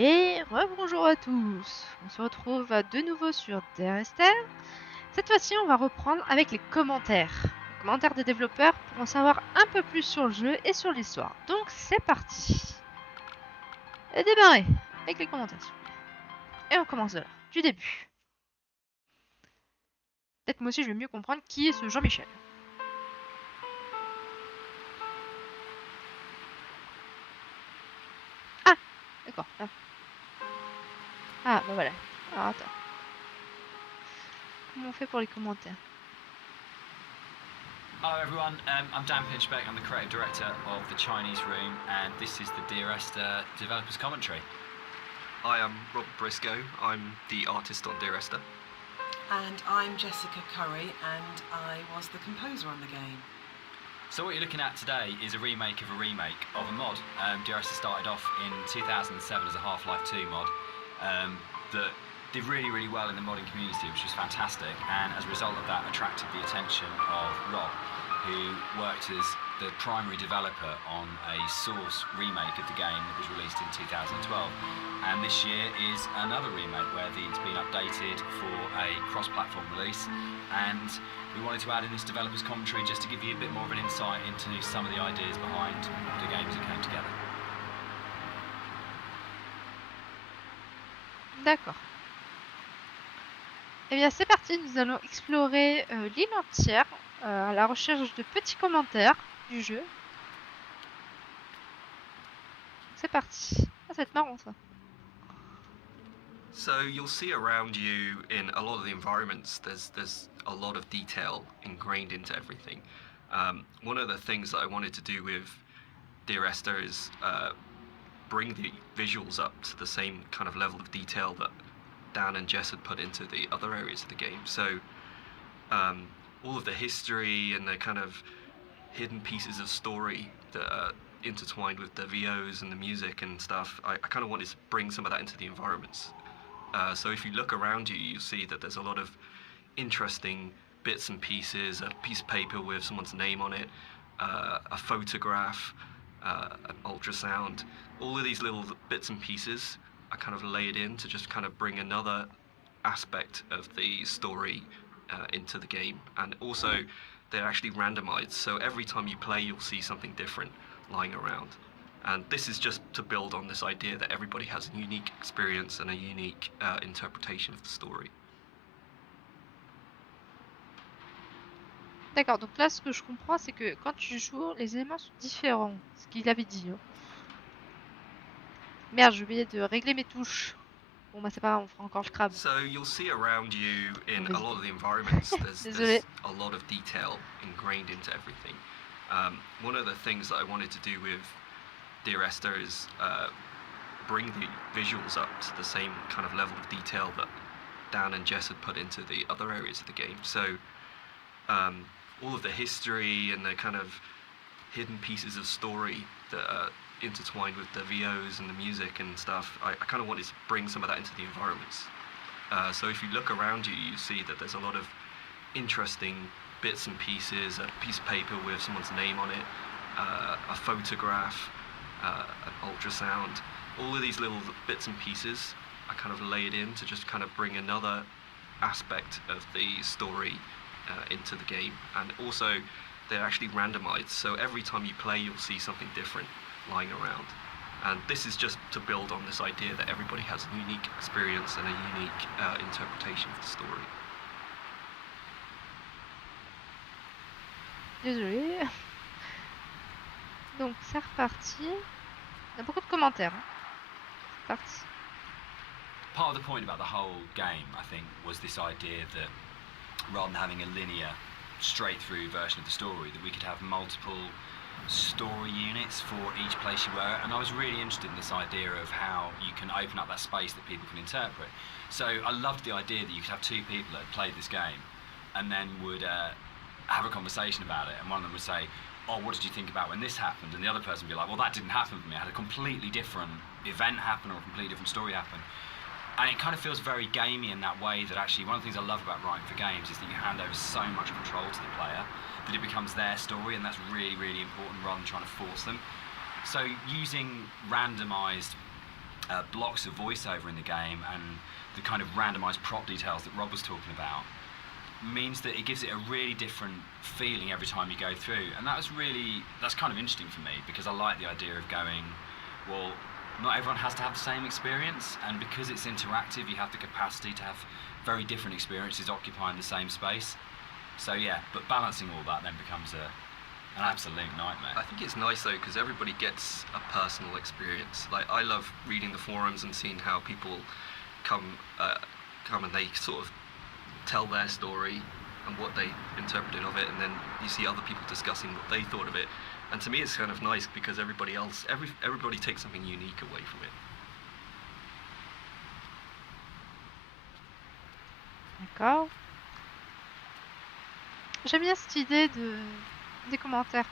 Et rebonjour à tous. On se retrouve de nouveau sur Dear Esther. Cette fois-ci, on va reprendre avec les commentaires. Les commentaires des développeurs pour en savoir un peu plus sur le jeu et sur l'histoire. Donc c'est parti. Et démarrer avec les commentaires, s'il vous plaît. Et on commence de là, du début. Peut-être moi aussi je vais mieux comprendre qui est ce Jean-Michel. Ah, d'accord. Ah, bah voilà. Alors attends. Comment on fait pour les commentaires? Hello everyone, I'm Dan Pinchbeck, I'm the creative director of the Chinese Room, and this is the Dear Esther developers commentary. Hi, I'm Rob Briscoe, I'm the artist on Dear Esther. And I'm Jessica Curry, and I was the composer on the game. So what you're looking at today is a remake of a mod. Dear Esther started off in 2007 as a Half-Life 2 mod that did really, really well in the modding community, which was fantastic, and as a result of that attracted the attention of Rob, who worked as the primary developer on a Source remake of the game that was released in 2012. And this year is another remake where it's been updated for a cross-platform release, and we wanted to add in this developer's commentary just to give you a bit more of an insight into some of the ideas behind the games that came together. D'accord. Eh bien c'est parti, nous allons explorer l'île entière à la recherche de petits commentaires du jeu. C'est parti. Ah, ça va être marrant ça. So you'll see around you in a lot of the environments, there's a lot of detail ingrained into everything. One of the things that I wanted to do with Dear Esther is bring the visuals up to the same kind of level of detail that Dan and Jess had put into the other areas of the game. So all of the history and the kind of hidden pieces of story that are intertwined with the VOs and the music and stuff, I kind of wanted to bring some of that into the environments. So if you look around you, you'll see that there's a lot of interesting bits and pieces, a piece of paper with someone's name on it, a photograph, an ultrasound. All of these little bits and pieces are kind of laid in to just kind of bring another aspect of the story into the game. And also, they're actually randomized, so every time you play, you'll see something different lying around. And this is just to build on this idea that everybody has a unique experience and a unique interpretation of the story. D'accord, donc là ce que je comprends c'est que quand tu joues, les éléments sont différents. Ce qu'il avait dit. Hein. Merde, j'ai oublié de régler mes touches. Bon bah c'est pas grave, on fera encore le crabe. So you'll see around you in a lot of the environments, there's a lot of detail ingrained into everything. One of the things that I wanted to do with Dear Esther is bring the visuals up to the same kind of level of detail that Dan and Jess had put into the other areas of the game. So all of the history and the kind of hidden pieces of story that are intertwined with the VOs and the music and stuff, I kind of wanted to bring some of that into the environments. So if you look around you, you see that there's a lot of interesting bits and pieces, a piece of paper with someone's name on it, a photograph, an ultrasound. All of these little bits and pieces are kind of laid in to just kind of bring another aspect of the story into the game. And also, they're actually randomized, so every time you play, you'll see something different lying around. And this is just to build on this idea that everybody has a unique experience and a unique interpretation of the story. Désolée. Donc c'est reparti. Il y a beaucoup de commentaires. Hein. C'est parti. Part of the point about the whole game, I think, was this idea that rather than having a linear, straight-through version of the story, that we could have multiple story units for each place you were, and I was really interested in this idea of how you can open up that space that people can interpret. So I loved the idea that you could have two people that had played this game and then would have a conversation about it, and one of them would say, oh, what did you think about when this happened? And the other person would be like, well, that didn't happen for me. I had a completely different event happen or a completely different story happen. And it kind of feels very gamey in that way, that actually one of the things I love about writing for games is that you hand over so much control to the player that it becomes their story, and that's really, really important rather than trying to force them. So using randomised blocks of voiceover in the game and the kind of randomised prop details that Rob was talking about means that it gives it a really different feeling every time you go through. And that's kind of interesting for me, because I like the idea of going, well, not everyone has to have the same experience, and because it's interactive, you have the capacity to have very different experiences occupying the same space. So yeah, but balancing all that then becomes an absolute nightmare. I think it's nice though, because everybody gets a personal experience. Like, I love reading the forums and seeing how people come and they sort of tell their story and what they interpreted of it, and then you see other people discussing what they thought of it. And to me, it's kind of nice because everybody takes something unique away from it. D'accord. J'aime bien cette idée des commentaires.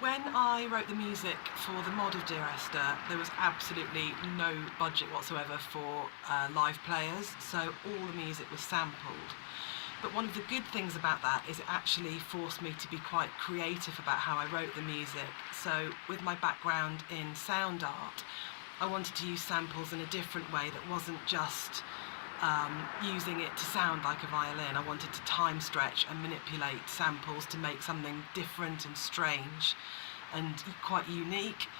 When I wrote the music for the mod of Dear Esther, there was absolutely no budget whatsoever for live players, so all the music was sampled. But one of the good things about that is it actually forced me to be quite creative about how I wrote the music. So with my background in sound art, I wanted to use samples in a different way that wasn't just using it to sound like a violin. I wanted to time stretch and manipulate samples to make something different and strange and quite unique.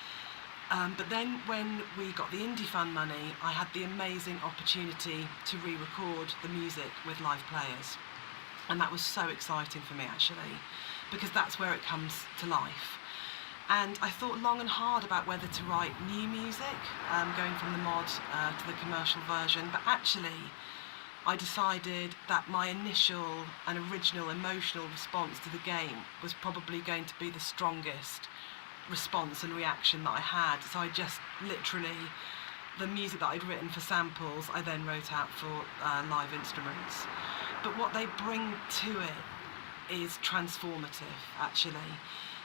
But then when we got the Indie Fund money, I had the amazing opportunity to re-record the music with live players. And that was so exciting for me, actually, because that's where it comes to life. And I thought long and hard about whether to write new music, going from the mod to the commercial version, but actually I decided that my initial and original emotional response to the game was probably going to be the strongest response and reaction that I had. So I just literally, the music that I'd written for samples, I then wrote out for live instruments. But what they bring to it is transformative, actually.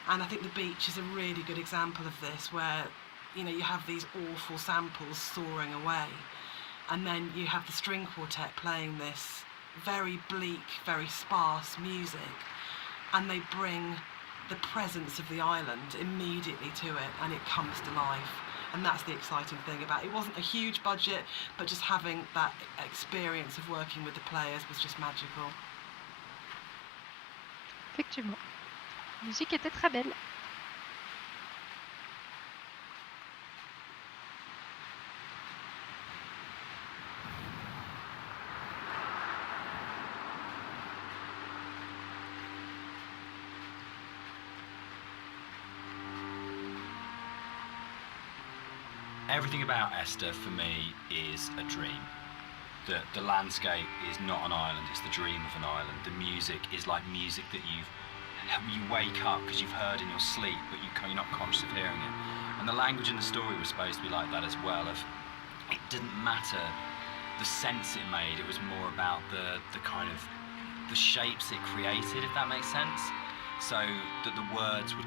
And I think The Beach is a really good example of this, where you have these awful samples soaring away, and then you have the string quartet playing this very bleak, very sparse music, and they bring the presence of the island immediately to it, and it comes to life. And that's the exciting thing about it. It wasn't a huge budget, but just having that experience of working with the players was just magical. Effectivement. La musique était très belle. Everything about Esther for me is a dream. The landscape is not an island, it's the dream of an island. The music is like music that you wake up because you've heard in your sleep, but you're not conscious of hearing it. And the language in the story was supposed to be like that as well. It didn't matter the sense it made, it was more about the kind of the shapes it created, if that makes sense. So that the words were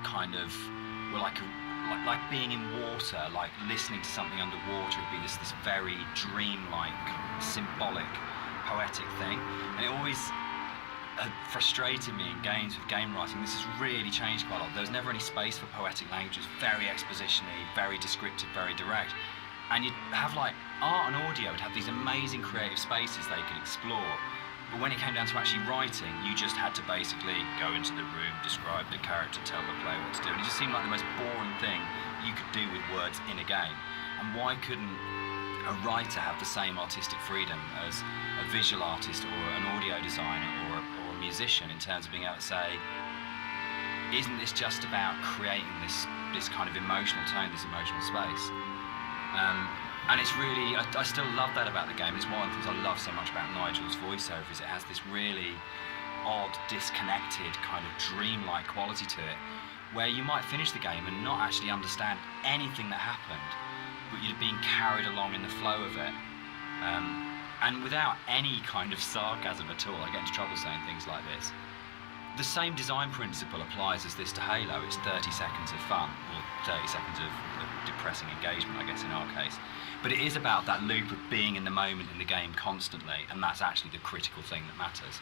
like being in water, like listening to something underwater. It'd be this very dreamlike, symbolic, poetic thing. And it always frustrated me in games with game writing. This has really changed quite a lot. There was never any space for poetic language. It was very exposition-y, very descriptive, very direct. And you'd have like art and audio would have these amazing creative spaces they could explore. But when it came down to actually writing, you just had to basically go into the room, describe the character, tell the player what to do. And it just seemed like the most boring thing you could do with words in a game. And why couldn't a writer have the same artistic freedom as a visual artist or an audio designer or a musician, in terms of being able to say, isn't this just about creating this kind of emotional tone, this emotional space? And it's really, I still love that about the game. It's one of the things I love so much about Nigel's voiceover, is it has this really odd, disconnected, kind of dreamlike quality to it, where you might finish the game and not actually understand anything that happened, but you're being carried along in the flow of it. And without any kind of sarcasm at all, I get into trouble saying things like this. the same design principle applies as this to Halo. It's 30 seconds of fun, or 30 seconds of depressing engagement, I guess, in our case. But it is about that loop of being in the moment in the game constantly, and that's actually the critical thing that matters.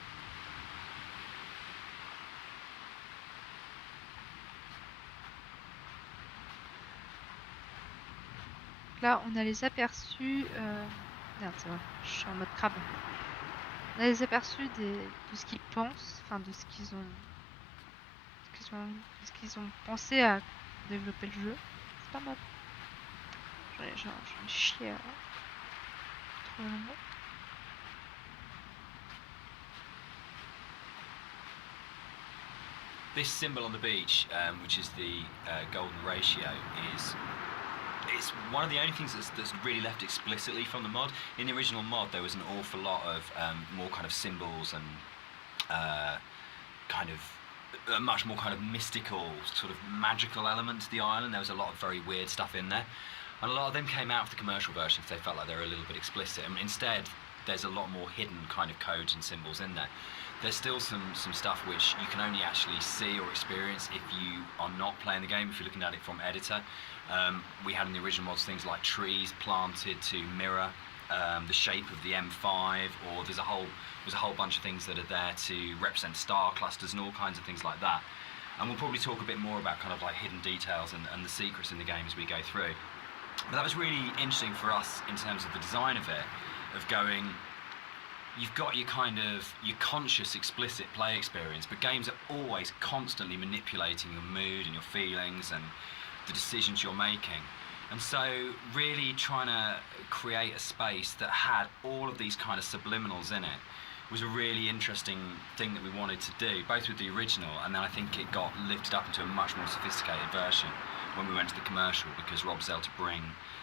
Là, on a les aperçus. Merde, c'est vrai, je suis en mode crabe. On a les aperçus de ce qu'ils pensent, enfin de ce qu'ils ont, ce qu'ils ont pensé à développer le jeu. C'est pas mal. J'en ai chié à trouver le mot. This symbol on the beach, which is the golden ratio, it's one of the only things that's really left explicitly from the mod. In the original mod, there was an awful lot of more kind of symbols and kind of a much more kind of mystical, sort of magical element to the island. There was a lot of very weird stuff in there. And a lot of them came out of the commercial version because they felt like they were a little bit explicit. I mean, instead, there's a lot more hidden kind of codes and symbols in there. There's still some stuff which you can only actually see or experience if you are not playing the game, if you're looking at it from editor. We had in the original mods things like trees planted to mirror the shape of the M5, or there's a whole bunch of things that are there to represent star clusters and all kinds of things like that. And we'll probably talk a bit more about kind of like hidden details and the secrets in the game as we go through. But that was really interesting for us in terms of the design of it, of going, you've got your kind of, your conscious, explicit play experience, but games are always constantly manipulating your mood and your feelings and the decisions you're making. And so really trying to create a space that had all of these kind of subliminals in it was a really interesting thing that we wanted to do, both with the original, and then I think it got lifted up into a much more sophisticated version when we went to the commercial, because Rob was able to bring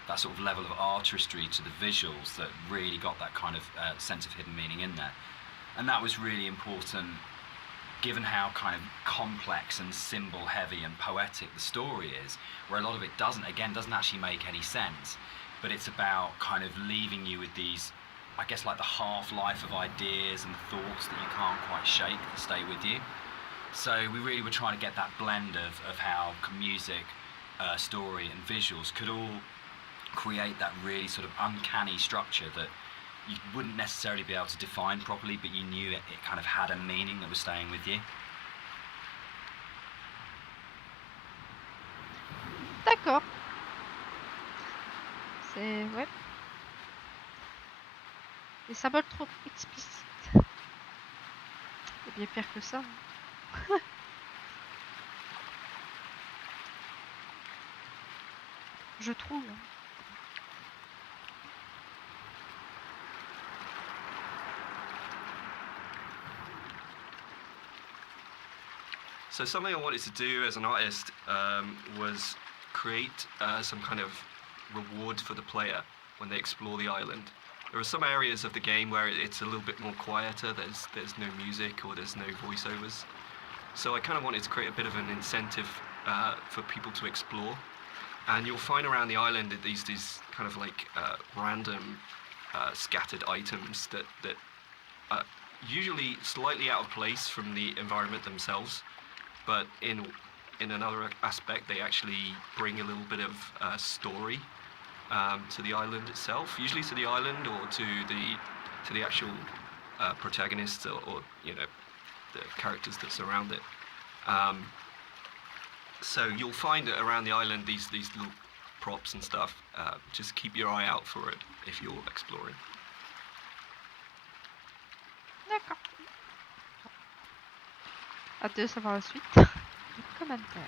that sort of level of artistry to the visuals that really got that kind of sense of hidden meaning in there. And that was really important, given how kind of complex and symbol heavy and poetic the story is, where a lot of it doesn't actually make any sense, but it's about kind of leaving you with these, I guess, like the half-life of ideas and thoughts that you can't quite shake that stay with you. So we really were trying to get that blend of how music, story and visuals could all create that really sort of uncanny structure that you wouldn't necessarily be able to define properly, but you knew it kind of had a meaning that was staying with you. D'accord. C'est... ouais. Les symboles trop explicites. C'est bien pire que ça. Je trouve. So something I wanted to do as an artist was create some kind of reward for the player when they explore the island. There are some areas of the game where it's a little bit more quieter, there's no music or there's no voiceovers. So I kind of wanted to create a bit of an incentive for people to explore. And you'll find around the island these kind of like random scattered items that are usually slightly out of place from the environment themselves, but in another aspect they actually bring a little bit of story to the island itself, usually to the island or to the actual protagonists or you know, the characters that surround it. So you'll find that around the island these little props and stuff. Just keep your eye out for it if you're exploring. D'accord. Hâte de savoir la suite. Les commentaires.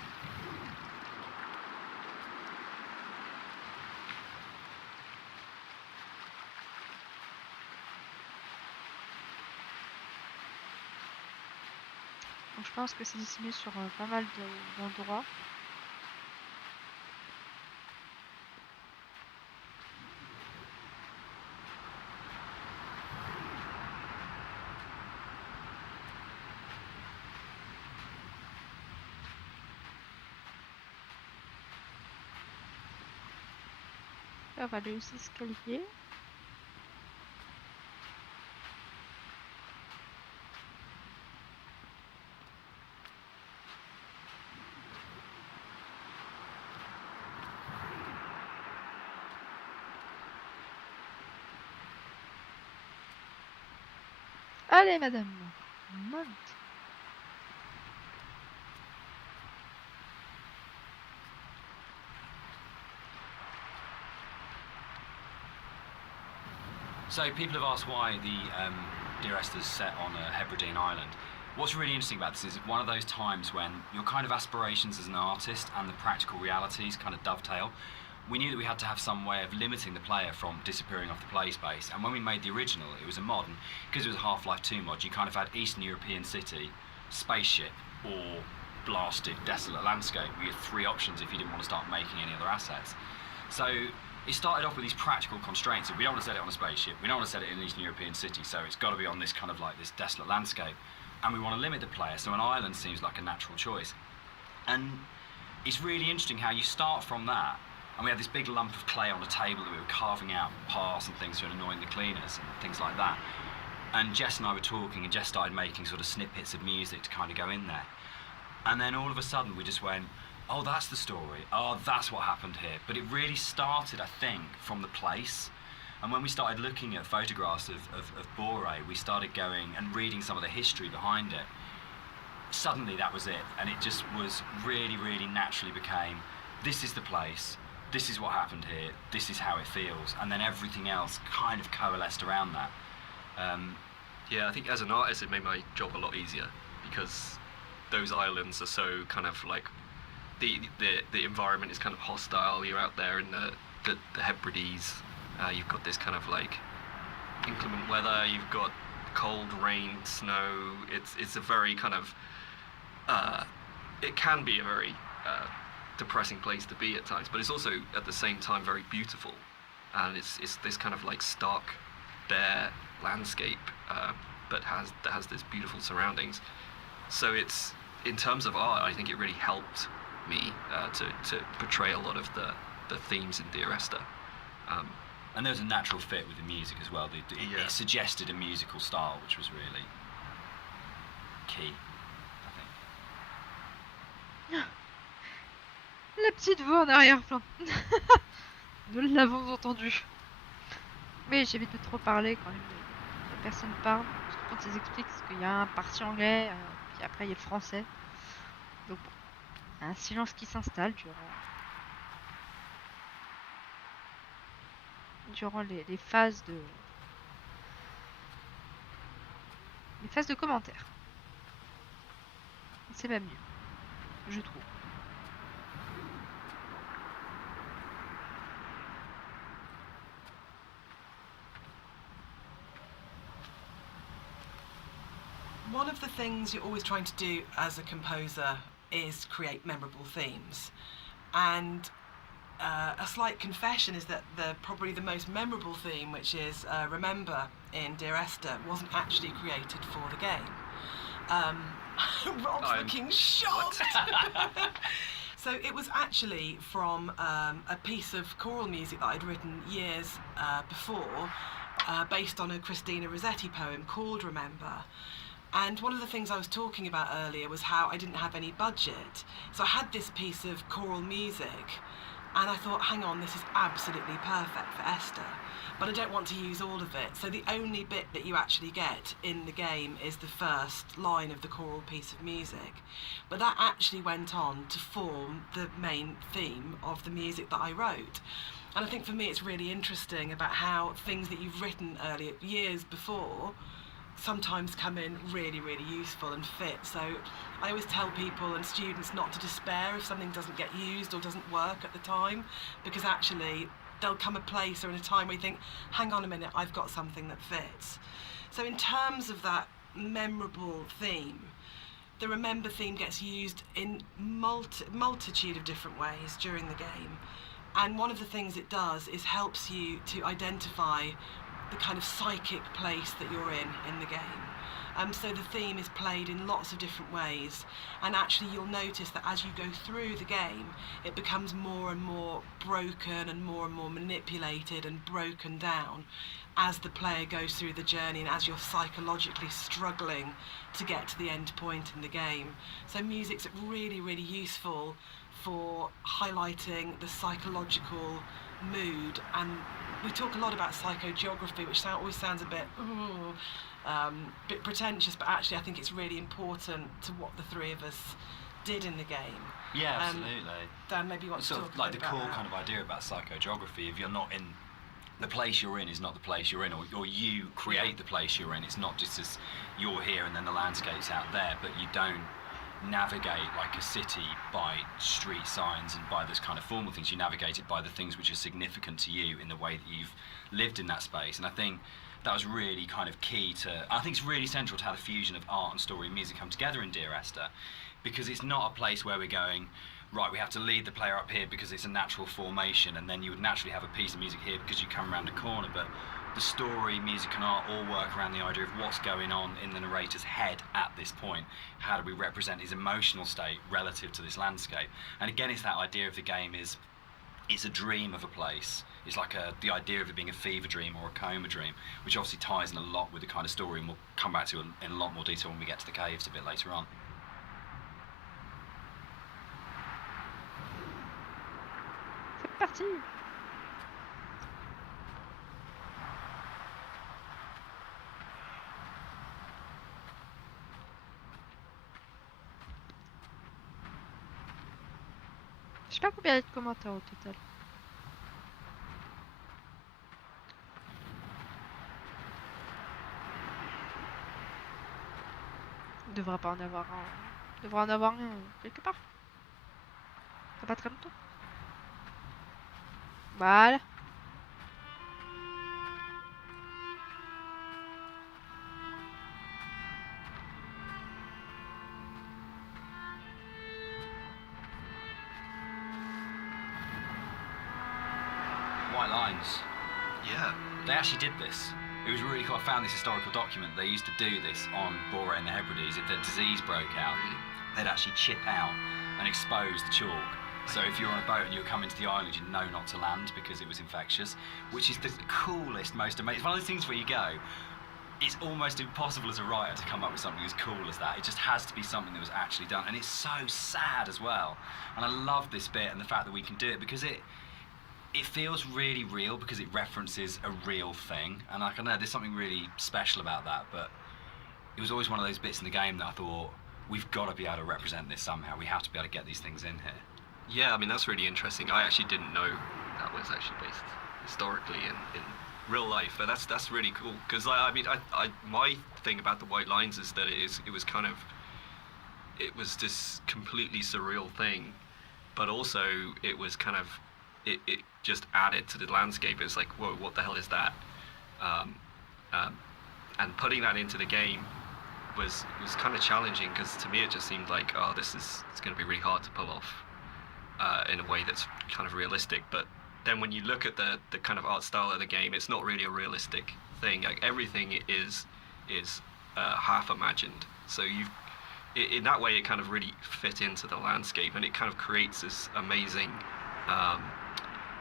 Donc je pense que c'est distribué sur pas mal d'endroits. Là, on va aller aux escaliers. Allez, madame, monte. So people have asked why the Dear Esther's set on a Hebridean island. What's really interesting about this is one of those times when your kind of aspirations as an artist and the practical realities kind of dovetail. We knew that we had to have some way of limiting the player from disappearing off the play space, and when we made the original, it was a mod, and because it was a Half-Life 2 mod, you kind of had Eastern European city, spaceship, or blasted, desolate landscape. We had 3 options if you didn't want to start making any other assets. So it started off with these practical constraints. We don't want to set it on a spaceship, we don't want to set it in an Eastern European city, so it's got to be on this kind of like this desolate landscape. And we want to limit the player, so an island seems like a natural choice. And it's really interesting how you start from that, and we had this big lump of clay on a table that we were carving out paths and things to annoying the cleaners and things like that. And Jess and I were talking, and Jess started making sort of snippets of music to kind of go in there. And then all of a sudden we just went, oh, that's the story, oh, that's what happened here. But it really started, I think, from the place. And when we started looking at photographs of Bore, we started going and reading some of the history behind it. Suddenly that was it, and it just was really, really naturally became, this is the place, this is what happened here, this is how it feels, and then everything else kind of coalesced around that. Yeah, I think as an artist it made my job a lot easier, because those islands are so kind of like, the environment is kind of hostile. You're out there in the Hebrides. You've got this kind of like inclement weather, you've got cold, rain, snow. It's a very kind of, it can be a very depressing place to be at times, but it's also at the same time very beautiful. And it's this kind of like stark, bare landscape, but that has this beautiful surroundings. So it's, in terms of art, I think it really helped me to portray a lot of the themes in Dear Esther. And there was a natural fit with the music as well. It suggested a musical style, which was really key, I think. La petite voix en arrière-plan. Nous l'avons entendu. Mais j'évite de trop parler quand la personne parle. Parce que quand ils expliquent, c'est qu'il y a un parti anglais, puis après il y a le français. Donc bon, un silence qui s'installe durant les phases de commentaires. C'est même mieux, je trouve. One of the things you're always trying to do as a composer is create memorable themes. And a slight confession is that probably the most memorable theme, which is Remember in Dear Esther, wasn't actually created for the game. Rob's looking shocked. So it was actually from a piece of choral music that I'd written years before, based on a Christina Rossetti poem called Remember. And one of the things I was talking about earlier was how I didn't have any budget. So I had this piece of choral music, and I thought, hang on, this is absolutely perfect for Esther, but I don't want to use all of it. So the only bit that you actually get in the game is the first line of the choral piece of music. But that actually went on to form the main theme of the music that I wrote. And I think for me it's really interesting about how things that you've written earlier, years before, sometimes come in really, really useful and fit. So I always tell people and students not to despair if something doesn't get used or doesn't work at the time, because actually there'll come a place or in a time where you think, hang on a minute, I've got something that fits. So in terms of that memorable theme, the Remember theme gets used in multitude of different ways during the game. And one of the things it does is helps you to identify the kind of psychic place that you're in the game. So the theme is played in lots of different ways, and actually you'll notice that as you go through the game it becomes more and more broken and more manipulated and broken down as the player goes through the journey and as you're psychologically struggling to get to the end point in the game. So music's really, really useful for highlighting the psychological mood and we talk a lot about psychogeography, which always sounds a bit pretentious, but actually I think it's really important to what the three of us did in the game. Yeah, absolutely. Dan, maybe you want to talk like the core about kind of idea about psychogeography. If you're not in the place you're in, is not the place you're in, or you create the place you're in. It's not just as you're here and then the landscape's out there, but you don't navigate like a city by street signs and by those kind of formal things. You navigate it by the things which are significant to you in the way that you've lived in that space. And I think that was really kind of key to, I think it's really central to how the fusion of art and story and music come together in Dear Esther, because it's not a place where we're going, right, we have to lead the player up here because it's a natural formation, and then you would naturally have a piece of music here because you come around a corner. But the story, music and art all work around the idea of what's going on in the narrator's head at this point. How do we represent his emotional state relative to this landscape? And again, it's that idea of the game is, it's a dream of a place. It's like the idea of it being a fever dream or a coma dream, which obviously ties in a lot with the kind of story, and we'll come back to in a lot more detail when we get to the caves a bit later on. C'est parti. Je sais pas combien il y a de commentaires au total. Il devrait pas en avoir un. Il devrait en avoir un quelque part. Ça pas très longtemps. Voilà. White lines. Yeah. They actually did this. It was really cool. I found this historical document. They used to do this on Bora in the Hébrides. If the disease broke out, they'd actually chip out and expose the chalk. So if you're on a boat and you're coming to the island, you know not to land because it was infectious, which is the coolest, most amazing. It's one of those things where you go, it's almost impossible as a writer to come up with something as cool as that. It just has to be something that was actually done. And it's so sad as well. And I love this bit and the fact that we can do it because it feels really real because it references a real thing. And I know there's something really special about that, but it was always one of those bits in the game that I thought, we've got to be able to represent this somehow. We have to be able to get these things in here. Yeah, I mean, that's really interesting. I actually didn't know that was actually based historically in real life, but that's really cool. Because I mean, my thing about the white lines is that it was this completely surreal thing, but also it was kind of, it just added to the landscape. It's like, whoa, what the hell is that? And putting that into the game was kind of challenging, because to me it just seemed like, oh, it's going to be really hard to pull off in a way that's kind of realistic. But then when you look at the kind of art style of the game, it's not really a realistic thing. Like, everything is half imagined. So in that way, it kind of really fit into the landscape, and it kind of creates this amazing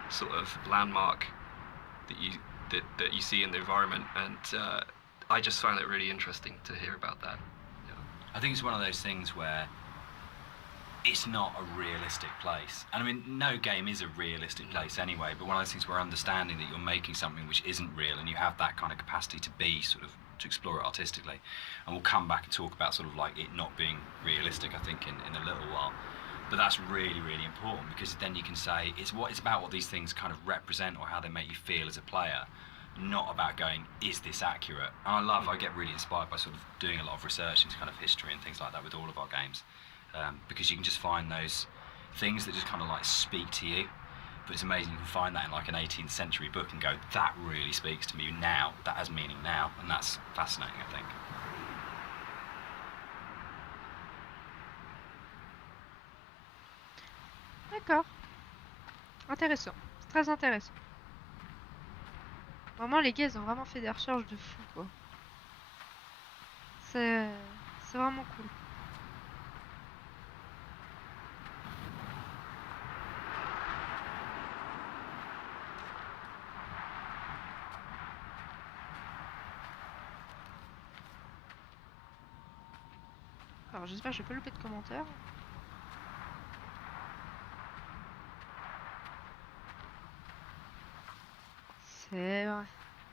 sort of landmark that you see in the environment. And I just found it really interesting to hear about that. Yeah. I think it's one of those things where it's not a realistic place. And I mean, no game is a realistic place anyway, but one of those things where understanding that you're making something which isn't real, and you have that kind of capacity to be sort of, to explore it artistically. And we'll come back and talk about sort of like it not being realistic, I think, in a little while. But that's really, really important, because then you can say it's about what these things kind of represent, or how they make you feel as a player, not about going, is this accurate? And I get really inspired by sort of doing a lot of research into kind of history and things like that with all of our games. Because you can just find those things that just kind of like speak to you. But it's amazing, you can find that in like an 18th century book and go, that really speaks to me now, that has meaning now, and that's fascinating, I think. D'accord. Intéressant. C'est très intéressant. Vraiment, les gars, ils ont vraiment fait des recherches de fou, quoi. C'est vraiment cool. Alors, j'espère que je vais pas louper de commentaires.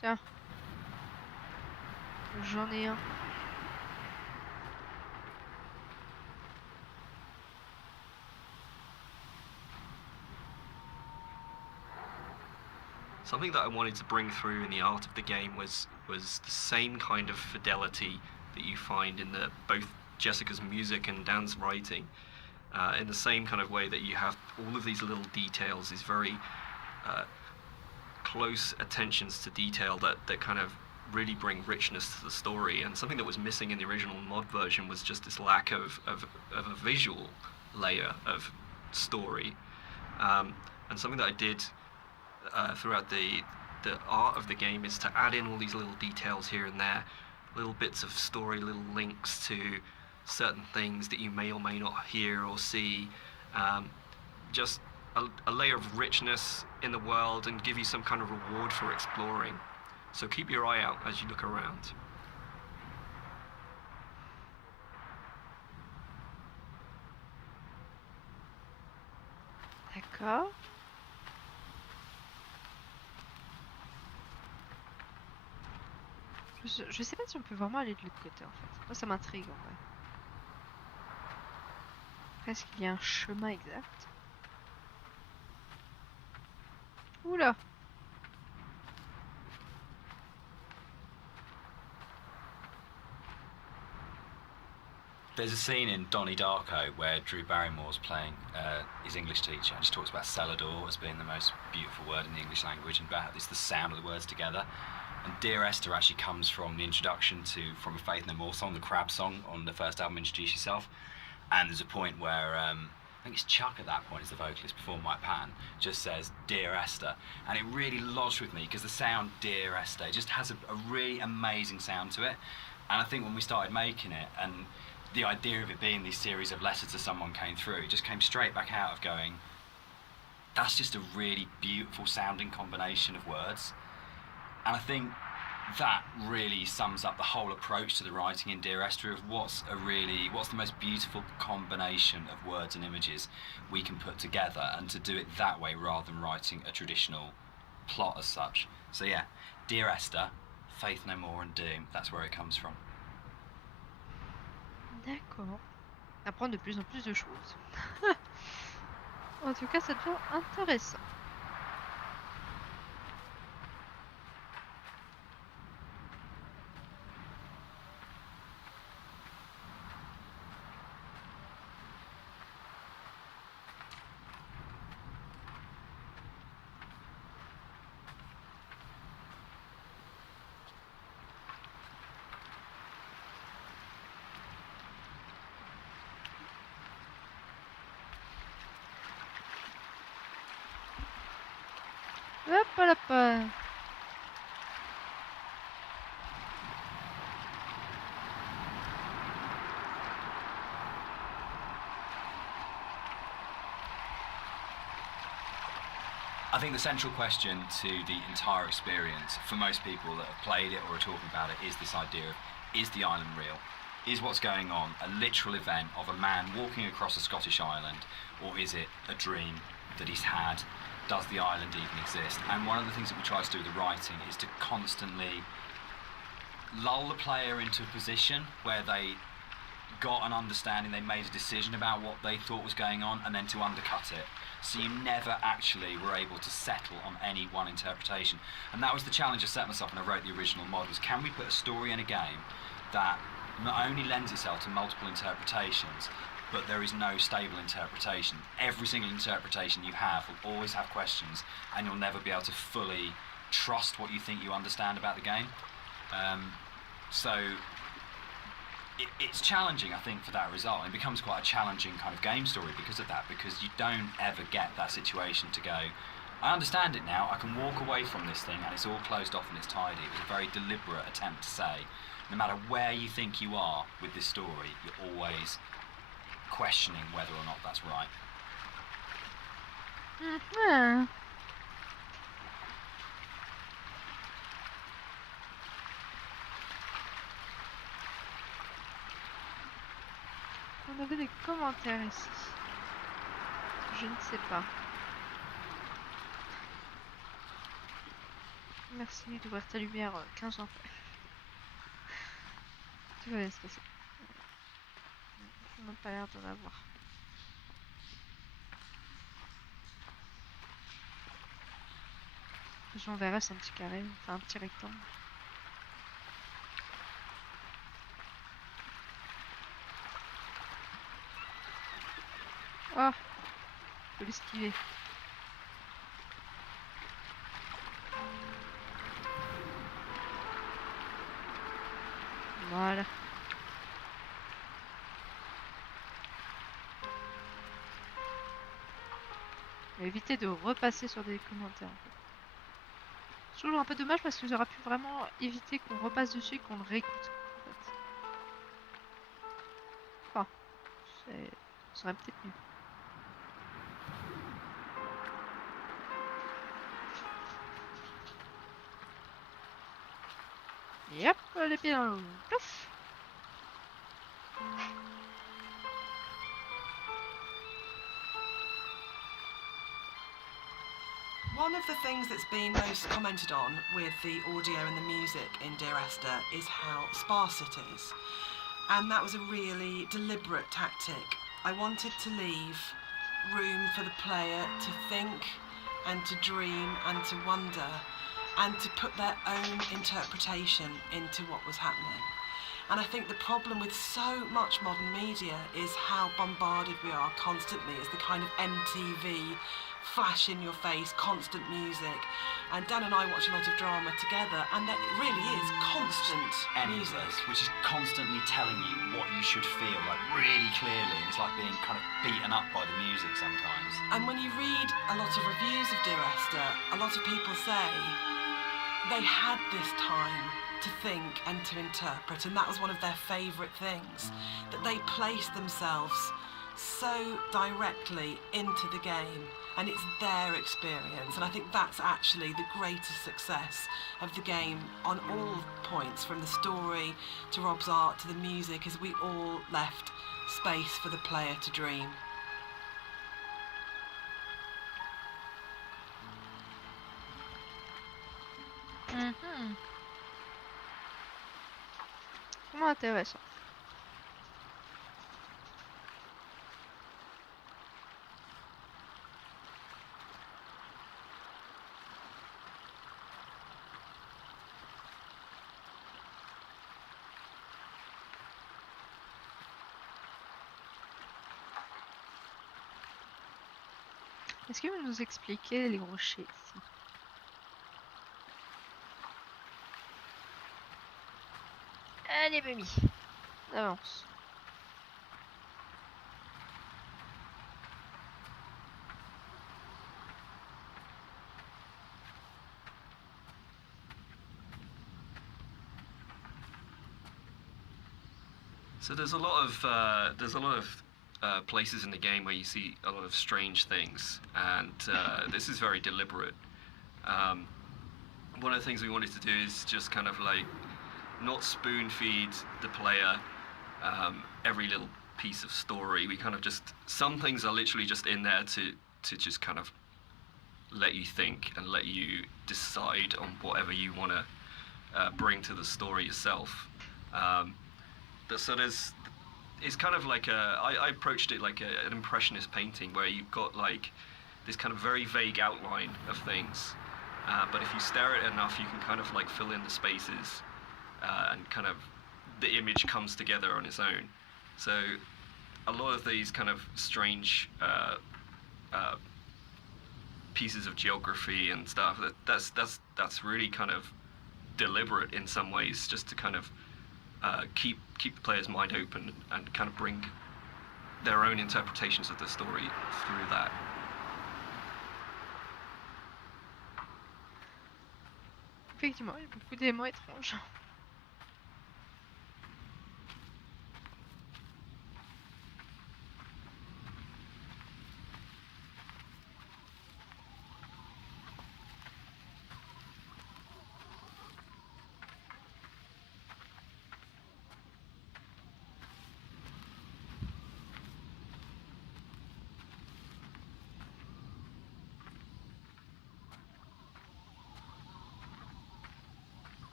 Tiens, j'en ai un. Something that I wanted to bring through in the art of the game was the same kind of fidelity that you find in both Jessica's music and Dan's writing. In the same kind of way that you have all of these little details, these very close attentions to detail that kind of really bring richness to the story. And something that was missing in the original mod version was just this lack of a visual layer of story. And something that I did throughout the art of the game is to add in all these little details here and there, little bits of story, little links to certain things that you may or may not hear or see, just a layer of richness in the world and give you some kind of reward for exploring. So keep your eye out as you look around. D'accord. Je sais pas si on peut vraiment aller de l'autre côté en fait. Moi ça m'intrigue en vrai. Est-ce qu'il y a un chemin exact? Oula! There's a scene in Donnie Darko where Drew Barrymore's playing his English teacher, and she talks about Celador as being the most beautiful word in the English language, and about it's the sound of the words together. And Dear Esther actually comes from the introduction to From a Faith No More song, the Crab song on the first album, Introduce Yourself. And there's a point where I think it's Chuck at that point is the vocalist before Mike Patton, just says Dear Esther, and it really lodged with me because the sound Dear Esther just has a really amazing sound to it. And I think when we started making it, and the idea of it being these series of letters to someone came through, it just came straight back out of going, that's just a really beautiful sounding combination of words. And I think that really sums up the whole approach to the writing in Dear Esther of what's the most beautiful combination of words and images we can put together, and to do it that way rather than writing a traditional plot as such. So yeah, Dear Esther, Faith No More and Doom, that's where it comes from. D'accord. Apprendre de plus en plus de choses. En tout cas, ça devient intéressant. Hop là. I think the central question to the entire experience, for most people that have played it or are talking about it, is this idea of, is the island real? Is what's going on a literal event of a man walking across a Scottish island, or is it a dream that he's had? Does the island even exist? And one of the things that we try to do with the writing is to constantly lull the player into a position where they got an understanding, they made a decision about what they thought was going on, and then to undercut it. So you never actually were able to settle on any one interpretation. And that was the challenge I set myself when I wrote the original mod, was can we put a story in a game that not only lends itself to multiple interpretations, but there is no stable interpretation. Every single interpretation you have will always have questions, and you'll never be able to fully trust what you think you understand about the game. So it's challenging, I think, for that result. It becomes quite a challenging kind of game story because of that, because you don't ever get that situation to go, I understand it now, I can walk away from this thing and it's all closed off and it's tidy. It was a very deliberate attempt to say, no matter where you think you are with this story, you're always questioning whether or not that's right. On avait des commentaires ici. Je ne sais pas. Merci d'ouvrir ta lumière 15 ans après. Tout va bien se passer. On n'a pas l'air d'en avoir. J'enverrai c'est un petit carré, enfin un petit rectangle. Oh, faut l'esquiver. Voilà. Éviter de repasser sur des commentaires. En fait. C'est toujours un peu dommage parce que j'aurais pu vraiment éviter qu'on repasse dessus et qu'on le réécoute. En fait. Enfin, ça serait peut-être mieux. Et hop, les pieds dans l'eau. Plouf. One of the things that's been most commented on with the audio and the music in Dear Esther is how sparse it is. And that was a really deliberate tactic. I wanted to leave room for the player to think and to dream and to wonder and to put their own interpretation into what was happening. And I think the problem with so much modern media is how bombarded we are constantly as the kind of MTV flash in your face, constant music. And Dan and I watch a lot of drama together, and that really is constant music. Endless, which is constantly telling you what you should feel, like really clearly. It's like being kind of beaten up by the music sometimes. And when you read a lot of reviews of Dear Esther, a lot of people say they had this time to think and to interpret, and that was one of their favourite things, that they placed themselves so directly into the game, and it's their experience. And I think that's actually the greatest success of the game on all points, from the story to Rob's art to the music, is we all left space for the player to dream. Comment intéressant. Est-ce que vous nous expliquez les rochers ici? Allez, Bumi, on avance. So there's a lot of places in the game where you see a lot of strange things, and this is very deliberate. One of the things we wanted to do is just kind of like not spoon feed the player every little piece of story. We kind of just, some things are literally just in there to just kind of let you think and let you decide on whatever you want to bring to the story yourself. So it's kind of like I approached it like an impressionist painting, where you've got like this kind of very vague outline of things, but if you stare at it enough, you can kind of like fill in the spaces, and kind of the image comes together on its own. So a lot of these kind of strange pieces of geography and stuff, that's really kind of deliberate in some ways, just to kind of keep the player's mind open and kind of bring their own interpretations of the story through that. Effectivement, il y a beaucoup d'éléments étranges.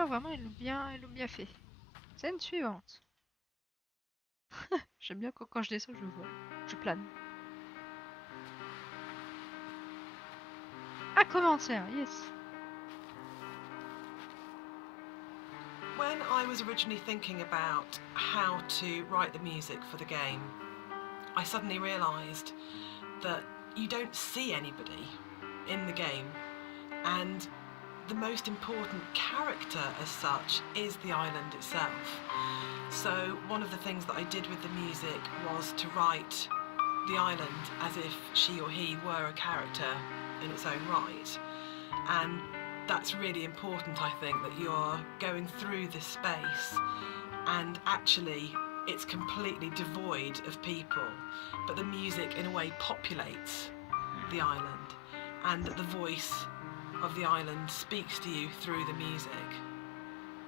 développeurs, vraiment, ils l'ont bien fait. Scène suivante. J'aime bien quand je descends, je vole. Je plane. Ah, commentaires, yes. When I was originally thinking about how to write the music for the game, I suddenly realised that you don't see anybody in the game, and the most important character as such is the island itself. So one of the things that I did with the music was to write the island as if she or he were a character in its own right. And that's really important, I think, that you're going through this space and actually it's completely devoid of people, but the music in a way populates the island and that the voice of the island speaks to you through the music.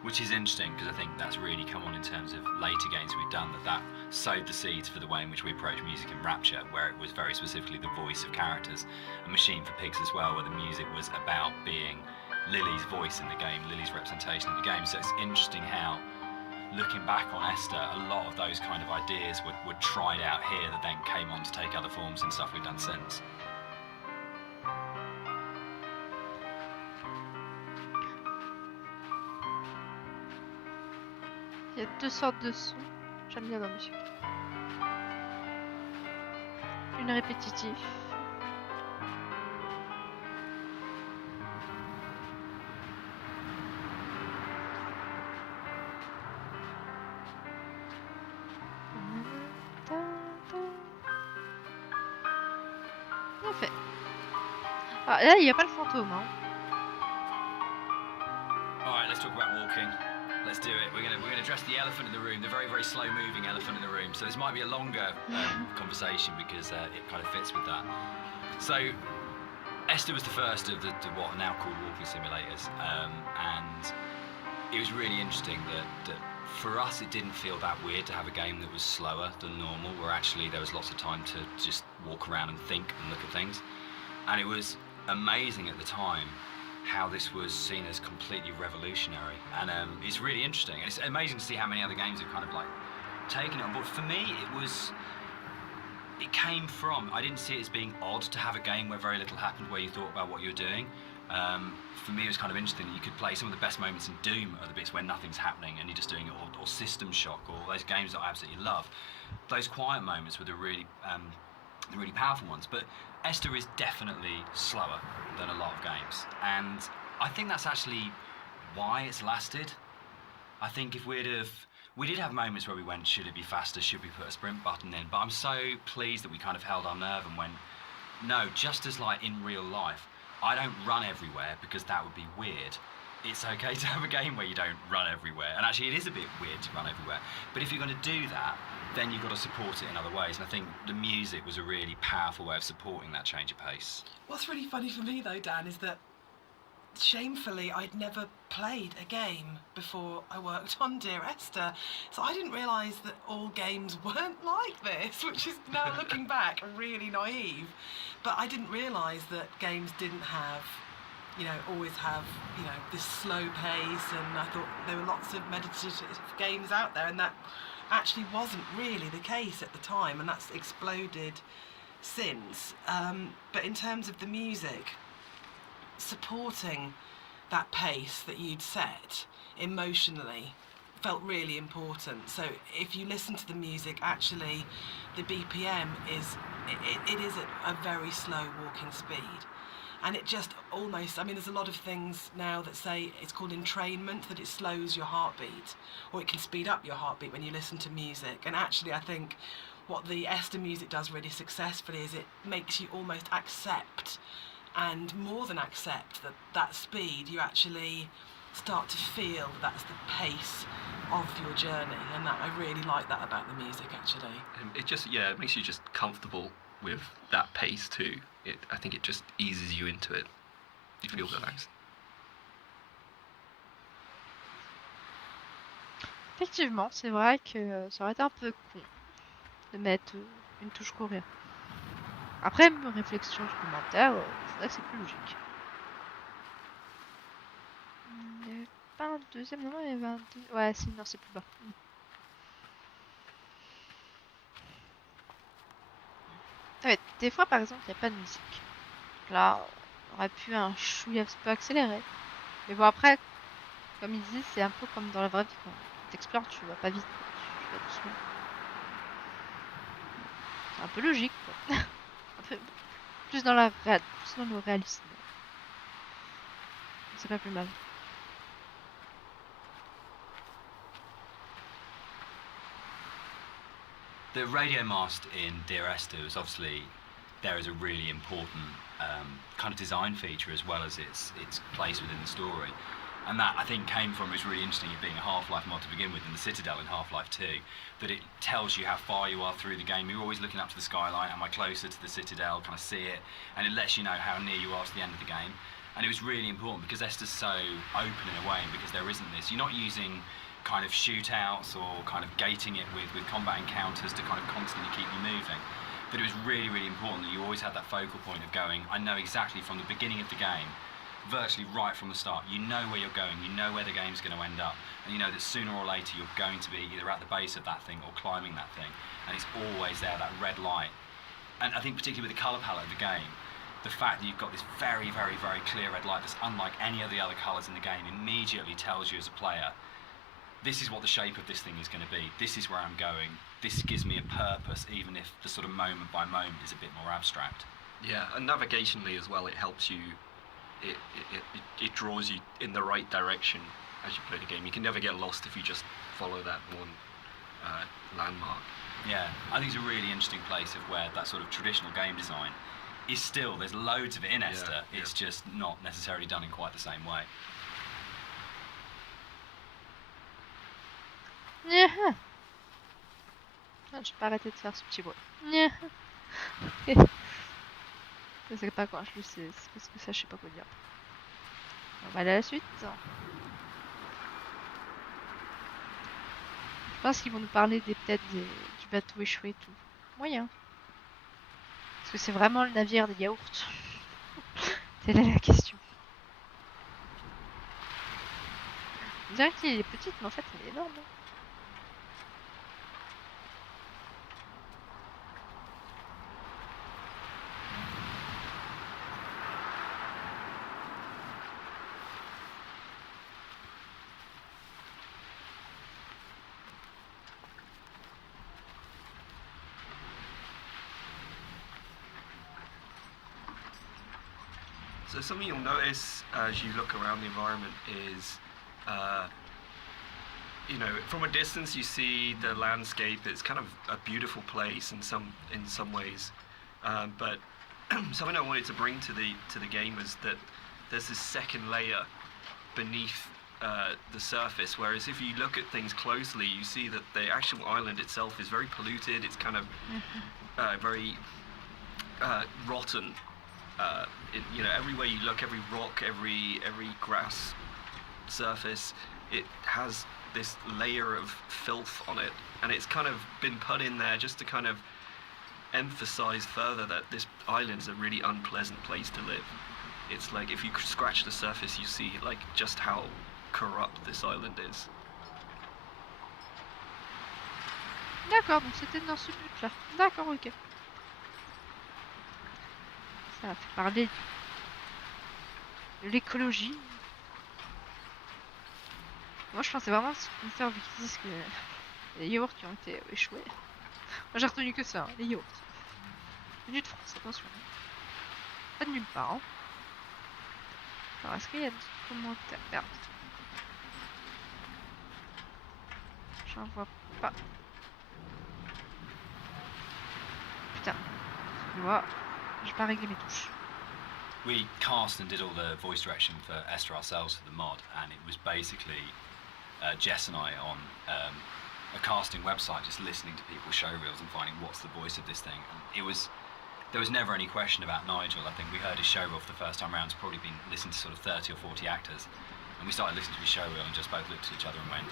Which is interesting because I think that's really come on in terms of later games we've done, that sowed the seeds for the way in which we approach music in Rapture, where it was very specifically the voice of characters. A Machine for Pigs as well, where the music was about being Lily's voice in the game, Lily's representation in the game. So it's interesting how, looking back on Esther, a lot of those kind of ideas were tried out here that then came on to take other forms and stuff we've done since. Il y a deux sortes de sons. J'aime bien la musique. Une répétitive. Bien fait. Ah, là, il n'y a pas le fantôme. Hein. Alright, let's talk about walking. Let's do it. We're gonna address the elephant in the room, the very, very slow moving elephant in the room. So this might be a longer conversation because it kind of fits with that. So Esther was the first of the what are now called walking simulators, and it was really interesting that for us it didn't feel that weird to have a game that was slower than normal, where actually there was lots of time to just walk around and think and look at things. And it was amazing at the time how this was seen as completely revolutionary, and it's really interesting, and it's amazing to see how many other games have kind of like taken it on board. For me, it came from, I didn't see it as being odd to have a game where very little happened, where you thought about what you were doing. For me, it was kind of interesting that you could play some of the best moments in Doom are the bits where nothing's happening and you're just doing it, or System Shock, or those games that I absolutely love. Those quiet moments were the really powerful ones. But Esther is definitely slower than a lot of games, and I think that's actually why it's lasted. I think if we did have moments where we went, should it be faster, should we put a sprint button in, but I'm so pleased that we kind of held our nerve and went, no, just as like in real life, I don't run everywhere because that would be weird. It's okay to have a game where you don't run everywhere, and actually it is a bit weird to run everywhere, but if you're going to do that, then you've got to support it in other ways, and I think the music was a really powerful way of supporting that change of pace. What's really funny for me though, Dan, is that shamefully I'd never played a game before I worked on Dear Esther, so I didn't realise that all games weren't like this, which is now looking back really naive. But I didn't realise that games didn't have, always have, this slow pace, and I thought there were lots of meditative games out there, and that actually wasn't really the case at the time, and that's exploded since. But in terms of the music, supporting that pace that you'd set emotionally felt really important. So if you listen to the music, actually the BPM is at a very slow walking speed, and it just almost, there's a lot of things now that say it's called entrainment, that it slows your heartbeat, or it can speed up your heartbeat when you listen to music. And actually I think what the Esther music does really successfully is it makes you almost accept, and more than accept, that speed. You actually start to feel that's the pace of your journey, and that I really like that about the music actually. It just, it makes you just comfortable with that pace too. I think it just eases you into it. You feel relaxed. Effectivement, c'est vrai que ça aurait été un peu con de mettre une touche courir. Après, mes réflexions sur commentaires, c'est vrai que c'est plus logique. deuxième, non, il y avait un deux... Ouais, si, non, c'est plus bas. Ouais, des fois, par exemple, il n'y a pas de musique. Donc là, on aurait pu un chouïa peu accélérer. Mais bon, après, comme il dit, c'est un peu comme dans la vraie vie, quoi. Tu t'explores, tu vas pas vite, quoi. Tu vas doucement. C'est un peu logique, quoi. Un peu plus dans plus dans le réalisme. C'est pas plus mal. The radio mast in Dear Esther is obviously there as a really important kind of design feature as well as its place within the story. And that, I think, came from, it's really interesting, it being a Half-Life mod to begin with, in the Citadel in Half-Life 2, that it tells you how far you are through the game. You're always looking up to the skyline, am I closer to the Citadel, can I see it? And it lets you know how near you are to the end of the game. And it was really important because Esther's so open in a way, and because there isn't this, you're not using kind of shootouts or kind of gating it with combat encounters to kind of constantly keep you moving. But it was really, really important that you always had that focal point of going, I know exactly from the beginning of the game, virtually right from the start, you know where you're going, you know where the game's going to end up, and you know that sooner or later you're going to be either at the base of that thing or climbing that thing, and it's always there, that red light. And I think particularly with the colour palette of the game, the fact that you've got this very, very, very clear red light that's unlike any of the other colours in the game immediately tells you as a player, this is what the shape of this thing is going to be, this is where I'm going, this gives me a purpose, even if the sort of moment by moment is a bit more abstract. Yeah, and navigationally as well, it helps you. It draws you in the right direction as you play the game. You can never get lost if you just follow that one landmark. Yeah, I think it's a really interesting place of where that sort of traditional game design is still, there's loads of it in Esther, it's just not necessarily done in quite the same way. Ah, j'ai pas arrêté de faire ce petit bruit. Je sais pas quand je le sais, c'est parce que ça, je sais pas quoi dire. On va aller à la suite. Je pense qu'ils vont nous parler peut-être du bateau échoué et tout. Moyen. Parce que c'est vraiment le navire des yaourts. Telle est la question. On dirait qu'il est petite, mais en fait, elle est énorme. So something you'll notice as you look around the environment is, you know, from a distance you see the landscape. It's kind of a beautiful place in some ways, but something I wanted to bring to the game is that there's this second layer beneath the surface. Whereas if you look at things closely, you see that the actual island itself is very polluted. It's kind of very rotten. You know, everywhere you look, every rock, every grass surface, it has this layer of filth on it, and it's kind of been put in there just to kind of emphasize further that this island is a really unpleasant place to live. It's like if you scratch the surface, you see like just how corrupt this island is. D'accord, donc c'était dans ce but-là. D'accord, ok. Ça fait parler de l'écologie. Moi, je pensais vraiment ce qu'on fait vu qu'ils disent que les yaourts qui ont été échoués. Moi, j'ai retenu que ça, hein, les yaourts. Venus de France, attention. Pas de nulle part. Hein. Alors, est-ce qu'il y a des commentaires? Merde. J'en vois pas. Putain. Excuse-moi. J'ai pas réglé mes touches. We cast and did all the voice direction for Esther ourselves for the mod, and it was basically Jess and I on a casting website just listening to people's show reels and finding what's the voice of this thing. And there was never any question about Nigel. I think we heard his show reel for the first time round. It's probably been listened to sort of 30 or 40 actors, and we started listening to his show reel and just both looked at each other and went,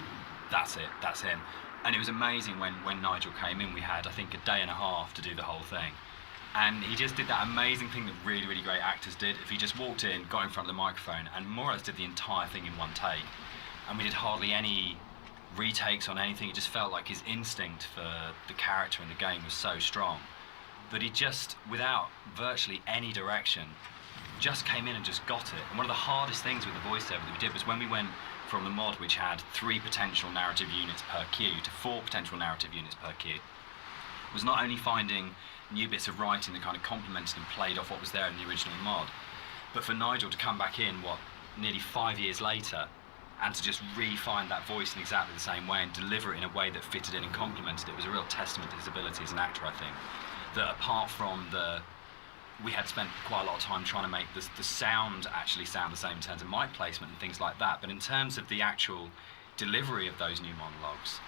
that's it, that's him. And it was amazing when Nigel came in. We had, I think, a day and a half to do the whole thing. And he just did that amazing thing that really, really great actors did. If he just walked in, got in front of the microphone, and more or less did the entire thing in one take. and we did hardly any retakes on anything. It just felt like his instinct for the character in the game was so strong that he just, without virtually any direction, just came in and just got it. And one of the hardest things with the voiceover that we did was when we went from the mod, which had 3 potential narrative units per queue, to 4 potential narrative units per queue, was not only finding new bits of writing that kind of complemented and played off what was there in the original mod, but for Nigel to come back in, nearly 5 years later, and to just refine that voice in exactly the same way and deliver it in a way that fitted in and complemented it was a real testament to his ability as an actor, I think. That apart from we had spent quite a lot of time trying to make the sound actually sound the same in terms of mic placement and things like that, but in terms of the actual delivery of those new monologues,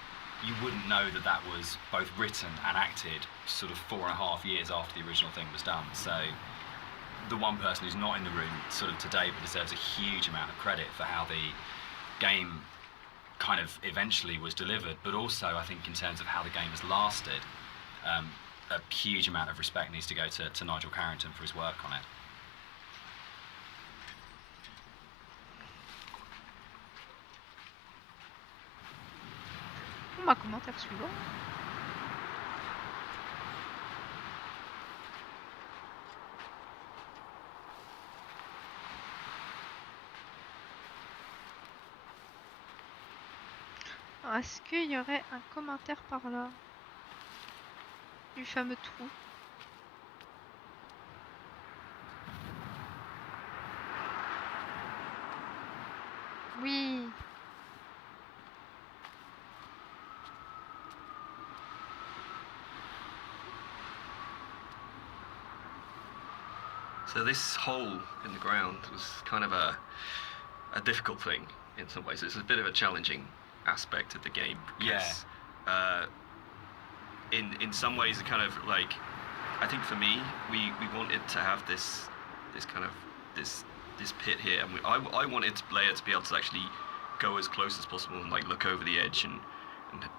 you wouldn't know that that was both written and acted sort of 4.5 years after the original thing was done. So the one person who's not in the room sort of today but deserves a huge amount of credit for how the game kind of eventually was delivered, but also I think in terms of how the game has lasted, a huge amount of respect needs to go to Nigel Carrington for his work on it. Bon, bah, commentaire suivant. Alors, est-ce qu'il y aurait un commentaire par là? Du fameux trou. Oui. So this hole in the ground was kind of a difficult thing in some ways. It's a bit of a challenging aspect of the game. Because, in some ways, it kind of like, I think for me, we wanted to have this kind of this pit here, and I wanted the player to be able to actually go as close as possible and like look over the edge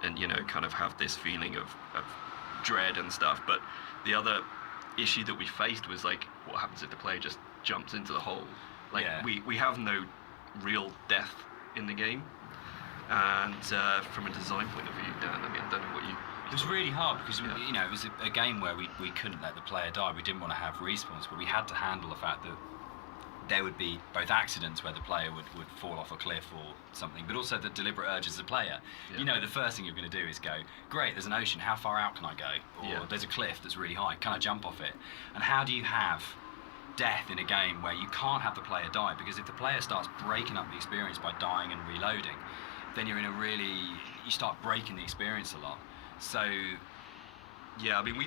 and you know, kind of have this feeling of dread and stuff. But the other issue that we faced was like, what happens if the player just jumps into the hole? Like we have no real death in the game, and from a design point of view, Dan, I mean, I don't know what you. It was really hard because you know, it was a game where we couldn't let the player die. We didn't want to have respawns, but we had to handle the fact that there would be both accidents where the player would fall off a cliff or something, but also the deliberate urges of the player. Yeah. You know, the first thing you're going to do is go, great, there's an ocean, how far out can I go? Or there's a cliff that's really high, can I jump off it? And how do you have death in a game where you can't have the player die? Because if the player starts breaking up the experience by dying and reloading, then you're in you start breaking the experience a lot. So yeah, I mean, we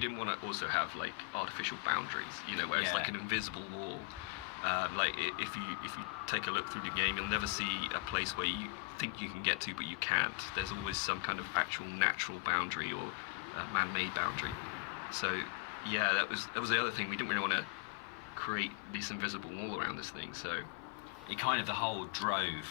didn't want to also have like artificial boundaries, you know, where it's like an invisible wall. Like if you take a look through the game, you'll never see a place where you think you can get to but you can't. There's always some kind of actual natural boundary or man-made boundary. So yeah, that was the other thing. We didn't really want to create this invisible wall around this thing. So it kind of, the whole drove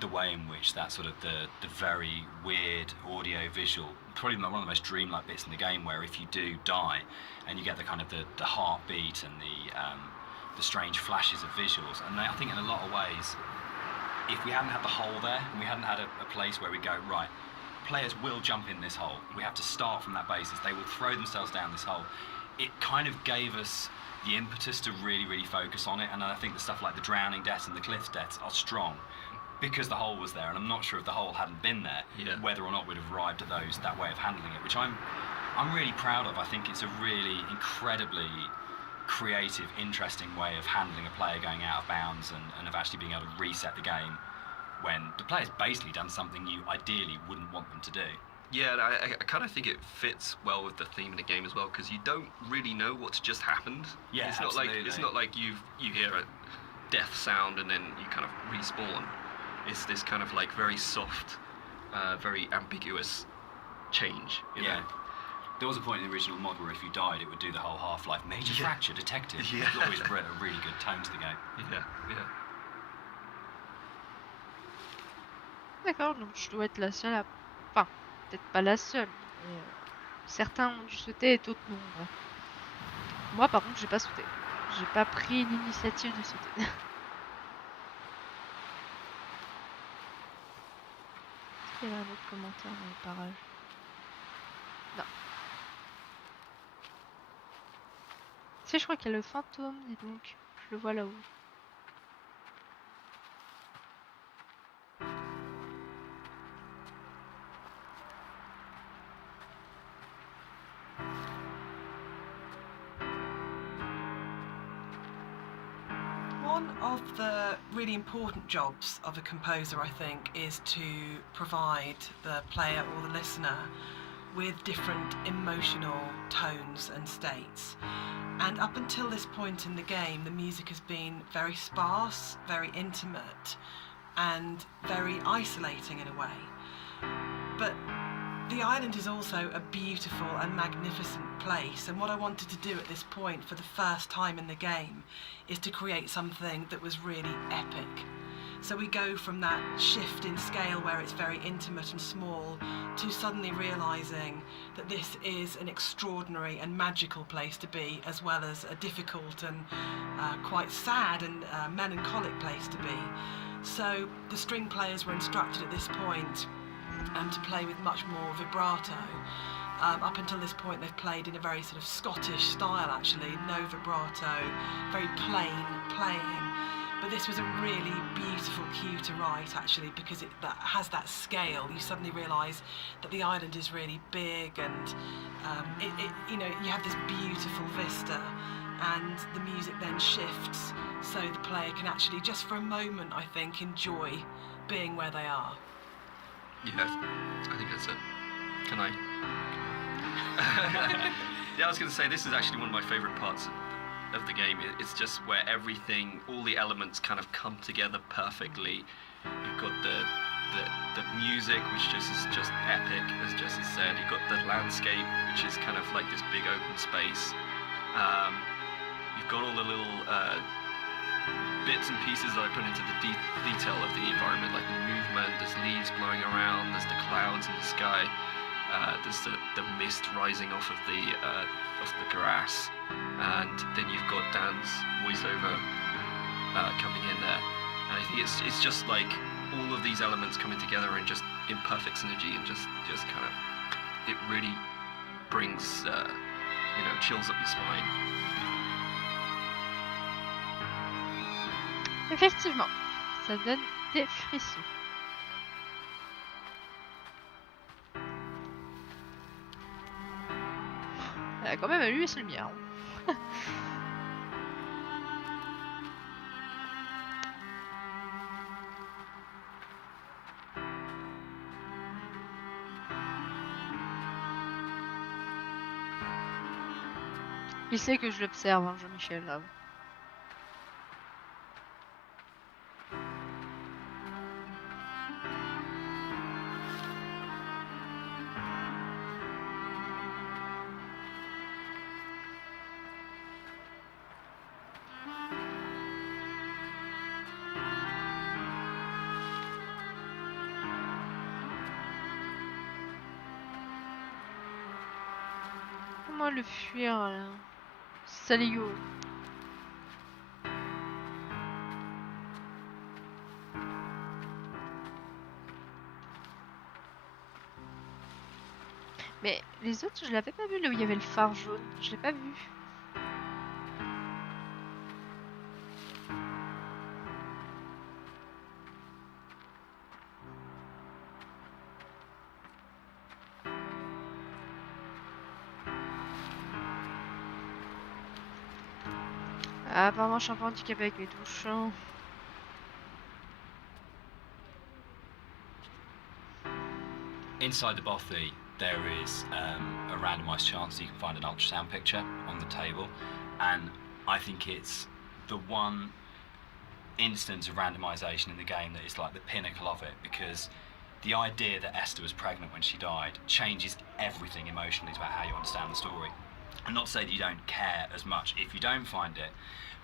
the way in which that sort of the very weird audio visual, probably one of the most dreamlike bits in the game, where if you do die and you get the kind of the heartbeat and the strange flashes of visuals. And I think in a lot of ways, if we hadn't had the hole there and we hadn't had a place where we go, right, players will jump in this hole, we have to start from that basis, they will throw themselves down this hole, it kind of gave us the impetus to really, really focus on it. And I think the stuff like the drowning deaths and the cliff deaths are strong because the hole was there, and I'm not sure if the hole hadn't been there, whether or not we'd have arrived at that way of handling it, which I'm really proud of. I think it's a really incredibly creative, interesting way of handling a player going out of bounds and of actually being able to reset the game when the player's basically done something you ideally wouldn't want them to do. Yeah, I kind of think it fits well with the theme of the game as well, because you don't really know what's just happened. Yeah, it's absolutely. Not like you hear a death sound and then you kind of respawn. It's this kind of like very soft, very ambiguous change. You know? There was a point in the original mod where if you died, it would do the whole Half-Life major fracture detected. Yeah. It always brought a really good tone to the game. Yeah. D'accord, donc je dois être la seule à... Enfin, peut-être pas la seule, mais certains ont dû sauter et d'autres non. Ouais. Moi, par contre, j'ai pas sauté. J'ai pas pris l'initiative de sauter. Il y avait un autre commentaire dans les parages. Non. Si, je crois qu'il y a le fantôme, dis donc. Je le vois là-haut. One of the really important jobs of a composer, I think, is to provide the player or the listener with different emotional tones and states. And up until this point in the game, the music has been very sparse, very intimate, and very isolating in a way. But the island is also a beautiful and magnificent place, and what I wanted to do at this point for the first time in the game is to create something that was really epic. So we go from that shift in scale where it's very intimate and small to suddenly realising that this is an extraordinary and magical place to be, as well as a difficult and quite sad and melancholic place to be. So the string players were instructed at this point to play with much more vibrato. Up until this point they've played in a very sort of Scottish style actually, no vibrato, very plain playing. But this was a really beautiful cue to write actually, because it has that scale. You suddenly realise that the island is really big, and you have this beautiful vista, and the music then shifts so the player can actually just for a moment, I think, enjoy being where they are. Yeah, I think that's it. Can I? Yeah, I was going to say, this is actually one of my favourite parts of the game. It's just where everything, all the elements kind of come together perfectly. You've got the music, which is just epic, as Jesse said. You've got the landscape, which is kind of like this big open space. You've got all the little bits and pieces that I put into the detail of the environment, like the movement. There's leaves blowing around, there's the clouds in the sky, there's the mist rising off of the grass, and then you've got Dan's voiceover coming in there, and I think it's just like all of these elements coming together and just in perfect synergy, and just kind of, it really brings chills up your spine. Effectivement, ça donne des frissons. Elle a quand même allumé ce lumière. Il sait que je l'observe, hein, Jean-Michel, là. Comment le fuir, là? Salut. Mais les autres, je l'avais pas vu là où il y avait le phare jaune. Je l'ai pas vu. Ah, apparemment, je suis un peu handicapée avec mes touches. Inside the bothy, there is a randomised chance that you can find an ultrasound picture on the table, and I think it's the one instance of randomisation in the game that is like the pinnacle of it, because the idea that Esther was pregnant when she died changes everything emotionally about how you understand the story. And not to say that you don't care as much if you don't find it,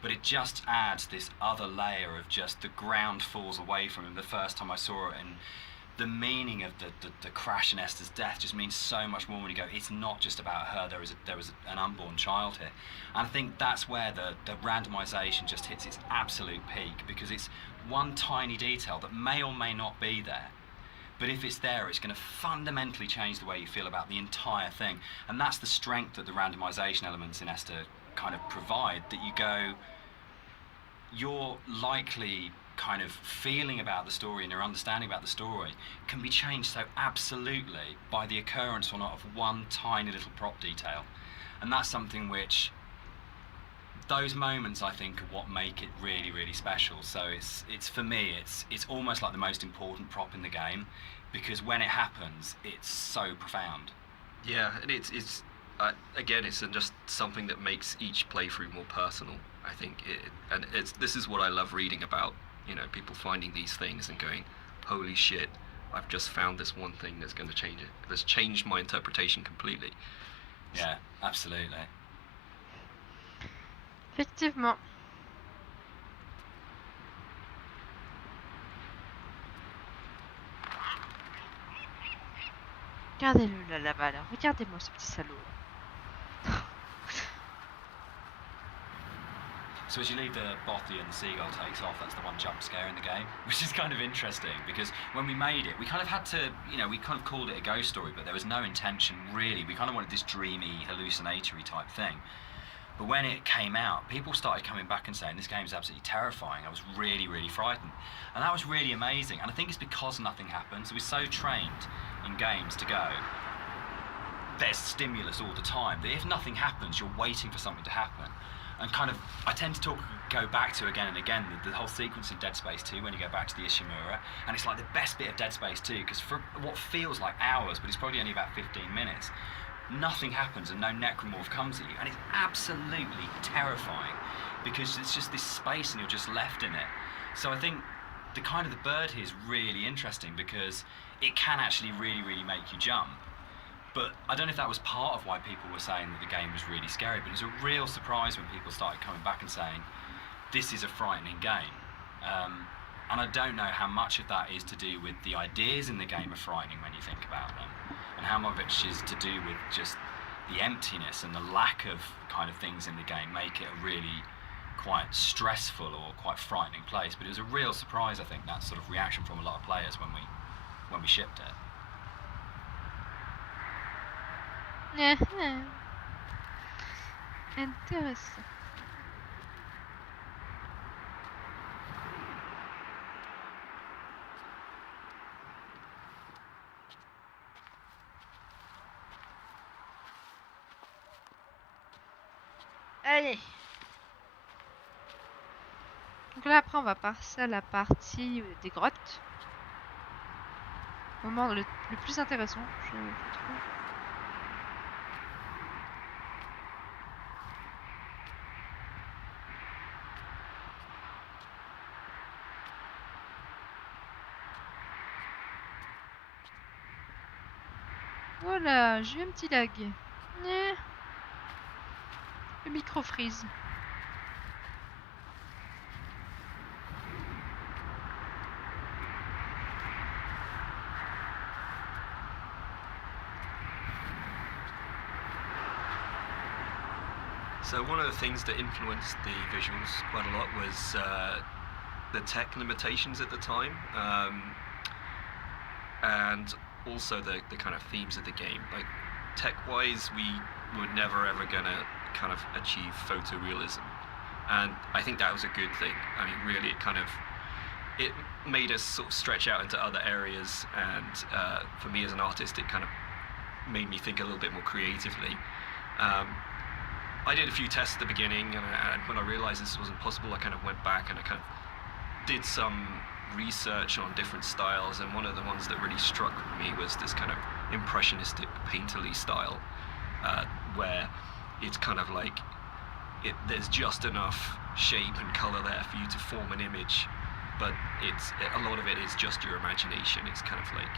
but it just adds this other layer of just the ground falls away from him the first time I saw it, and the meaning of the crash in Esther's death just means so much more when you go, it's not just about her, there was an unborn child here. And I think that's where the randomisation just hits its absolute peak, because it's one tiny detail that may or may not be there, But if it's there, it's going to fundamentally change the way you feel about the entire thing. And that's the strength that the randomization elements in Esther kind of provide, that you go, your likely kind of feeling about the story and your understanding about the story can be changed so absolutely by the occurrence or not of one tiny little prop detail. And that's something which, those moments I think are what make it really, really special. So it's for me, it's almost like the most important prop in the game, because when it happens, it's so profound. Yeah, and it's again, it's just something that makes each playthrough more personal. I think this is what I love reading about. You know, people finding these things and going, "Holy shit! I've just found this one thing that's going to change it. That's changed my interpretation completely." Yeah, absolutely. Effectivement. Regardez-le là, là-bas, là. Regardez-moi ce petit salaud. So as you leave the bothy and the seagull takes off, that's the one jump scare in the game, which is kind of interesting, because when we made it, we kind of had to, you know, we kind of called it a ghost story, but there was no intention really. We kind of wanted this dreamy, hallucinatory type thing. But when it came out, people started coming back and saying, this game is absolutely terrifying. I was really, really frightened. And that was really amazing. And I think it's because nothing happens. We're so trained in games to go, there's stimulus all the time, that if nothing happens, you're waiting for something to happen. And kind of, I tend to go back to again and again the whole sequence in Dead Space 2 when you go back to the Ishimura, and it's like the best bit of Dead Space 2, because for what feels like hours, but it's probably only about 15 minutes, nothing happens and no necromorph comes at you, and it's absolutely terrifying, because it's just this space and you're just left in it. So I think the kind of the bird here is really interesting, because it can actually really, really make you jump. But I don't know if that was part of why people were saying that the game was really scary, but it was a real surprise when people started coming back and saying, this is a frightening game. And I don't know how much of that is to do with the ideas in the game are frightening when you think about them, and how much is to do with just the emptiness and the lack of kind of things in the game make it a really quite stressful or quite frightening place. But it was a real surprise, I think, that sort of reaction from a lot of players when we shipped it. Intéressant. Allez. Donc là, après, on va passer à la partie des grottes. Moment le plus intéressant, je trouve. Voilà, j'ai eu un petit lag. Le micro freeze. So one of the things that influenced the visuals quite a lot was the tech limitations at the time, and also the kind of themes of the game. Like, tech-wise, we were never ever gonna kind of achieve photorealism, and I think that was a good thing. I mean, really, it made us sort of stretch out into other areas, and for me as an artist, it kind of made me think a little bit more creatively. I did a few tests at the beginning, and when I realized this wasn't possible, I kind of went back and I kind of did some research on different styles, and one of the ones that really struck me was this kind of impressionistic painterly style, where it's kind of like there's just enough shape and color there for you to form an image, but a lot of it is just your imagination. It's kind of like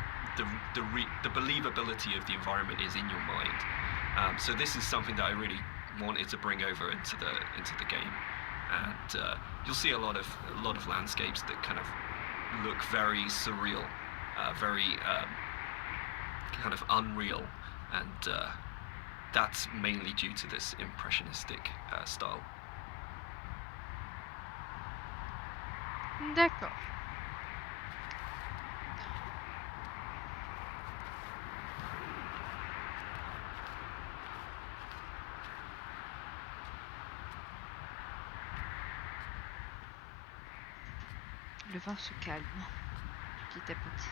the believability of the environment is in your mind. So this is something that I really wanted to bring over into the game, and you'll see a lot of landscapes that kind of look very surreal, very kind of unreal, and that's mainly due to this impressionistic style. D'accord. le vent se calme petit à petit.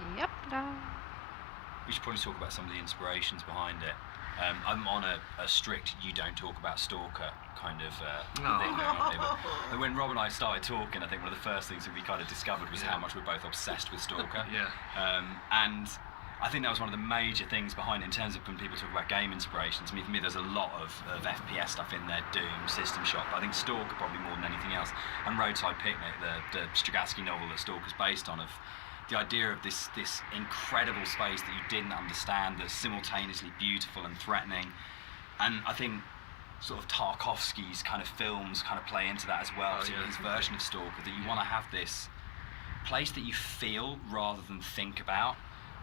Et hop là. We should probably talk about some of the inspirations behind it. I'm on a strict you don't talk about stalker kind of thing going on here. But when Rob and I started talking, I think one of the first things that we kind of discovered was how much we're both obsessed with stalker. And I think that was one of the major things behind it in terms of when people talk about game inspirations. I mean, for me, there's a lot of FPS stuff in there, Doom, System Shock, but I think Stalker probably more than anything else. And Roadside Picnic, the Strugatsky novel that Stalker's based on, of the idea of this incredible space that you didn't understand, that's simultaneously beautiful and threatening. And I think sort of Tarkovsky's kind of films kind of play into that as well, his version of Stalker, that you want to have this place that you feel rather than think about.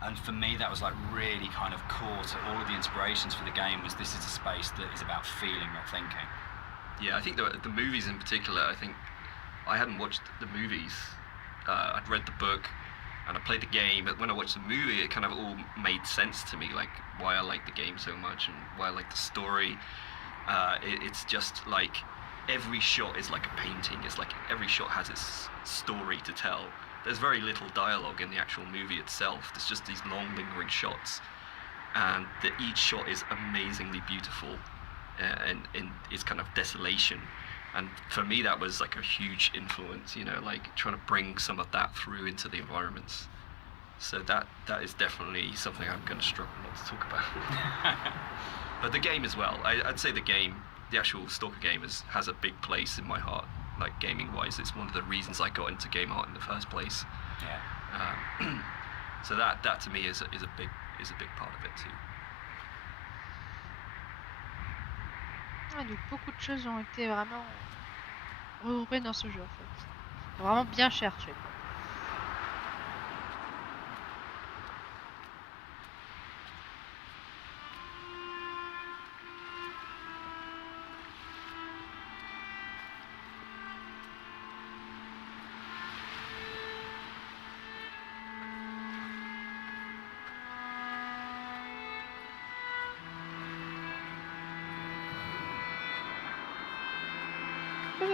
And for me, that was like really kind of core to all of the inspirations for the game, was this is a space that is about feeling, not thinking. Yeah, I think the movies in particular, I think I hadn't watched the movies. I'd read the book and I played the game, but when I watched the movie, it kind of all made sense to me, like why I like the game so much and why I like the story. It's just like every shot is like a painting. It's like every shot has its story to tell. There's very little dialogue in the actual movie itself. There's just these long lingering shots, and each shot is amazingly beautiful and in its kind of desolation. And for me, that was like a huge influence, you know, like trying to bring some of that through into the environments. So that is definitely something I'm going to struggle not to talk about. But the game as well. I'd say the actual Stalker game has a big place in my heart. Like gaming wise, it's one of the reasons I got into game art in the first place. Yeah. So that to me is a big part of it too. Ouais, donc beaucoup de choses ont été vraiment regroupées dans ce jeu en fait. Vraiment bien cherché. Quoi.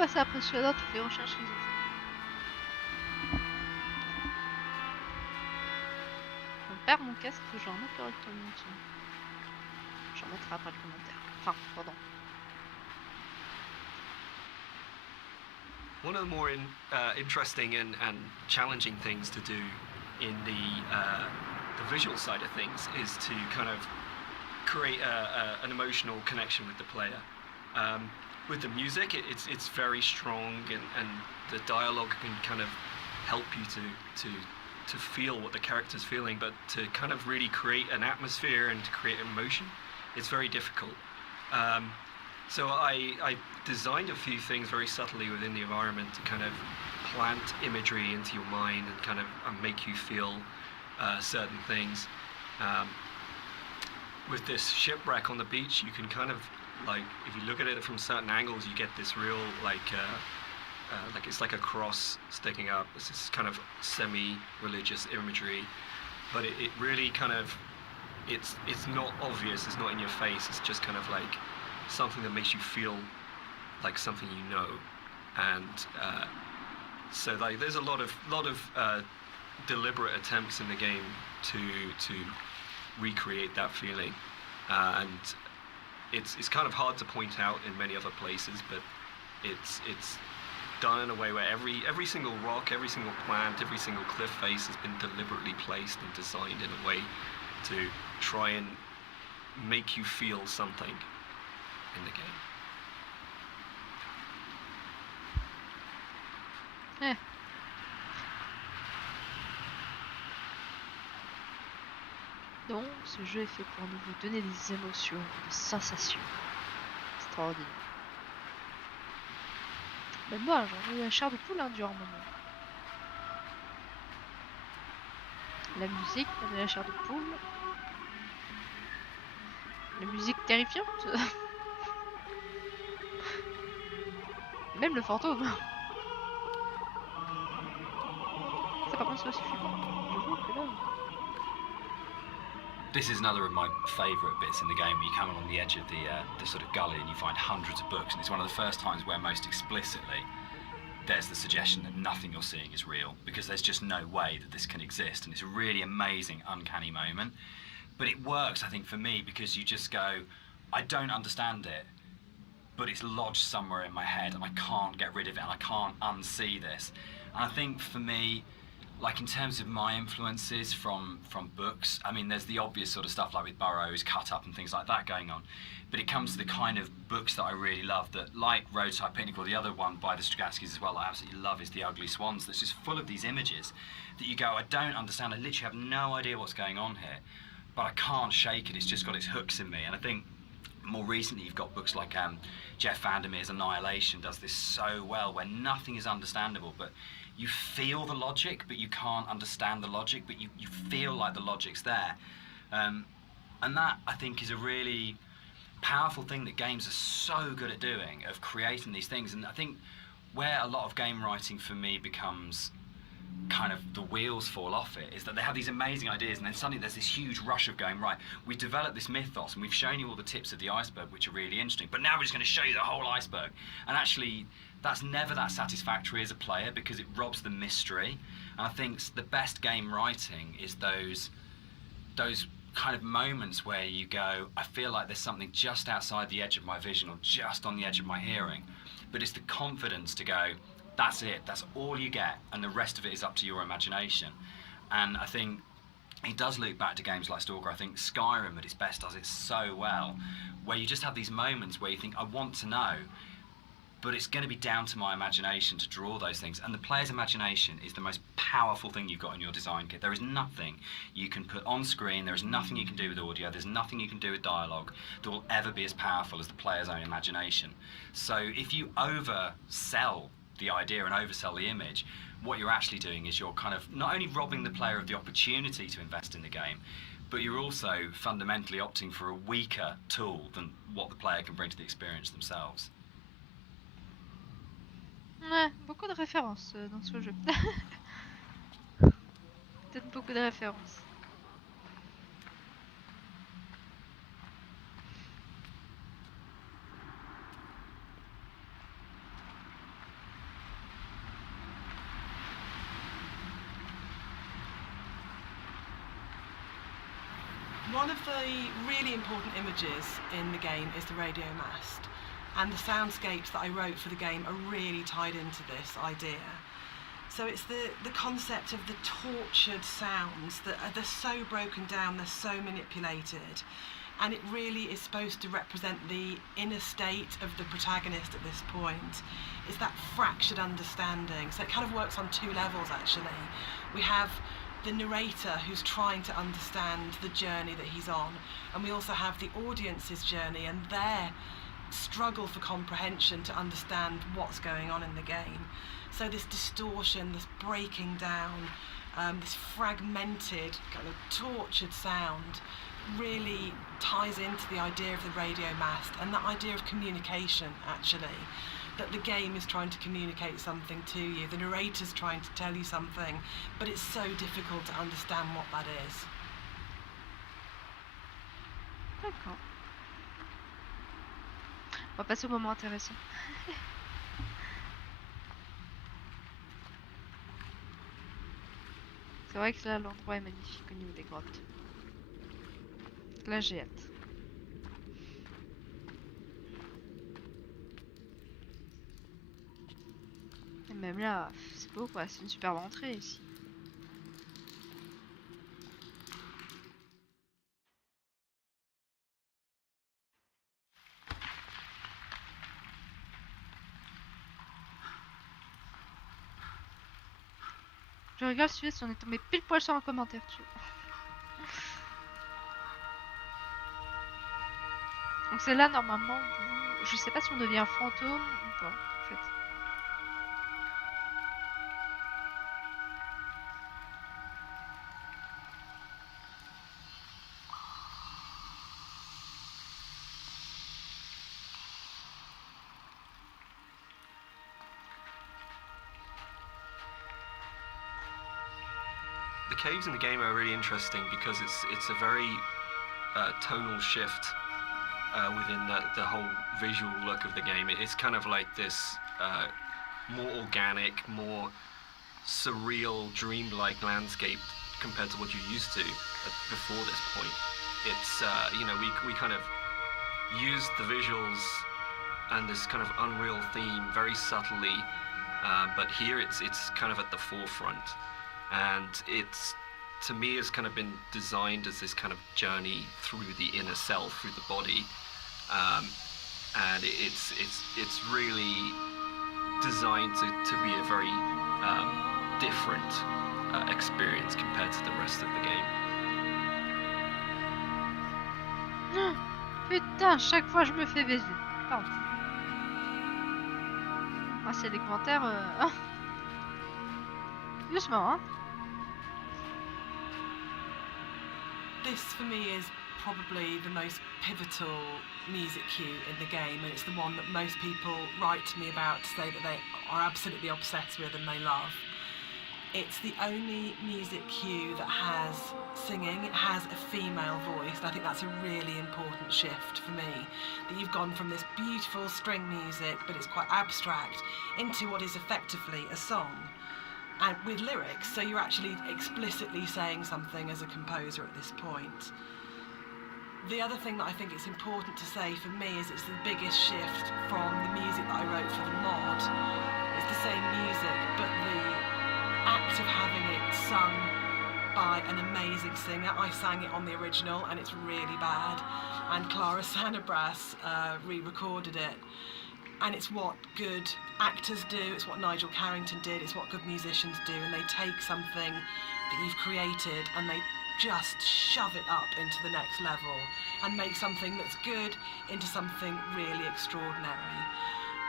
C'est impressionnant toutes les recherches qu'ils ont fait. Je perds mon casque, je remets correctement dessus. Je remettrai après le commentaire. Enfin, pardon. One of the more interesting and challenging things to do in the visual side of things is to kind of create an emotional connection with the player. With the music, it's very strong, and the dialogue can kind of help you to feel what the character's feeling, but to kind of really create an atmosphere and to create emotion, it's very difficult. So I designed a few things very subtly within the environment to kind of plant imagery into your mind and kind of make you feel certain things. With this shipwreck on the beach, you can kind of, like, if you look at it from certain angles, you get this real like it's like a cross sticking up. It's this kind of semi-religious imagery, but it really kind of it's not obvious. It's not in your face. It's just kind of like something that makes you feel like something you know. And so like there's a lot of deliberate attempts in the game to recreate that feeling, and it's kind of hard to point out in many other places, but it's done in a way where every single rock, every single plant, every single cliff face has been deliberately placed and designed in a way to try and make you feel something in the game. Eh. Donc, ce jeu est fait pour nous donner des émotions, des sensations extraordinaires. Même moi, j'en ai eu la chair de poule durant un moment. La musique, on a la chair de poule. La musique terrifiante. Même le fantôme. Ça par contre c'est aussi flippant. J'avoue que là... This is another of my favourite bits in the game, where you come along the edge of the sort of gully and you find hundreds of books, and it's one of the first times where most explicitly there's the suggestion that nothing you're seeing is real, because there's just no way that this can exist, and it's a really amazing, uncanny moment. But it works, I think, for me, because you just go, I don't understand it, but it's lodged somewhere in my head, and I can't get rid of it, and I can't unsee this. And I think for me, like in terms of my influences from books, I mean, there's the obvious sort of stuff like with Burroughs, Cut Up and things like that going on. But it comes to the kind of books that I really love, that like Roadside Picnic, or the other one by the Strugatskys as well, I absolutely love, is The Ugly Swans, that's just full of these images that you go, I don't understand, I literally have no idea what's going on here, but I can't shake it, it's just got its hooks in me. And I think more recently you've got books like Jeff Vandermeer's Annihilation does this so well, where nothing is understandable, but you feel the logic, but you can't understand the logic, but you feel like the logic's there. And that, I think, is a really powerful thing that games are so good at doing, of creating these things. And I think where a lot of game writing for me becomes kind of the wheels fall off it, is that they have these amazing ideas, and then suddenly there's this huge rush of going, right, we've developed this mythos and we've shown you all the tips of the iceberg, which are really interesting, but now we're just going to show you the whole iceberg. And actually that's never that satisfactory as a player, because it robs the mystery. And I think the best game writing is those kind of moments where you go, I feel like there's something just outside the edge of my vision, or just on the edge of my hearing, but it's the confidence to go, that's it, that's all you get, and the rest of it is up to your imagination. And I think it does loop back to games like Stalker. I think Skyrim at its best does it so well, where you just have these moments where you think, I want to know, but it's going to be down to my imagination to draw those things. And the player's imagination is the most powerful thing you've got in your design kit. There is nothing you can put on screen, there is nothing you can do with audio, there's nothing you can do with dialogue that will ever be as powerful as the player's own imagination. So if you oversell the idea and oversell the image, what you're actually doing is you're kind of not only robbing the player of the opportunity to invest in the game, but you're also fundamentally opting for a weaker tool than what the player can bring to the experience themselves. Ouais, beaucoup de références dans ce jeu. Peut-être beaucoup de références. One of the really important images in the game is the radio mast, and the soundscapes that I wrote for the game are really tied into this idea. So it's the concept of the tortured sounds that they're so broken down, they're so manipulated, and it really is supposed to represent the inner state of the protagonist at this point. It's that fractured understanding. So it kind of works on two levels, actually. We have the narrator who's trying to understand the journey that he's on, and we also have the audience's journey and their struggle for comprehension to understand what's going on in the game. So this distortion, this breaking down, this fragmented, kind of tortured sound really ties into the idea of the radio mast and that idea of communication, actually. That the game is trying to communicate something to you, the narrator's trying to tell you something, but it's so difficult to understand what that is. D'accord. On va passer au moment intéressant. C'est vrai que là, l'endroit est magnifique au niveau des grottes. Là, j'ai hâte. Et même là, c'est beau quoi, c'est une superbe entrée ici. Je regarde celui-là si on est tombé pile poil sur un commentaire, tu vois. Donc c'est là normalement où je sais pas si on devient fantôme ou pas en fait. The caves in the game are really interesting because it's a very tonal shift within the whole visual look of the game. It's kind of like this more organic, more surreal, dreamlike landscape compared to what you're used to before this point. It's we kind of used the visuals and this kind of unreal theme very subtly, but here it's kind of at the forefront, and it's, to me, has kind of been designed as this kind of journey through the inner self, through the body, and it's really designed to be a very different experience compared to the rest of the game. Putain, chaque fois je me fais baiser. Pardon. Ah, c'est des commentaires. Doucement, hein. This for me is probably the most pivotal music cue in the game, and it's the one that most people write to me about to say that they are absolutely obsessed with and they love. It's the only music cue that has singing. It has a female voice, and I think that's a really important shift for me, that you've gone from this beautiful string music, but it's quite abstract, into what is effectively a song, and with lyrics, so you're actually explicitly saying something as a composer at this point. The other thing that I think it's important to say for me is it's the biggest shift from the music that I wrote for the mod. It's the same music, but the act of having it sung by an amazing singer. I sang it on the original and it's really bad, and Clara Sanabras re-recorded it, and it's what good actors do, it's what Nigel Carrington did, it's what good musicians do, and they take something that you've created and they just shove it up into the next level and make something that's good into something really extraordinary.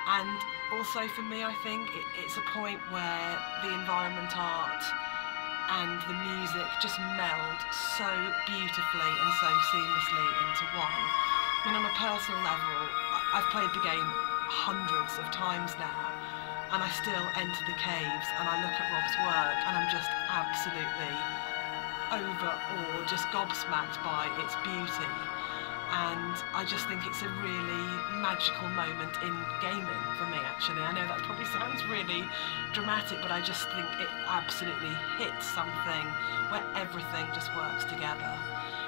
And also for me, I think it's a point where the environment art and the music just meld so beautifully and so seamlessly into one. I mean, on a personal level, I've played the game hundreds of times now, and I still enter the caves and I look at Rob's work and I'm just absolutely overawed, just gobsmacked by its beauty. And I just think it's a really magical moment in gaming for me, actually. I know that probably sounds really dramatic, but I just think it absolutely hits something where everything just works together.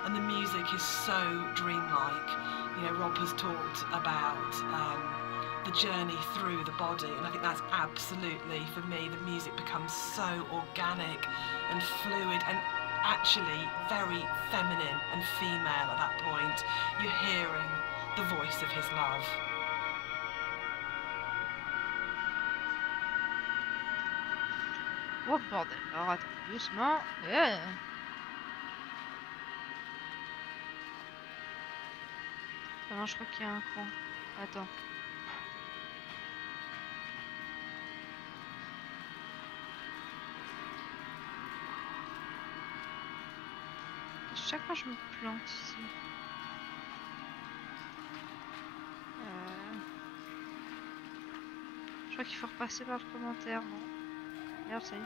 And the music is so dreamlike. You know, Rob has talked about the journey through the body, and I think that's absolutely, for me, the music becomes so organic and fluid and actually very feminine and female at that point. You're hearing the voice of his love. Oh bordel, alors attends, doucement. Ah non, je crois qu'il y a un coin. Attends. Chaque fois je me plante ici. Je crois qu'il faut repasser par le commentaire, non? Merde, ça y est.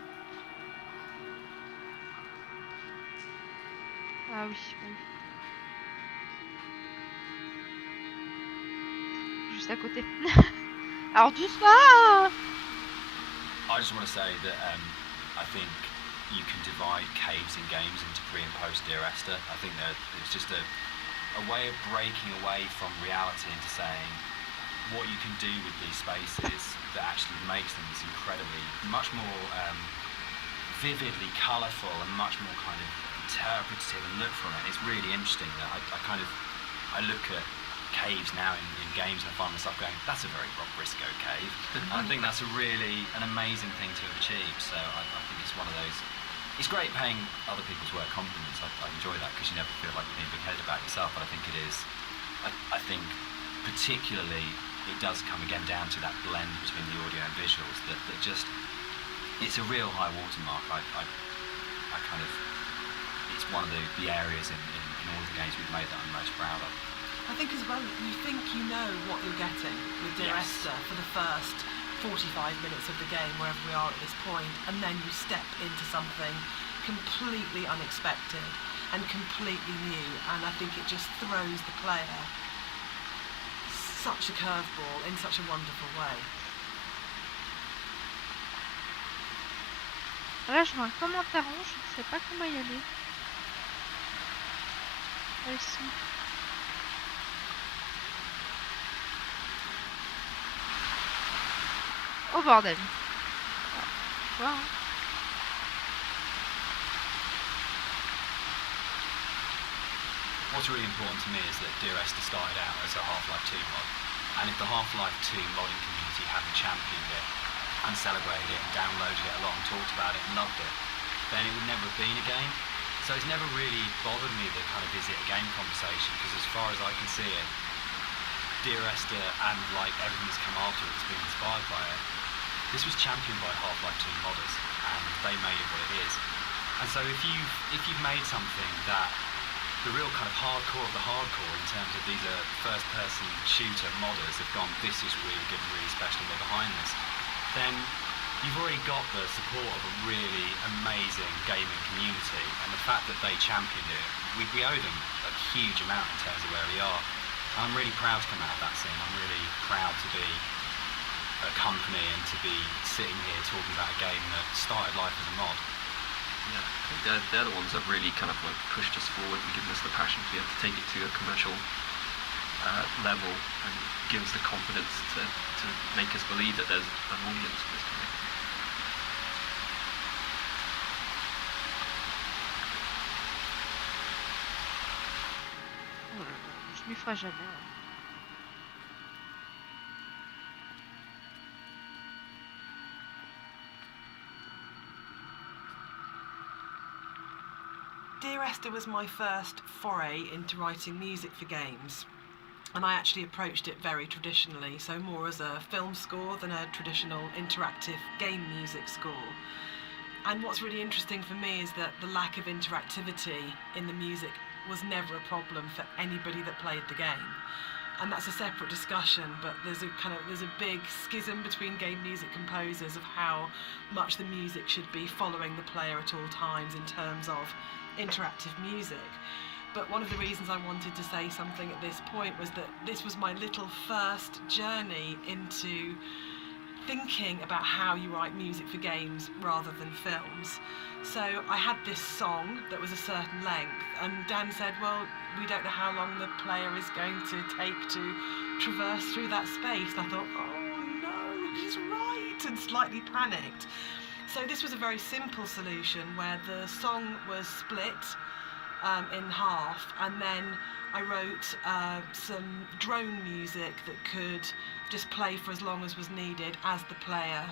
Ah oui, oui. Juste à côté. Alors doucement! I just want to say that I think you can divide caves in games into pre and post Dear Esther. I think that it's just a way of breaking away from reality into saying what you can do with these spaces that actually makes them this incredibly, much more vividly colourful and much more kind of interpretative and look from it. It's really interesting that I look at caves now in games and I find myself going, that's a very Rob Briscoe cave. I think that's an amazing thing to have achieved. So I think it's one of those. It's great paying other people's work compliments. I enjoy that because you never feel like you're being big-headed about yourself. But I think it is. I think particularly it does come again down to that blend between the audio and visuals that just it's a real high watermark. I kind of it's one of the areas in all the games we've made that I'm most proud of. I think as well, you think you know what you're getting with Dear Esther for the first 45 minutes of the game, wherever we are at this point, and then you step into something completely unexpected. and completely new, and I think it just throws the player such a curveball in such a wonderful way. Là, je vois un commentaire rond, je ne sais pas comment y aller. Ici. Oh bordel. Quoi, hein? What's really important to me is that Dear Esther started out as a Half-Life 2 mod, and if the Half-Life 2 modding community hadn't championed it and celebrated it and downloaded it a lot and talked about it and loved it, then it would never have been a game. So it's never really bothered me the kind of is it a game conversation, because as far as I can see it, Dear Esther and like everything that's come after it has been inspired by it. This was championed by Half-Life 2 modders, and they made it what it is. And so if you've made something that the real kind of hardcore of the hardcore in terms of these are first-person shooter modders have gone, this is really good and really special and they're behind this, then you've already got the support of a really amazing gaming community, and the fact that they championed it, we owe them a huge amount in terms of where we are. I'm really proud to come out of that scene. I'm really proud to be a company and to be sitting here talking about a game that started life as a mod. Yeah, I think they're the ones that really kind of like pushed us forward and given us the passion to be able to take it to a commercial level and give us the confidence to make us believe that there's an audience for this kind of thing. Oh là là, je m'y ferai jamais. Hein. Dear Esther was my first foray into writing music for games, and I actually approached it very traditionally, so more as a film score than a traditional interactive game music score. And what's really interesting for me is that the lack of interactivity in the music was never a problem for anybody that played the game. And that's a separate discussion, but there's a big schism between game music composers of how much the music should be following the player at all times in terms of interactive music. But one of the reasons I wanted to say something at this point was that this was my little first journey into thinking about how you write music for games rather than films. So I had this song that was a certain length, and Dan said, well, we don't know how long the player is going to take to traverse through that space. And I thought, oh no, he's right, and slightly panicked. So this was a very simple solution where the song was split in half, and then I wrote some drone music that could just play for as long as was needed as the player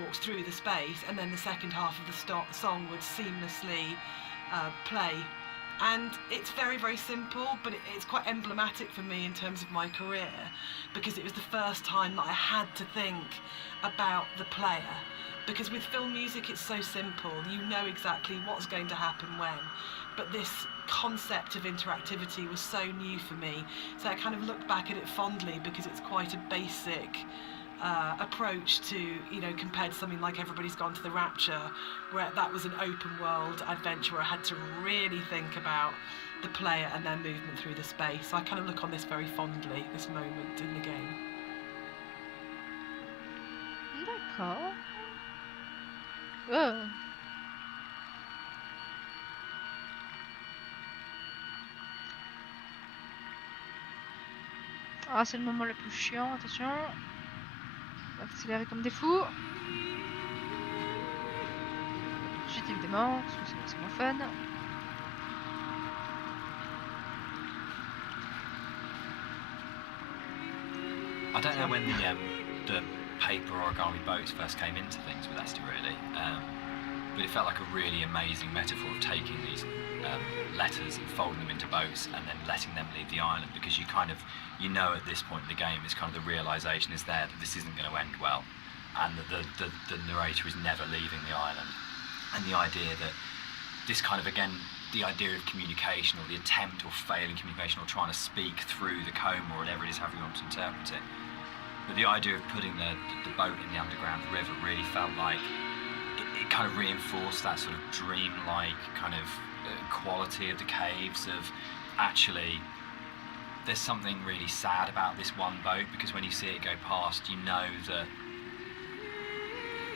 walks through the space, and then the second half of the song would seamlessly play. And it's very, very simple, but it's quite emblematic for me in terms of my career, because it was the first time that I had to think about the player. Because with film music it's so simple, you know exactly what's going to happen when, but this concept of interactivity was so new for me, so I kind of look back at it fondly because it's quite a basic approach to, you know, compared to something like Everybody's Gone to the Rapture, where that was an open world adventure where I had to really think about the player and their movement through the space. So I kind of look on this very fondly, this moment in the game. D'accord. Oh. Ah, c'est le moment le plus chiant, attention. On va accélérer comme des fous. Ensuite, évidemment, parce que c'est moins fun. I don't know when the paper origami boats first came into things with Esther, really, but it felt like a really amazing metaphor of taking these letters and folding them into boats and then letting them leave the island, because you know at this point in the game is kind of the realisation is there that this isn't going to end well, and that the narrator is never leaving the island, and the idea that this kind of, again, the idea of communication or the attempt or failing communication or trying to speak through the coma or whatever it is, however you want to interpret it. But the idea of putting the boat in the underground river really felt like it kind of reinforced that sort of dream-like kind of quality of the caves of actually there's something really sad about this one boat, because when you see it go past, you know that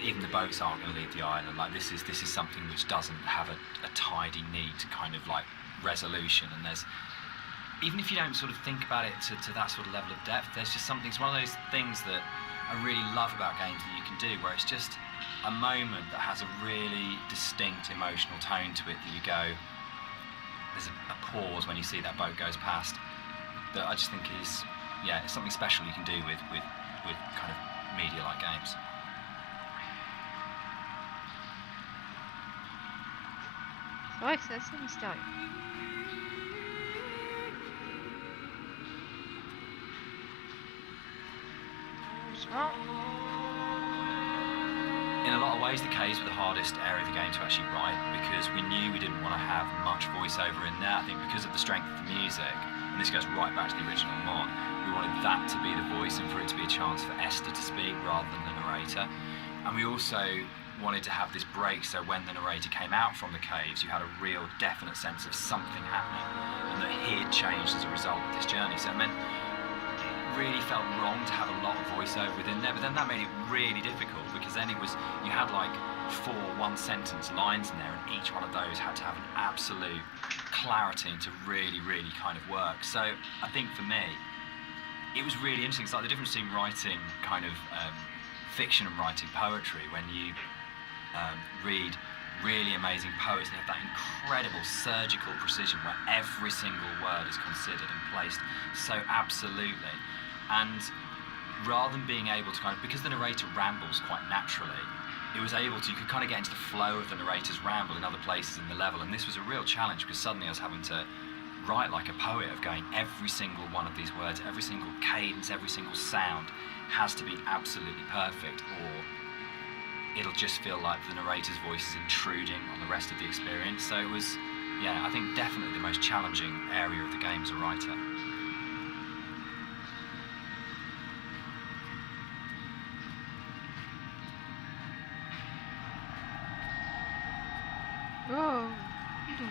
even the boats aren't going to leave the island. Like this is something which doesn't have a tidy, neat kind of like resolution. And there's, even if you don't sort of think about it to that sort of level of depth, there's just something. It's one of those things that I really love about games that you can do, where it's just a moment that has a really distinct emotional tone to it. That you go, there's a pause when you see that boat goes past. That I just think is, yeah, it's something special you can do with kind of media-like games. C'est vrai que c'est assez mystérieux. Doucement. In a lot of ways, the caves were the hardest area of the game to actually write, because we knew we didn't want to have much voiceover in there. I think because of the strength of the music, and this goes right back to the original mod, we wanted that to be the voice and for it to be a chance for Esther to speak rather than the narrator. And we also wanted to have this break, so when the narrator came out from the caves, you had a real definite sense of something happening and that he had changed as a result of this journey. So it meant really felt wrong to have a lot of voiceover within there, but then that made it really difficult, because then it was, you had like 4 one-sentence lines in there, and each one of those had to have an absolute clarity and to really kind of work. So I think for me it was really interesting. It's like the difference between writing kind of fiction and writing poetry. When you read really amazing poets, they have that incredible surgical precision where every single word is considered and placed so absolutely. And rather than being able to kind of, because the narrator rambles quite naturally, it was able to, you could kind of get into the flow of the narrator's ramble in other places in the level. And this was a real challenge, because suddenly I was having to write like a poet, of going, every single one of these words, every single cadence, every single sound has to be absolutely perfect, or it'll just feel like the narrator's voice is intruding on the rest of the experience. So it was, yeah, I think definitely the most challenging area of the game as a writer. Oh, dis donc.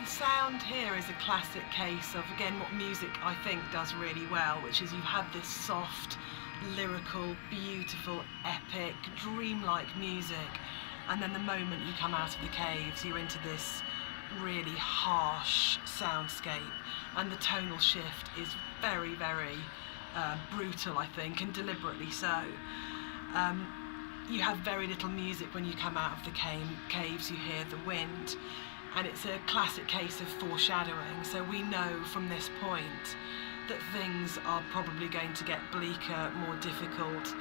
The sound here is a classic case of, again, what music I think does really well, which is you've had this soft, lyrical, beautiful, epic, dreamlike music, and then the moment you come out of the caves, you're into this really harsh soundscape, and the tonal shift is very brutal, I think, and deliberately so. You have very little music when you come out of the caves. You hear the wind, and it's a classic case of foreshadowing. So we know from this point that things are probably going to get bleaker, more difficult,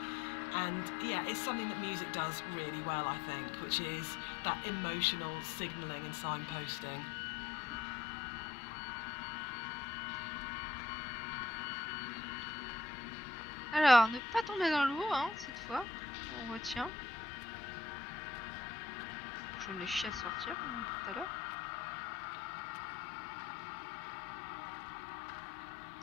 and yeah, it's something that music does really well, I think, which is that emotional signalling and signposting. Alors, ne pas tomber dans l'eau, hein, cette fois. On retient. Je me chie à sortir, comme tout à l'heure.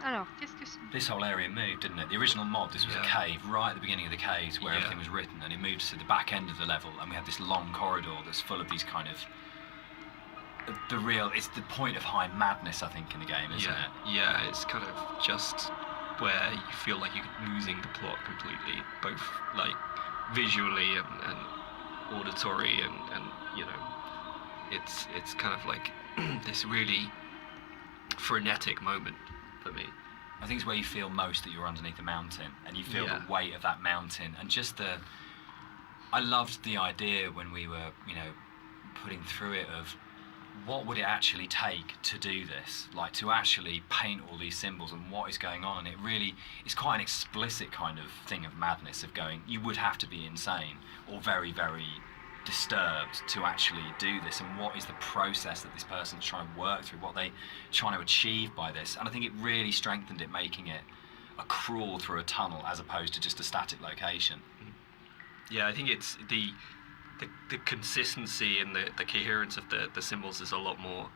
Alors, qu'est-ce que c'est? This whole area moved, didn't it? The original mod, this was a cave right at the beginning of the caves where everything was written, and it moved to the back end of the level, and we have this long corridor that's full of these kind of it's the point of high madness, I think, in the game, isn't it? Yeah, it's kind of just where you feel like you're losing the plot completely, both like visually and auditory, and you know, it's kind of like this really frenetic moment for me. I think it's where you feel most that you're underneath a mountain, and you feel the weight of that mountain, and just I loved the idea when we were, you know, putting through it of what would it actually take to do this, like to actually paint all these symbols and what is going on. And it really is quite an explicit kind of thing of madness, of going, you would have to be insane or very disturbed to actually do this, and what is the process that this person's trying to work through, what they trying to achieve by this. And I think it really strengthened it, making it a crawl through a tunnel as opposed to just a static location. Yeah, I think it's the consistency and the coherence of the symbols is a lot more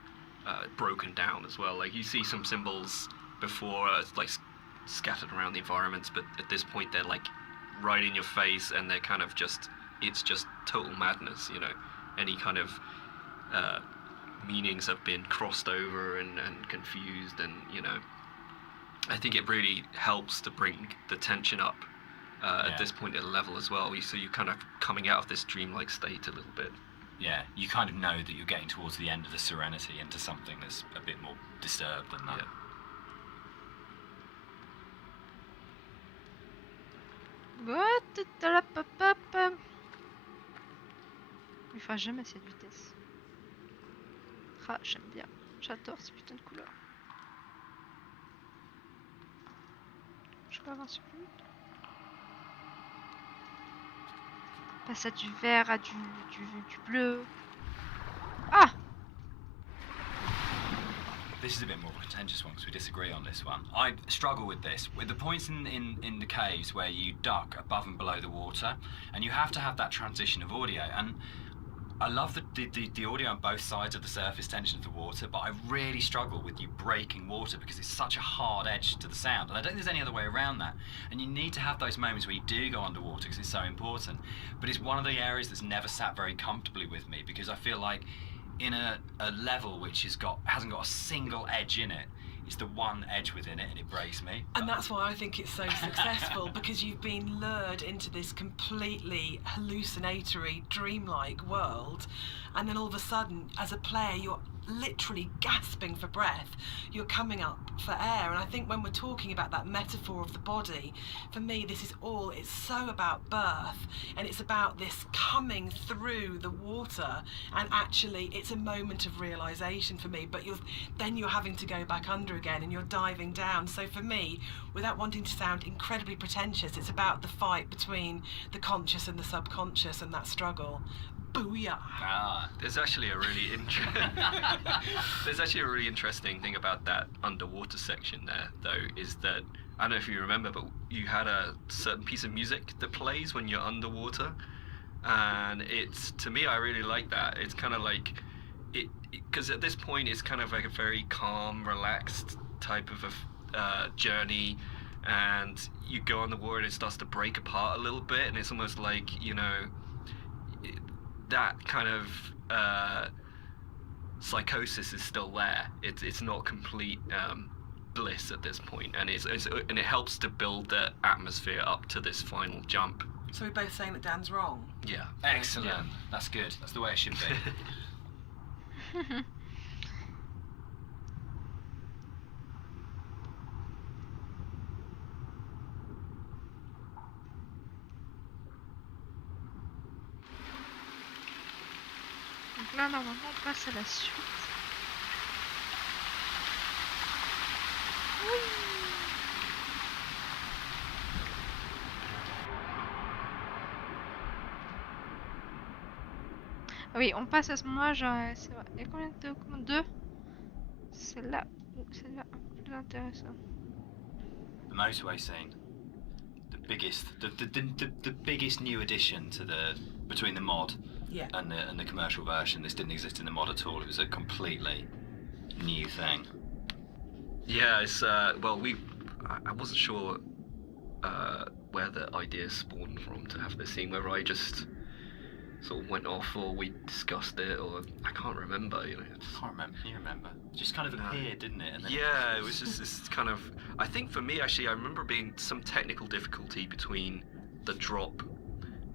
broken down as well. Like you see some symbols before, like scattered around the environments, but at this point they're like right in your face, and they're kind of it's just total madness, you know. Any kind of meanings have been crossed over and confused, and you know, I think it really helps to bring the tension up at this point at a level as well. So you're kind of coming out of this dreamlike state a little bit. Yeah, you kind of know that you're getting towards the end of the serenity into something that's a bit more disturbed than that. Yeah. What? Il faut jamais cette vitesse. Ah, j'aime bien. J'adore ces putains de couleurs. Je peux avancer plus vite. Passe à du vert, à du bleu. Ah! This is a bit more of a contentious one because we disagree on this one. I struggle with this. With the points in the caves where you duck above and below the water, and you have to have that transition of audio. And I love the audio on both sides of the surface tension of the water, but I really struggle with you breaking water because it's such a hard edge to the sound. And I don't think there's any other way around that. And you need to have those moments where you do go underwater because it's so important. But it's one of the areas that's never sat very comfortably with me because I feel like in a level which hasn't got a single edge in it, it's the one edge within it, and it breaks me. And that's why I think it's so successful, because you've been lured into this completely hallucinatory, dreamlike world, and then all of a sudden, as a player, you're literally gasping for breath. You're coming up for air. And I think when we're talking about that metaphor of the body, for me, it's so about birth, and it's about this coming through the water, and actually it's a moment of realization for me, but you're having to go back under again, and you're diving down. So for me, without wanting to sound incredibly pretentious, it's about the fight between the conscious and the subconscious, and that struggle. Booyah! There's actually a really interesting thing about that underwater section there, though, is that, I don't know if you remember, but you had a certain piece of music that plays when you're underwater, and to me, I really like that. It's kind of like, because at this point, it's kind of like a very calm, relaxed type of a journey, and you go on the water and it starts to break apart a little bit, and it's almost like, you know, that kind of psychosis is still there. It's not complete bliss at this point, and and it helps to build the atmosphere up to this final jump. So we're both saying that Dan's wrong? Yeah. Excellent. Yeah. That's good. That's the way it should be. Donc là, normalement, on passe à la suite. Oui. Ah oui, on passe à ce moment-là, genre, c'est vrai. Il y a combien de commandes? Deux? Celle-là ou celle-là, un peu plus intéressant. The motorway scene, the biggest new addition to between the mod and the commercial version. This didn't exist in the mod at all. It was a completely new thing. Yeah, it's well, I wasn't sure where the idea spawned from to have this scene, whether I just sort of went off or we discussed it, or I can't remember. You know, I can't remember. Can you remember? It just kind of appeared, didn't it? And then yeah, it was just this kind of. I think for me, actually, I remember being some technical difficulty between the drop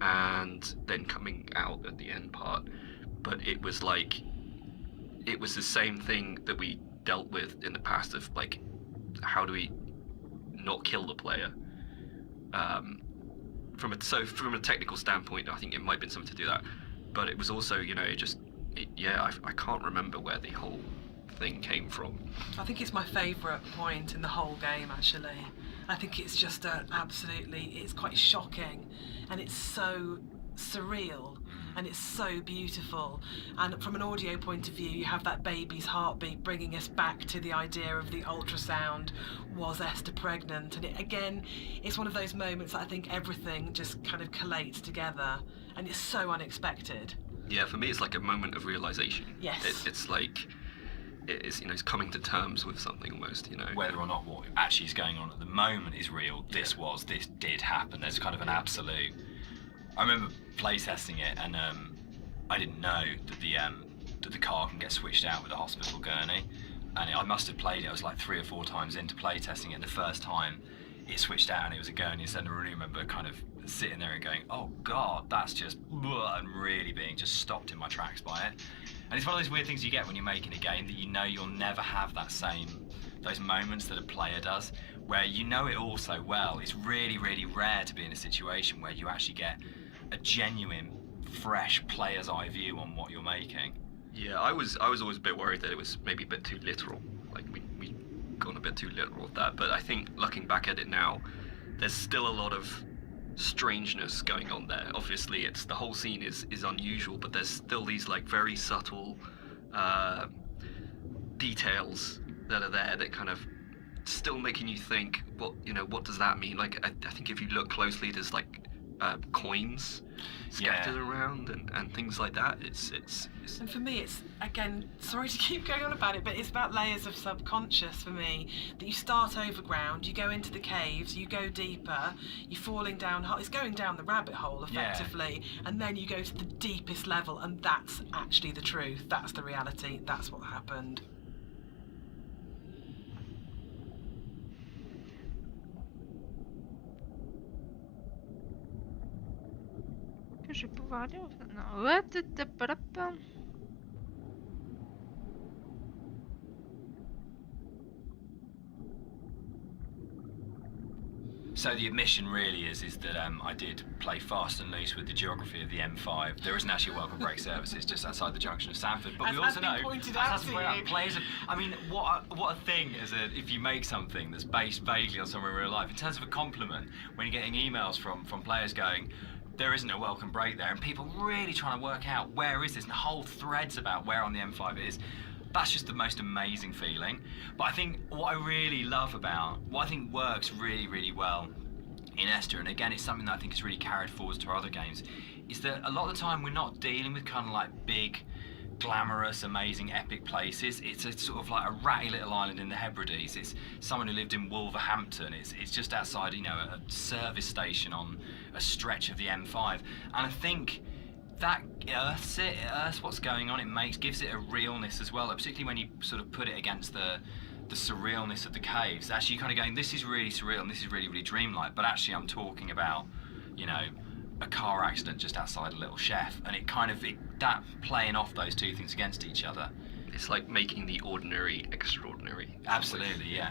and then coming out at the end part, but it was like it was the same thing that we dealt with in the past of like, how do we not kill the player? From a technical standpoint, I think it might have been something to do that, but it was also, you know, I can't remember where the whole thing came from. I think it's my favourite point in the whole game, actually. I think it's just it's quite shocking, and it's so surreal, and it's so beautiful. And from an audio point of view, you have that baby's heartbeat bringing us back to the idea of the ultrasound. Was Esther pregnant? And it's one of those moments that I think everything just kind of collates together, and it's so unexpected. Yeah, for me, it's like a moment of realization. Yes. It's like, is, you know, is coming to terms with something almost, you know. Whether or not what actually is going on at the moment is real, this did happen. There's kind of an absolute. I remember playtesting it, and I didn't know that the car can get switched out with a hospital gurney, and I must have played it. I was like 3 or 4 times into playtesting it. The first time it switched out and it was a gurney, so I really remember kind of sitting there and going, "Oh God, that's just," and really being just stopped in my tracks by it. And it's one of those weird things you get when you're making a game, that you know you'll never have those moments that a player does, where you know it all so well. It's really, really rare to be in a situation where you actually get a genuine, fresh player's eye view on what you're making. Yeah, I was always a bit worried that it was maybe a bit too literal. Like we gone a bit too literal with that. But I think looking back at it now, there's still a lot of strangeness going on there. Obviously, it's the whole scene is unusual, but there's still these like very subtle details that are there that kind of still making you think, what does that mean? Like I think if you look closely, there's like coins scattered around and things like that. It's And for me, it's, again, sorry to keep going on about it, but it's about layers of subconscious for me. That you start overground, you go into the caves, you go deeper, you're falling down, it's going down the rabbit hole effectively, and then you go to the deepest level, and that's actually the truth, that's the reality, that's what happened. Que je vais pouvoir lire. Non. What the palapa. So the admission really is that I did play fast and loose with the geography of the M5. There isn't actually a welcome break service. It's just outside the junction of Sanford. But we also know, pointed out to you. Players. I mean, what a thing if you make something that's based vaguely on somewhere in real life. In terms of a compliment, when you're getting emails from players going, there isn't a welcome break there, and people really trying to work out where is this, and whole threads about where on the M5 it is. That's just the most amazing feeling. But I think what I really love about, what I think works really, really well in Esther, and again, it's something that I think is really carried forward to our other games, is that a lot of the time we're not dealing with kind of like big, glamorous, amazing, epic places. It's a sort of like a ratty little island in the Hébrides. It's someone who lived in Wolverhampton. It's just outside, a service station on a stretch of the M5. And I think that earths what's going on. Gives it a realness as well, particularly when you sort of put it against the surrealness of the caves. Actually, you're kind of going, this is really surreal and this is really, really dreamlike, but actually I'm talking about, a car accident just outside a little chef, and that playing off those two things against each other. It's like making the ordinary extraordinary. Absolutely, yeah.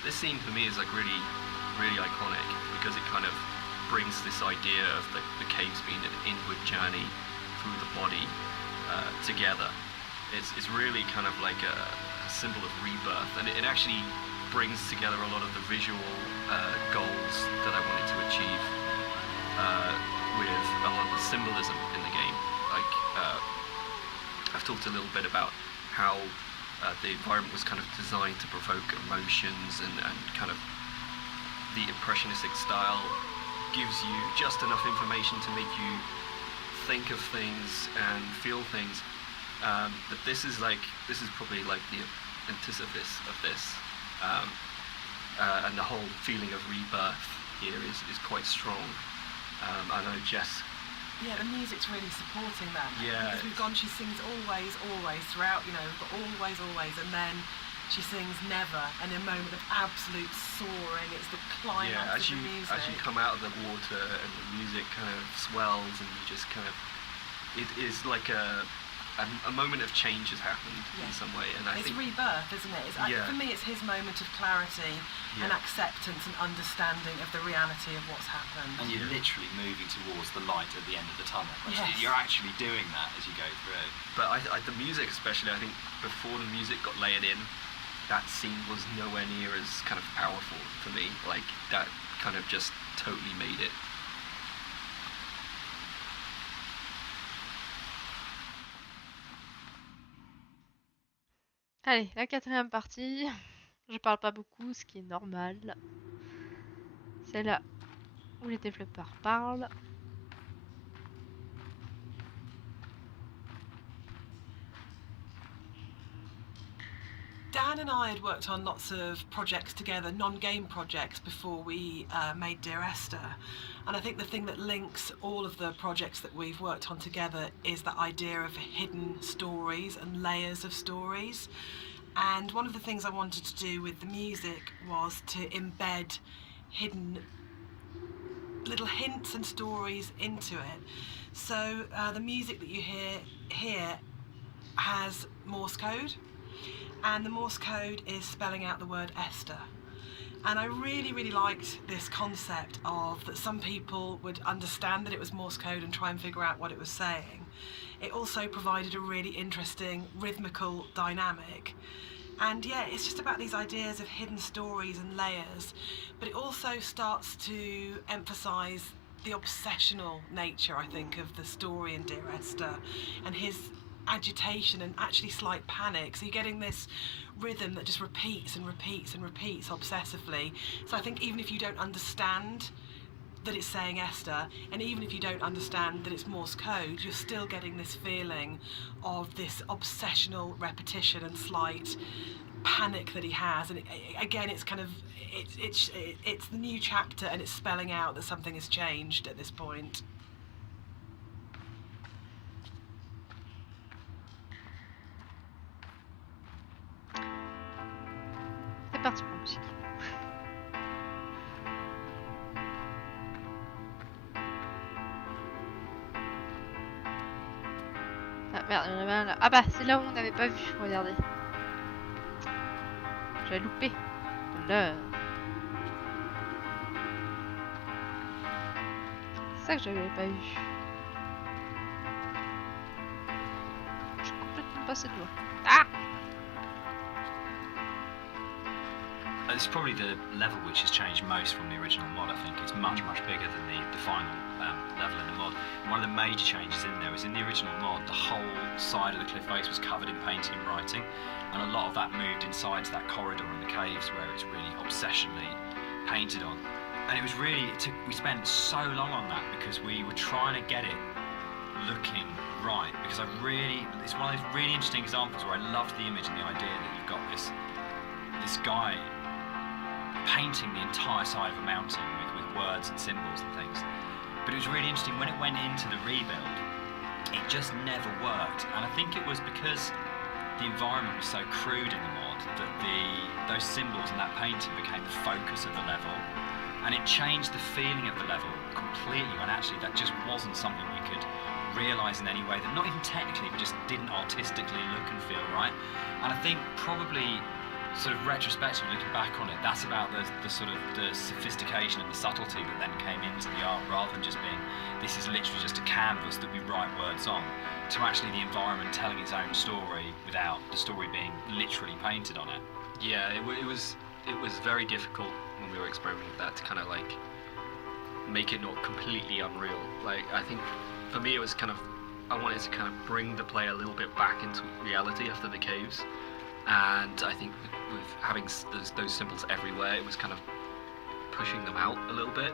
This scene for me is like really, really iconic because it kind of brings this idea of the caves being an inward journey through the body together. It's really kind of like a symbol of rebirth, and it actually brings together a lot of the visual goals that I wanted to achieve with a lot of the symbolism in the game. Like I've talked a little bit about how the environment was kind of designed to provoke emotions, and kind of the impressionistic style gives you just enough information to make you think of things and feel things. But this is probably like the antithesis of this, and the whole feeling of rebirth here is quite strong. I know Jess. Yeah, the music's really supporting that. Yeah. Because we've gone, she sings always, always throughout, we've got always, always, and then she sings never, and a moment of absolute soaring. It's the climax of the music. As you come out of the water and the music kind of swells, and you just kind of, it is like a moment of change has happened in some way, and it's rebirth, isn't it? For me, it's his moment of clarity and acceptance and understanding of the reality of what's happened. And you're literally moving towards the light at the end of the tunnel. Yes. You're actually doing that as you go through. But the music especially, I think before the music got layered in, that scene was nowhere near as kind of powerful for me. Like, that kind of just totally made it. Allez, la quatrième partie. Je parle pas beaucoup, ce qui est normal. C'est là où les développeurs parlent. Dan and I had worked on lots of projects together, non-game projects, before we made Dear Esther. And I think the thing that links all of the projects that we've worked on together is that idea of hidden stories and layers of stories. And one of the things I wanted to do with the music was to embed hidden little hints and stories into it. So the music that you hear here has Morse code, and the Morse code is spelling out the word Esther. And I really, really liked this concept of that some people would understand that it was Morse code and try and figure out what it was saying. It also provided a really interesting rhythmical dynamic. And yeah, it's just about these ideas of hidden stories and layers, but it also starts to emphasise the obsessional nature, I think, of the story in Dear Esther, and his agitation and actually slight panic. So you're getting this rhythm that just repeats and repeats and repeats obsessively. So I think even if you don't understand that it's saying Esther, and even if you don't understand that it's Morse code, you're still getting this feeling of this obsessional repetition and slight panic that he has. And again, it's kind of it's the new chapter, and it's spelling out that something has changed at this point. C'est parti pour la musique. Ah merde, il y en avait un là. Ah bah, c'est là où on n'avait pas vu, regardez. J'avais loupé. Là. C'est ça que j'avais pas vu. Je suis complètement passé de loin. Ah! It's probably the level which has changed most from the original mod. I think it's much bigger than the final level in the mod. And one of the major changes in there is in the original mod, the whole side of the cliff face was covered in painting and writing, and a lot of that moved inside to that corridor in the caves where it's really obsessionally painted on. And it was really, we spent so long on that because we were trying to get it looking right. Because it's one of those really interesting examples where I loved the image and the idea that you've got this guy painting the entire side of a mountain with words and symbols and things. But it was really interesting when it went into the rebuild, it just never worked. And I think it was because the environment was so crude in the mod that those symbols and that painting became the focus of the level, and it changed the feeling of the level completely, when actually that just wasn't something we could realise in any way, that not even technically, but just didn't artistically look and feel right. And I think probably sort of retrospectively looking back on it, that's about the sort of the sophistication and the subtlety that then came into the art, rather than just being, this is literally just a canvas that we write words on, to actually the environment telling its own story without the story being literally painted on it. Yeah, it was very difficult when we were experimenting with that to kind of like make it not completely unreal. Like, I think for me it was kind of, I wanted to kind of bring the player a little bit back into reality after the caves, and I think with having those symbols everywhere, it was kind of pushing them out a little bit.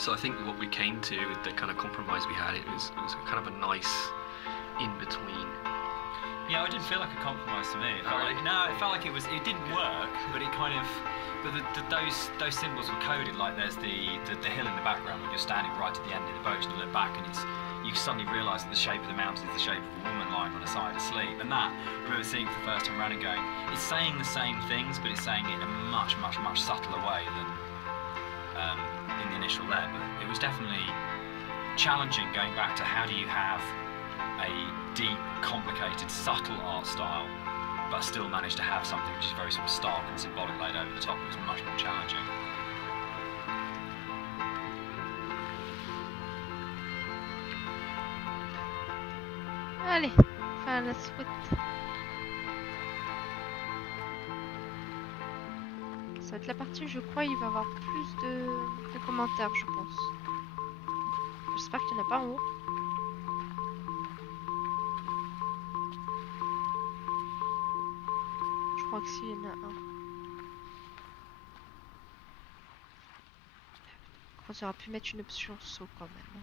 So I think what we came to, the kind of compromise we had, it was kind of a nice in-between. Yeah, it didn't feel like a compromise to me. It felt like it didn't work, but it kind of, but those symbols were coded. Like there's the hill in the background when you're standing right at the end of the boat and you look back, and you suddenly realise that the shape of the mountain is the shape of a woman lying on her side asleep. And that, I remember seeing for the first time around and going, it's saying the same things, but it's saying it in a much subtler way than in the initial there. But it was definitely challenging going back to how do you have a deep, complicated, subtle art style, but still manage to have something which is very sort of stark and symbolic laid over the top. It was much more challenging. Allez, fin la suite. Ça va être la partie où je crois il va y avoir plus de commentaires, je pense. J'espère qu'il n'y en a pas en haut. Je crois que si, il y en a un. On aurait pu mettre une option saut quand même.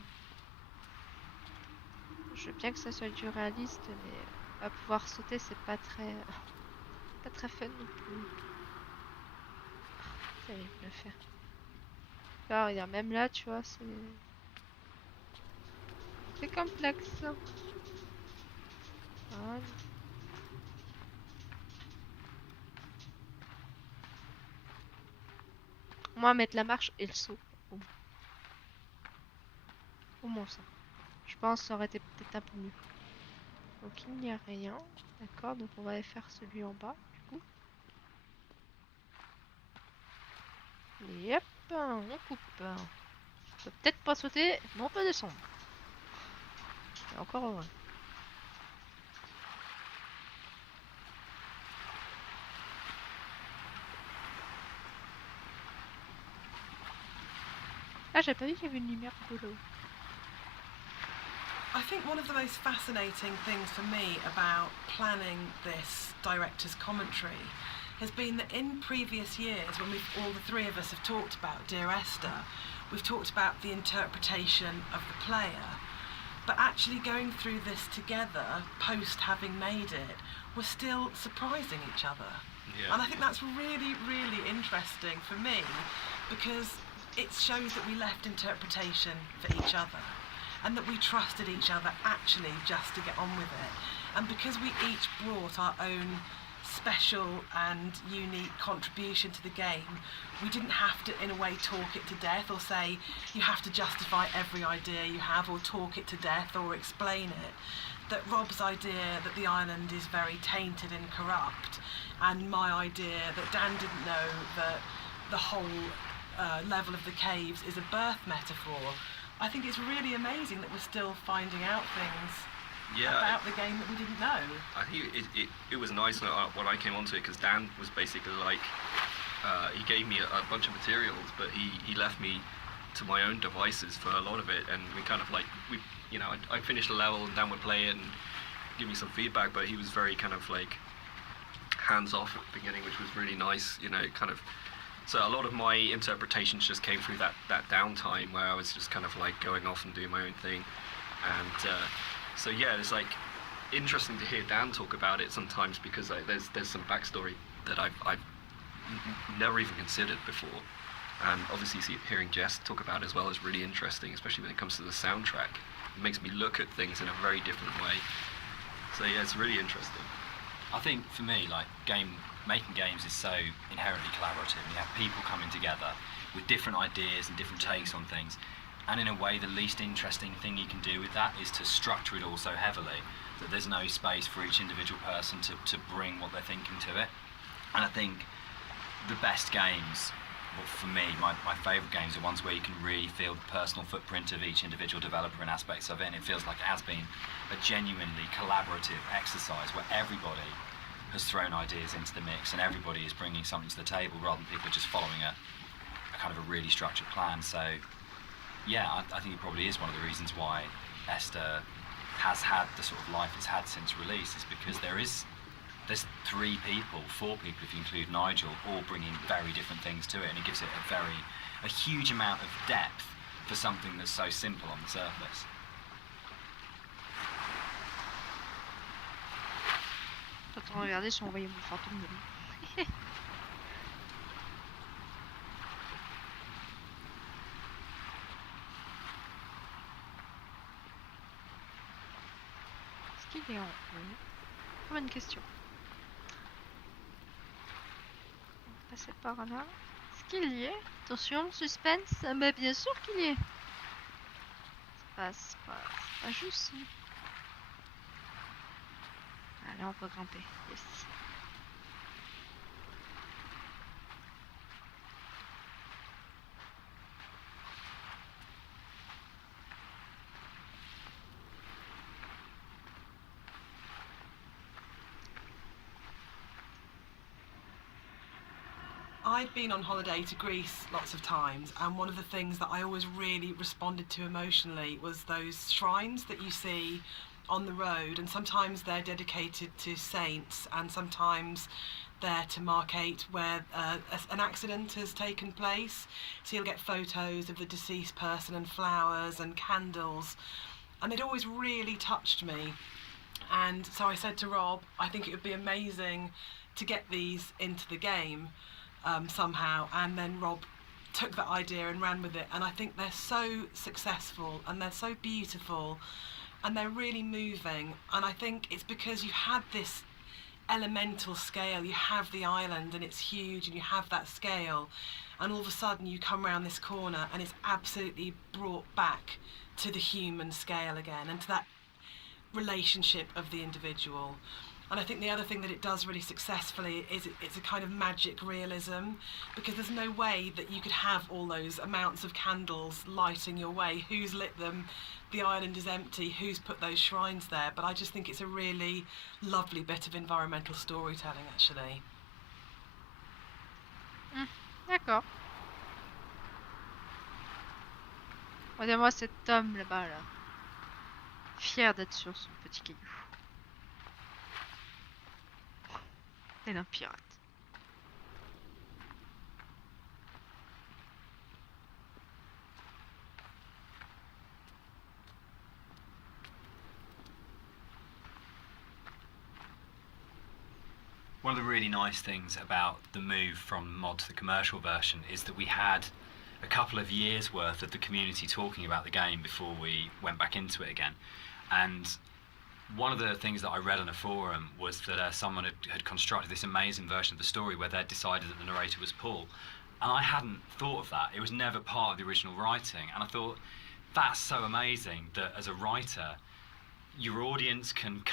Je veux bien que ça soit du réaliste, mais à pouvoir sauter, c'est pas très fun non plus. C'est terrible de le faire. Là, regarde, même là, tu vois, c'est complexe. Voilà. Moi, mettre la marche et le saut. Au moins ça. Je pense que ça aurait été peut-être un peu mieux. Donc il n'y a rien. D'accord, donc on va aller faire celui en bas, du coup. Et hop, on coupe. On peut peut-être pas sauter, mais on peut descendre. Et encore heureux. Ah, j'avais pas vu qu'il y avait une lumière de l'eau. I think one of the most fascinating things for me about planning this director's commentary has been that in previous years, when all the three of us have talked about Dear Esther, we've talked about the interpretation of the player, but actually going through this together, post having made it, we're still surprising each other. Yeah. And I think that's really, really interesting for me, because it shows that we left interpretation for each other, and that we trusted each other actually just to get on with it. And because we each brought our own special and unique contribution to the game, we didn't have to, in a way, talk it to death or say you have to justify every idea you have or talk it to death or explain it. That Rob's idea that the island is very tainted and corrupt, and my idea that Dan didn't know that the whole level of the caves is a birth metaphor. I think it's really amazing that we're still finding out things about the game that we didn't know. I think it was nice when I came onto it, because Dan was basically like, he gave me a bunch of materials, but he left me to my own devices for a lot of it, and we kind of like, I'd finish a level and Dan would play it and give me some feedback, but he was very kind of like hands off at the beginning, which was really nice, kind of. So a lot of my interpretations just came through that downtime where I was just kind of like going off and doing my own thing. And so yeah, it's like interesting to hear Dan talk about it sometimes, because there's some backstory that I've never even considered before. And obviously hearing Jess talk about it as well is really interesting, especially when it comes to the soundtrack. It makes me look at things in a very different way. So yeah, it's really interesting. I think for me, like making games is so inherently collaborative. You have people coming together with different ideas and different takes on things, and in a way the least interesting thing you can do with that is to structure it all so heavily that there's no space for each individual person to bring what they're thinking to it. And I think the best games, well, for me, my favourite games are ones where you can really feel the personal footprint of each individual developer and aspects of it, and it feels like it has been a genuinely collaborative exercise where everybody has thrown ideas into the mix and everybody is bringing something to the table rather than people just following a kind of a really structured plan. So yeah, I think it probably is one of the reasons why Esther has had the sort of life it's had since release, is because there's 4 people if you include Nigel, all bringing very different things to it, and it gives it a huge amount of depth for something that's so simple on the surface. Attends, regardez, j'ai envoyé mon fantôme de lui. Est-ce qu'il est en haut? Bonne question. On va passer par là. Est-ce qu'il y est? Attention, suspense. Mais bien sûr qu'il y est. C'est pas juste. Ah, là, on peut grimper. Yes. I I'd been on holiday to Greece lots of times, and one of the things that I always really responded to emotionally was those shrines that you see on the road, and sometimes they're dedicated to saints, and sometimes they're to markate where an accident has taken place. So you'll get photos of the deceased person and flowers and candles, and they'd always really touched me. And so I said to Rob, I think it would be amazing to get these into the game somehow. And then Rob took that idea and ran with it. And I think they're so successful, and they're so beautiful, and they're really moving. And I think it's because you had this elemental scale. You have the island and it's huge, and you have that scale, and all of a sudden you come around this corner and it's absolutely brought back to the human scale again, and to that relationship of the individual. And I think the other thing that it does really successfully is it's a kind of magic realism, because there's no way that you could have all those amounts of candles lighting your way. Who's lit them? The island is empty. Who's put those shrines there? But I just think it's a really lovely bit of environmental storytelling, actually. D'accord. Regardez-moi cet homme là-bas, là. Fier d'être sur son petit caillou. Tel un pirate. One of the really nice things about the move from mod to the commercial version is that we had a couple of years worth of the community talking about the game before we went back into it again. And one of the things that I read on a forum was that someone had constructed this amazing version of the story where they'd decided that the narrator was Paul. And I hadn't thought of that. It was never part of the original writing. And I thought, that's so amazing that as a writer, your audience can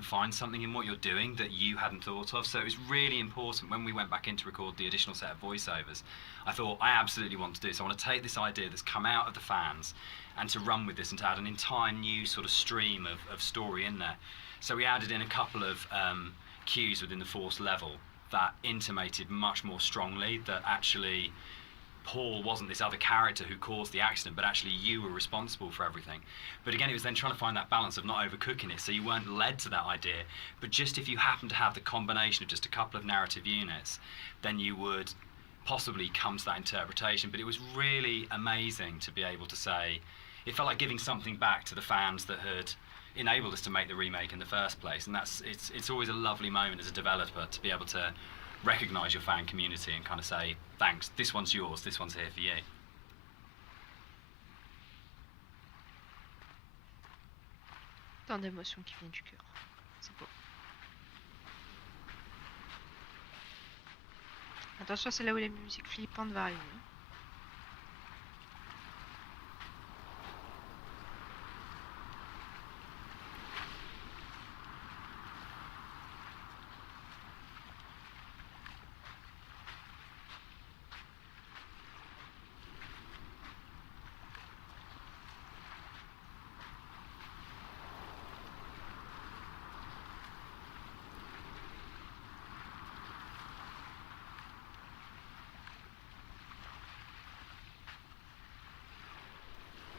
find something in what you're doing that you hadn't thought of. So it was really important when we went back in to record the additional set of voiceovers. I thought, I absolutely want to do this. I want to take this idea that's come out of the fans and to run with this and to add an entire new sort of stream of story in there. So we added in a couple of cues within the fourth level that intimated much more strongly that actually Paul wasn't this other character who caused the accident, but actually you were responsible for everything. But again, it was then trying to find that balance of not overcooking it, so you weren't led to that idea, but just if you happen to have the combination of just a couple of narrative units, then you would possibly come to that interpretation. But it was really amazing to be able to say, it felt like giving something back to the fans that had enabled us to make the remake in the first place. And it's always a lovely moment as a developer to be able to recognise your fan community and kind of say, thanks, this one's yours, this one's here for you. Tant d'émotions qui viennent du cœur. C'est beau. Attention, c'est là où les musiques flippantes vont arriver.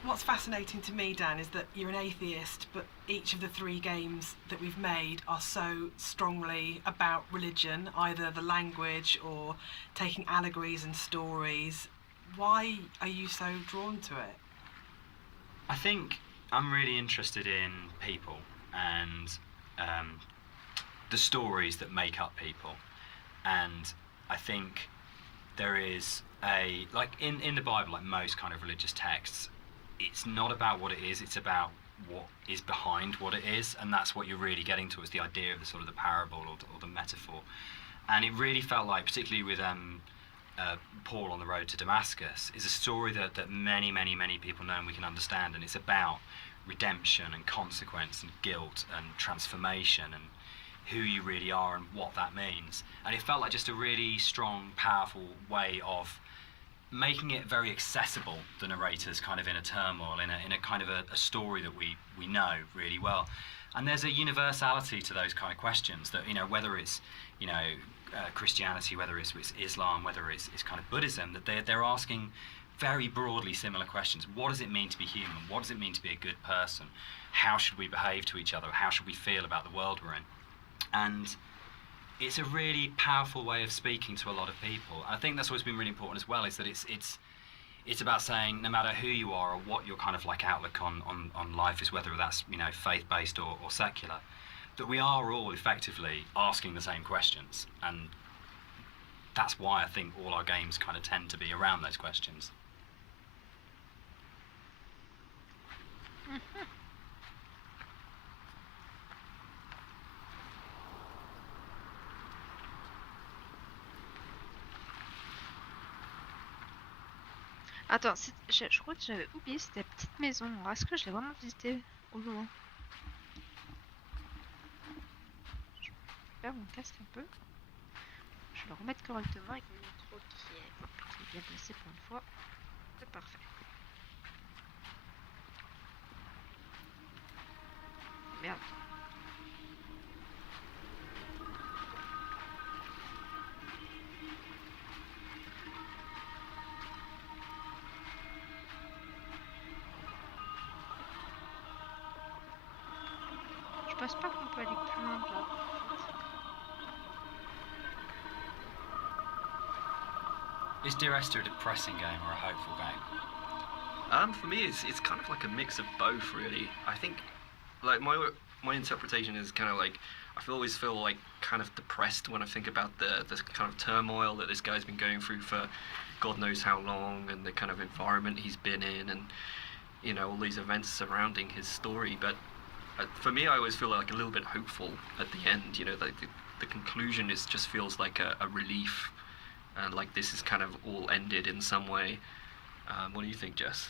What's fascinating to me, Dan, is that you're an atheist, but each of the three games that we've made are so strongly about religion, either the language or taking allegories and stories. Why are you so drawn to it? I think I'm really interested in people and the stories that make up people. And I think there is like in the Bible, like most kind of religious texts, it's not about what it is, it's about what is behind what it is, and that's what you're really getting to, is the idea of the sort of the parable or the metaphor. And it really felt like, particularly with Paul on the road to Damascus, is a story that many people know and we can understand, and it's about redemption and consequence and guilt and transformation and who you really are and what that means. And it felt like just a really strong, powerful way of making it very accessible, the narrator's kind of inner turmoil, in a kind of a story that we know really well. And there's a universality to those kind of questions that, you know, whether it's, you know, Christianity, whether it's Islam, whether it's kind of Buddhism, that they're asking very broadly similar questions. What does it mean to be human? What does it mean to be a good person? How should we behave to each other? How should we feel about the world we're in? And it's a really powerful way of speaking to a lot of people. I think that's always been really important as well, is that it's about saying no matter who you are or what your kind of like outlook on life is, whether that's, you know, faith-based or secular, that we are all effectively asking the same questions. And that's why I think all our games kind of tend to be around those questions. Mhm. Attends, je crois que j'avais oublié cette petite maison. Alors, est-ce que je l'ai vraiment visitée au loin? Je vais faire mon casque un peu. Je vais le remettre correctement avec mon micro qui est bien placé pour une fois. C'est parfait. Merde. Je pense pas qu'on peut aller plus loin que là. Is Dear Esther a depressing game or a hopeful game? For me, it's kind of like a mix of both, really. I think, like my interpretation is kind of like always feel like kind of depressed when I think about the kind of turmoil that this guy's been going through for God knows how long, and the kind of environment he's been in, and you know, all these events surrounding his story. But for me, I always feel like a little bit hopeful at the end. You know, like the conclusion just feels like a relief, and like this is kind of all ended in some way. What do you think, Jess?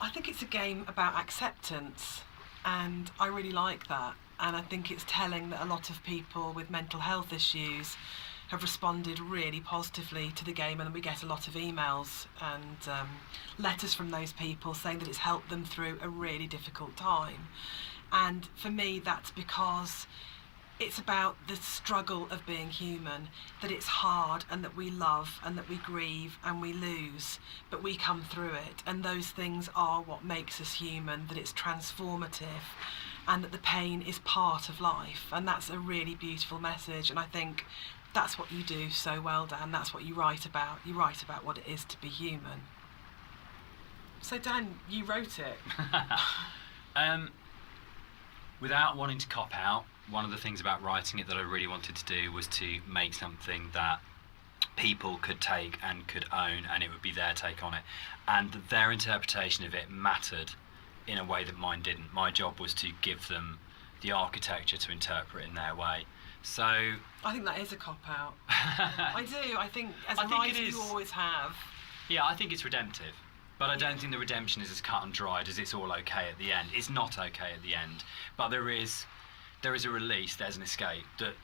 I think it's a game about acceptance, and I really like that. And I think it's telling that a lot of people with mental health issues have responded really positively to the game, and we get a lot of emails and letters from those people saying that it's helped them through a really difficult time. And for me, that's because it's about the struggle of being human, that it's hard and that we love and that we grieve and we lose, but we come through it. And those things are what makes us human, that it's transformative and that the pain is part of life. And that's a really beautiful message. And I think that's what you do so well, Dan. That's what you write about. You write about what it is to be human. So, Dan, you wrote it. Without wanting to cop out, one of the things about writing it that I really wanted to do was to make something that people could take and could own, and it would be their take on it, and their interpretation of it mattered in a way that mine didn't. My job was to give them the architecture to interpret in their way. So I think that is a cop-out. I do. I think as a writer you always have. Yeah, I think it's redemptive. But I don't think the redemption is as cut and dried as it's all okay at the end. It's not okay at the end. But there is a release, there's an escape, that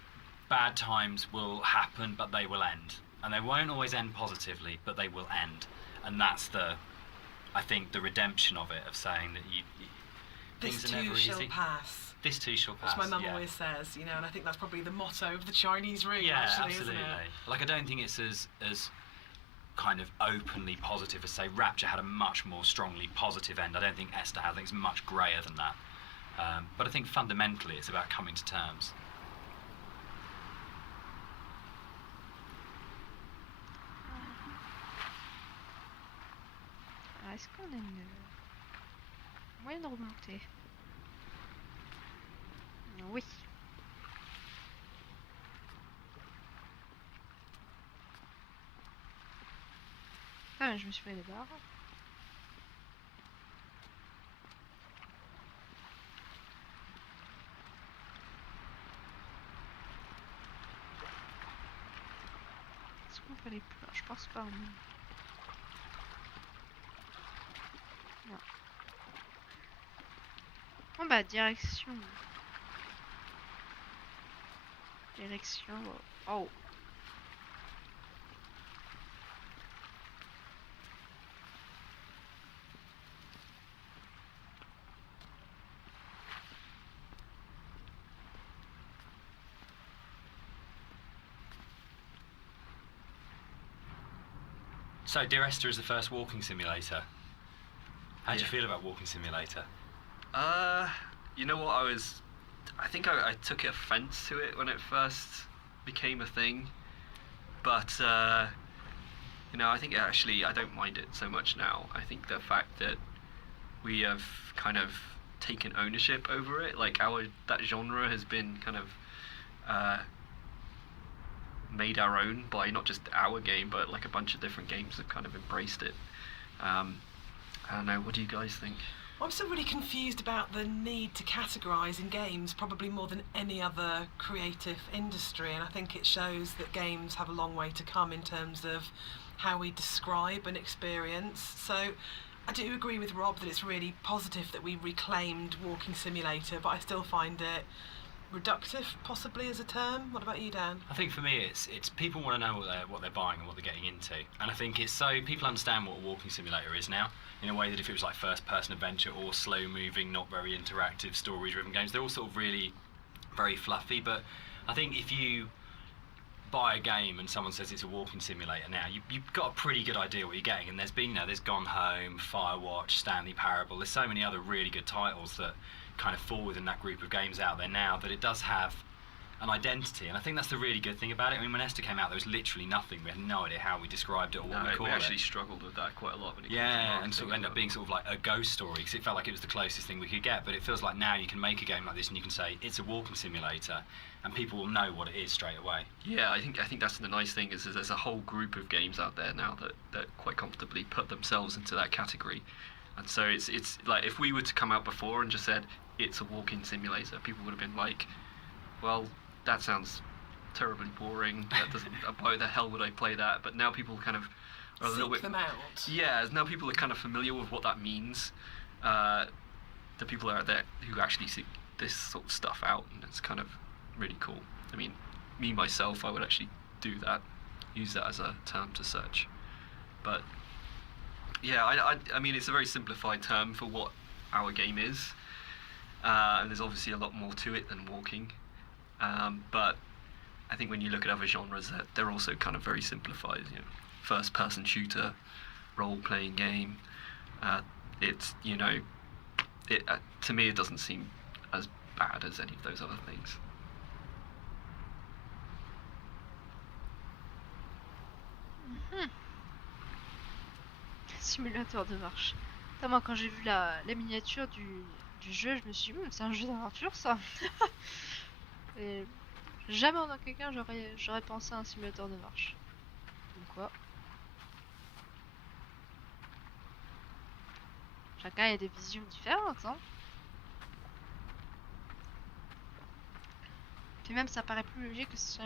bad times will happen, but they will end. And they won't always end positively, but they will end. And that's I think, the redemption of it, of saying that things are never easy. This too shall pass. This too shall pass, which my mum always says, you know, and I think that's probably the motto of the Chinese room, yeah, actually, absolutely. isn't it? Like, I don't think it's as kind of openly positive as, say, Rapture had a much more strongly positive end. I don't think Esther has. I think it's much greyer than that. But I think fundamentally it's about coming to terms. Est-ce qu'on a une moyen de remonter? Oui. Ah, je me suis fait des barres. Est-ce qu'on peut aller plus loin? Je pense pas. Non. Bon bah direction. Direction. Oh. So, Dear Esther is the first walking simulator. How do you Yeah. feel about walking simulator? You know what? I think I took offence to it when it first became a thing, but you know, I think actually I don't mind it so much now. I think the fact that we have kind of taken ownership over it, like that genre has been kind of made our own by not just our game, but like a bunch of different games have kind of embraced it. I don't know. What do you guys think? I'm still really confused about the need to categorise in games, probably more than any other creative industry, and I think it shows that games have a long way to come in terms of how we describe an experience. So I do agree with Rob that it's really positive that we reclaimed Walking Simulator, but I still find it reductive, possibly, as a term. What about you, Dan? I think for me, it's people want to know what they're buying and what they're getting into, and I think it's so people understand what a walking simulator is now. In a way that if it was like first-person adventure or slow-moving, not very interactive, story-driven games, they're all sort of really very fluffy. But I think if you buy a game and someone says it's a walking simulator now, you've got a pretty good idea what you're getting. And there's been, there's Gone Home, Firewatch, Stanley Parable. There's so many other really good titles that kind of fall within that group of games out there now that it does have an identity, and I think that's the really good thing about it. I mean, when Esther came out, there was literally nothing. We had no idea how we described it or what we called it. We actually struggled with that quite a lot when it came to Yeah, and marketing sort of ended up as being sort of like a ghost story, because it felt like it was the closest thing we could get. But it feels like now you can make a game like this and you can say it's a walking simulator, and people will know what it is straight away. Yeah, I think that's the nice thing is there's a whole group of games out there now that quite comfortably put themselves into that category, and so it's like if we were to come out before and just said it's a walking simulator, people would have been like, well, that sounds terribly boring. That doesn't. Why the hell would I play that? But now people kind of are a little bit. Seek them out. Yeah, now people are kind of familiar with what that means. The people out there who actually seek this sort of stuff out, and it's kind of really cool. I mean, me myself, I would actually do that, use that as a term to search. But yeah, I mean, it's a very simplified term for what our game is, and there's obviously a lot more to it than walking. But I think when you look at other genres, they're also kind of very simplified. You know, first-person shooter, role-playing game. It's to me it doesn't seem as bad as any of those other things. Simulateur de marche. Putain, moi, quand j'ai vu la miniature du jeu, je me suis dit, c'est un jeu d'aventure, ça. Et jamais en tant que quelqu'un, j'aurais pensé à un simulateur de marche. Donc quoi. Chacun a des visions différentes, hein. Puis même, ça paraît plus logique que ce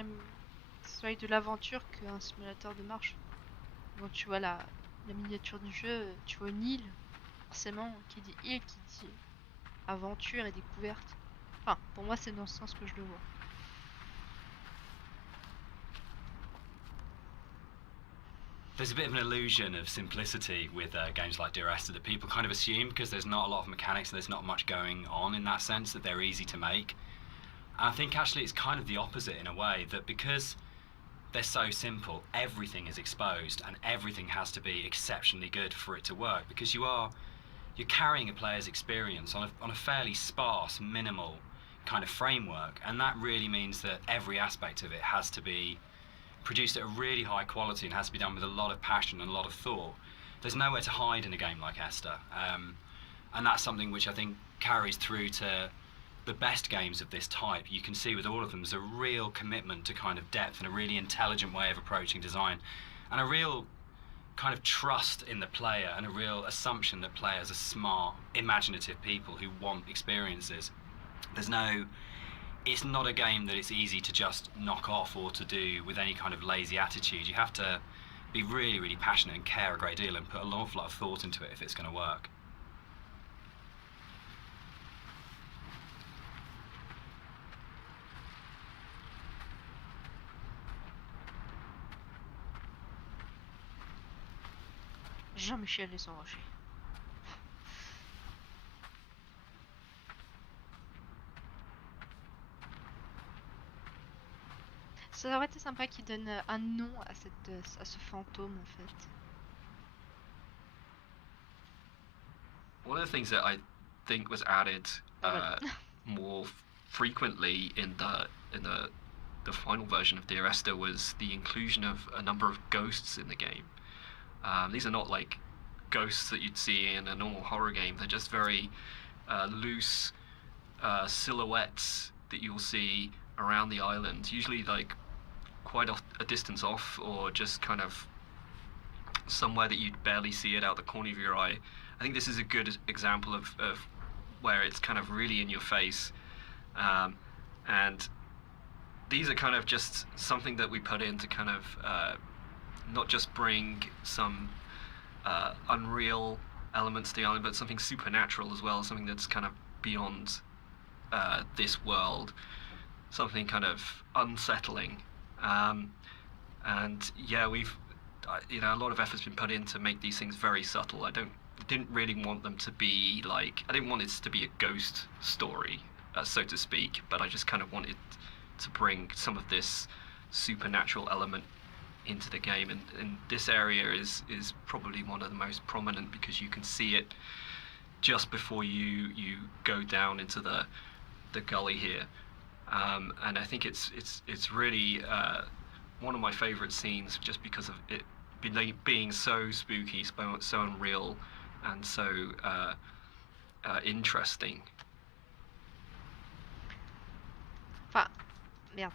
soit de l'aventure qu'un simulateur de marche. Quand tu vois la miniature du jeu, tu vois une île. Forcément, qui dit île, qui dit aventure et découverte. Enfin, pour moi, c'est dans ce sens que je le vois. There's a bit of an illusion of simplicity with games like Dear Esther that people kind of assume because there's not a lot of mechanics and there's not much going on in that sense that they're easy to make. And I think actually it's kind of the opposite in a way, that because they're so simple, everything is exposed and everything has to be exceptionally good for it to work, because you're carrying a player's experience on a fairly sparse, minimal kind of framework, and that really means that every aspect of it has to be produced at a really high quality and has to be done with a lot of passion and a lot of thought. There's nowhere to hide in a game like Esther, and that's something which I think carries through to the best games of this type. You can see with all of them there's a real commitment to kind of depth and a really intelligent way of approaching design, and a real kind of trust in the player and a real assumption that players are smart, imaginative people who want experiences. It's not a game that it's easy to just knock off or to do with any kind of lazy attitude. You have to be really, really passionate and care a great deal and put an awful lot of thought into it if it's going to work. Jean-Michel et son rocher. Ça aurait été sympa qu'il donne un nom à ce fantôme en fait. one of the things that I think was added more frequently in the final version of Dear Esther was the inclusion of a number of ghosts in the game. These are not like ghosts that you'd see in a normal horror game. They're just very loose silhouettes that you'll see around the island, usually like quite a distance off, or just kind of somewhere that you'd barely see it out the corner of your eye. I think this is a good example of where it's kind of really in your face, and these are kind of just something that we put in to kind of not just bring some unreal elements to the island, but something supernatural as well, something that's kind of beyond this world, something kind of unsettling. And yeah, a lot of effort's been put in to make these things very subtle. I didn't really want them to be like, I didn't want it to be a ghost story, so to speak, but I just kind of wanted to bring some of this supernatural element into the game, and this area is probably one of the most prominent, because you can see it just before you go down into the gully here, and I think it's really one of my favorite scenes, just because of it being so spooky, so unreal, and so interesting. Enfin, merde.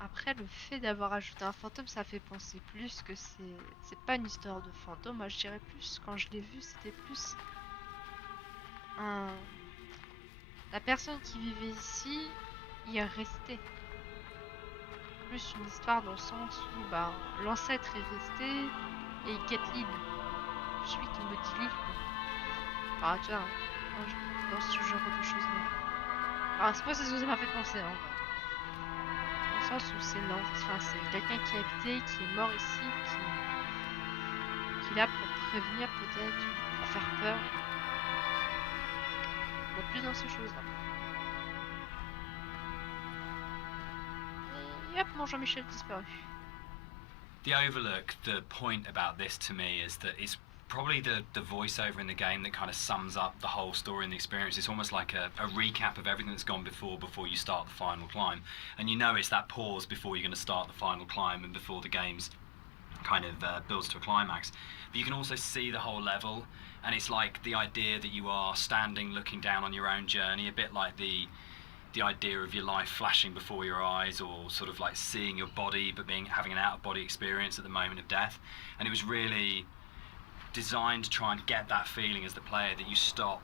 Après, le fait d'avoir ajouté un fantôme, ça fait penser plus que c'est pas une histoire de fantôme. Moi, je dirais plus, quand je l'ai vu, c'était plus la personne qui vivait ici y est restée. Plus une histoire dans le sens où l'ancêtre est resté et il quête l'île. Celui qui me dit l'île. Enfin, tu vois, dans ce genre de choses-là. Alors, c'est pas ce que ça m'a fait penser, hein. Dans le sens où c'est quelqu'un qui habitait, qui est mort ici, qui est là pour prévenir peut-être, pour faire peur. Bon, plus dans ces choses-là. Et hop, mon Jean-Michel disparu. The overlook, the point about this to me is that it's probably the voiceover in the game that kind of sums up the whole story and the experience. It's almost like a recap of everything that's gone before you start the final climb. And you know it's that pause before you're going to start the final climb and before the game's kind of builds to a climax. But you can also see the whole level, and it's like the idea that you are standing looking down on your own journey, a bit like the idea of your life flashing before your eyes, or sort of like seeing your body but having an out-of-body experience at the moment of death. And it was really designed to try and get that feeling as the player, that you stop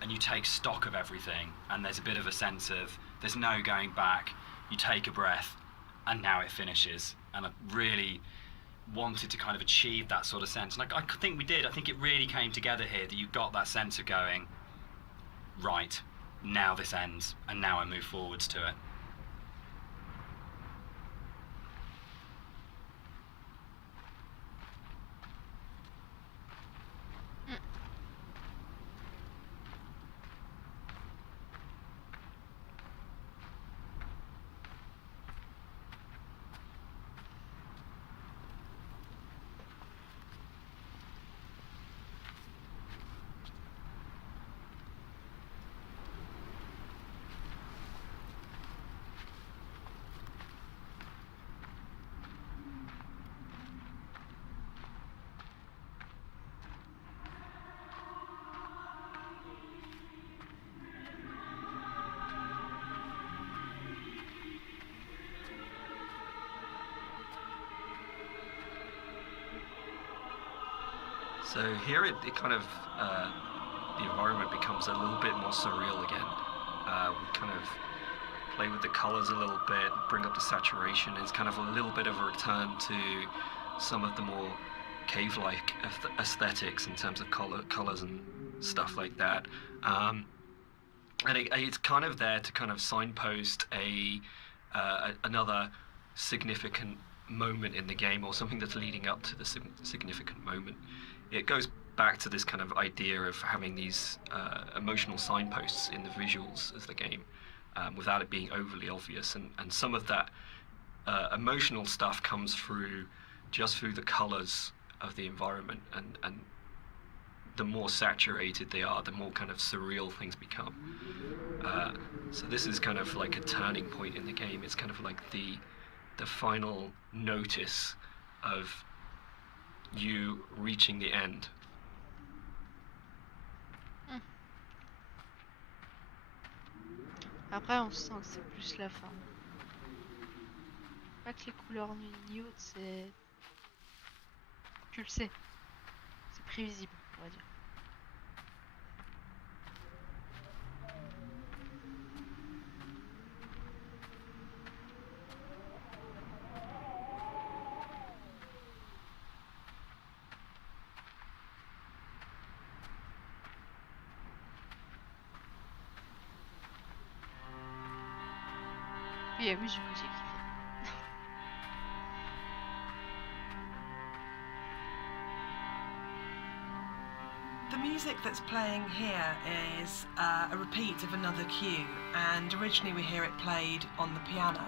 and you take stock of everything, and there's a bit of a sense of there's no going back. You take a breath and now it finishes. And I really wanted to kind of achieve that sort of sense, and I think we did. I think it really came together here, that you got that sense of going, right, now this ends and now I move forwards to it. So here it kind of, the environment becomes a little bit more surreal again. We kind of play with the colours a little bit, bring up the saturation. It's kind of a little bit of a return to some of the more cave-like aesthetics in terms of colours and stuff like that. And it's kind of there to kind of signpost another significant moment in the game, or something that's leading up to the significant moment. It goes back to this kind of idea of having these emotional signposts in the visuals of the game, without it being overly obvious, and some of that emotional stuff comes through just through the colours of the environment, and the more saturated they are, the more kind of surreal things become. So this is kind of like a turning point in the game. It's kind of like the final notice of you reaching the end. Après, on sent que c'est plus la fin. Pas que les couleurs ni autres, c'est... Tu le sais. C'est prévisible, on va dire. Il y a musique aussi qui fait. The music that's playing here is a repeat of another cue, and originally we hear it played on the piano,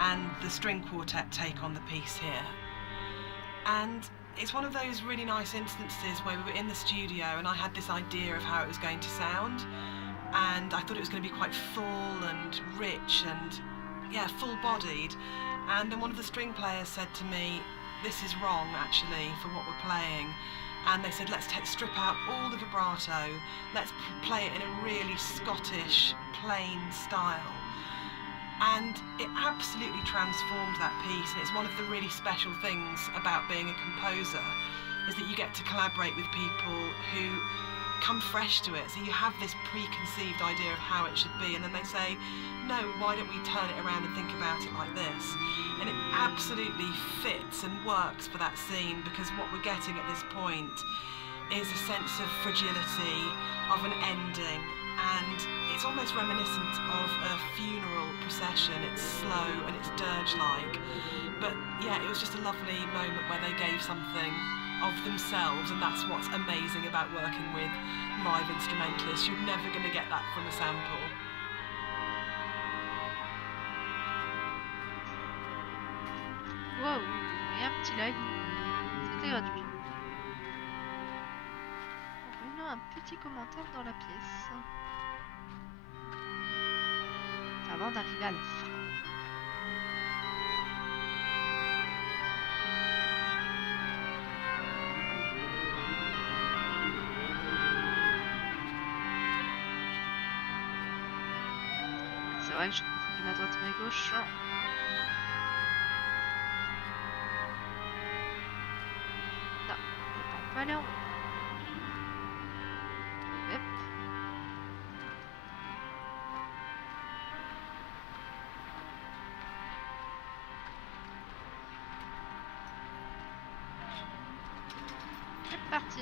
and the string quartet take on the piece here. And it's one of those really nice instances where we were in the studio and I had this idea of how it was going to sound, and I thought it was going to be quite full and rich and, yeah, full-bodied. And then one of the string players said to me, "This is wrong, actually, for what we're playing." And they said, let's strip out all the vibrato, let's play it in a really Scottish, plain style. And it absolutely transformed that piece, and it's one of the really special things about being a composer, is that you get to collaborate with people who come fresh to it. So you have this preconceived idea of how it should be, and then they say, no, why don't we turn it around and think about it like this? And it absolutely fits and works for that scene, because what we're getting at this point is a sense of fragility, of an ending, and it's almost reminiscent of a funeral procession. It's slow and it's dirge-like, but yeah, it was just a lovely moment where they gave something of themselves, and that's what's amazing about working with live instrumentalists. You're never going to get that from a sample. Wow, et un petit lag. C'était gratuit. On a un petit commentaire dans la pièce. Avant d'arriver à la fin. C'est vrai que je confonds ma droite et ma gauche. Non, je peux pas aller en haut. Hop. C'est parti.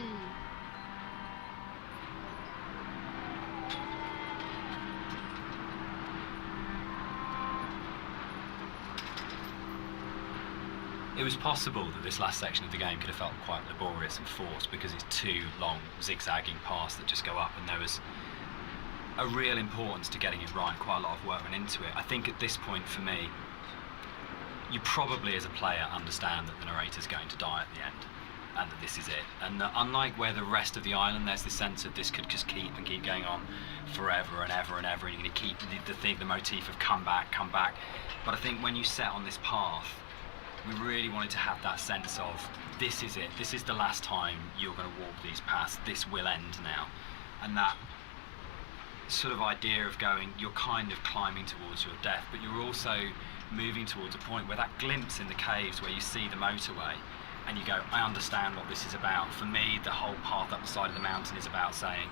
It was possible that this last section of the game could have felt quite laborious and forced because it's two long zigzagging paths that just go up, and there was a real importance to getting it right. Quite a lot of work went into it. I think at this point for me, you probably as a player understand that the narrator's going to die at the end and that this is it, and that unlike where the rest of the island, there's this sense of this could just keep going on forever and ever and ever, and you're going to keep the motif of come back. But I think when you set on this path, we really wanted to have that sense of this is it, this is the last time you're going to walk these paths, this will end now. And that sort of idea of going, you're kind of climbing towards your death, but you're also moving towards a point where that glimpse in the caves where you see the motorway and you go, I understand what this is about. For me, the whole path up the side of the mountain is about saying,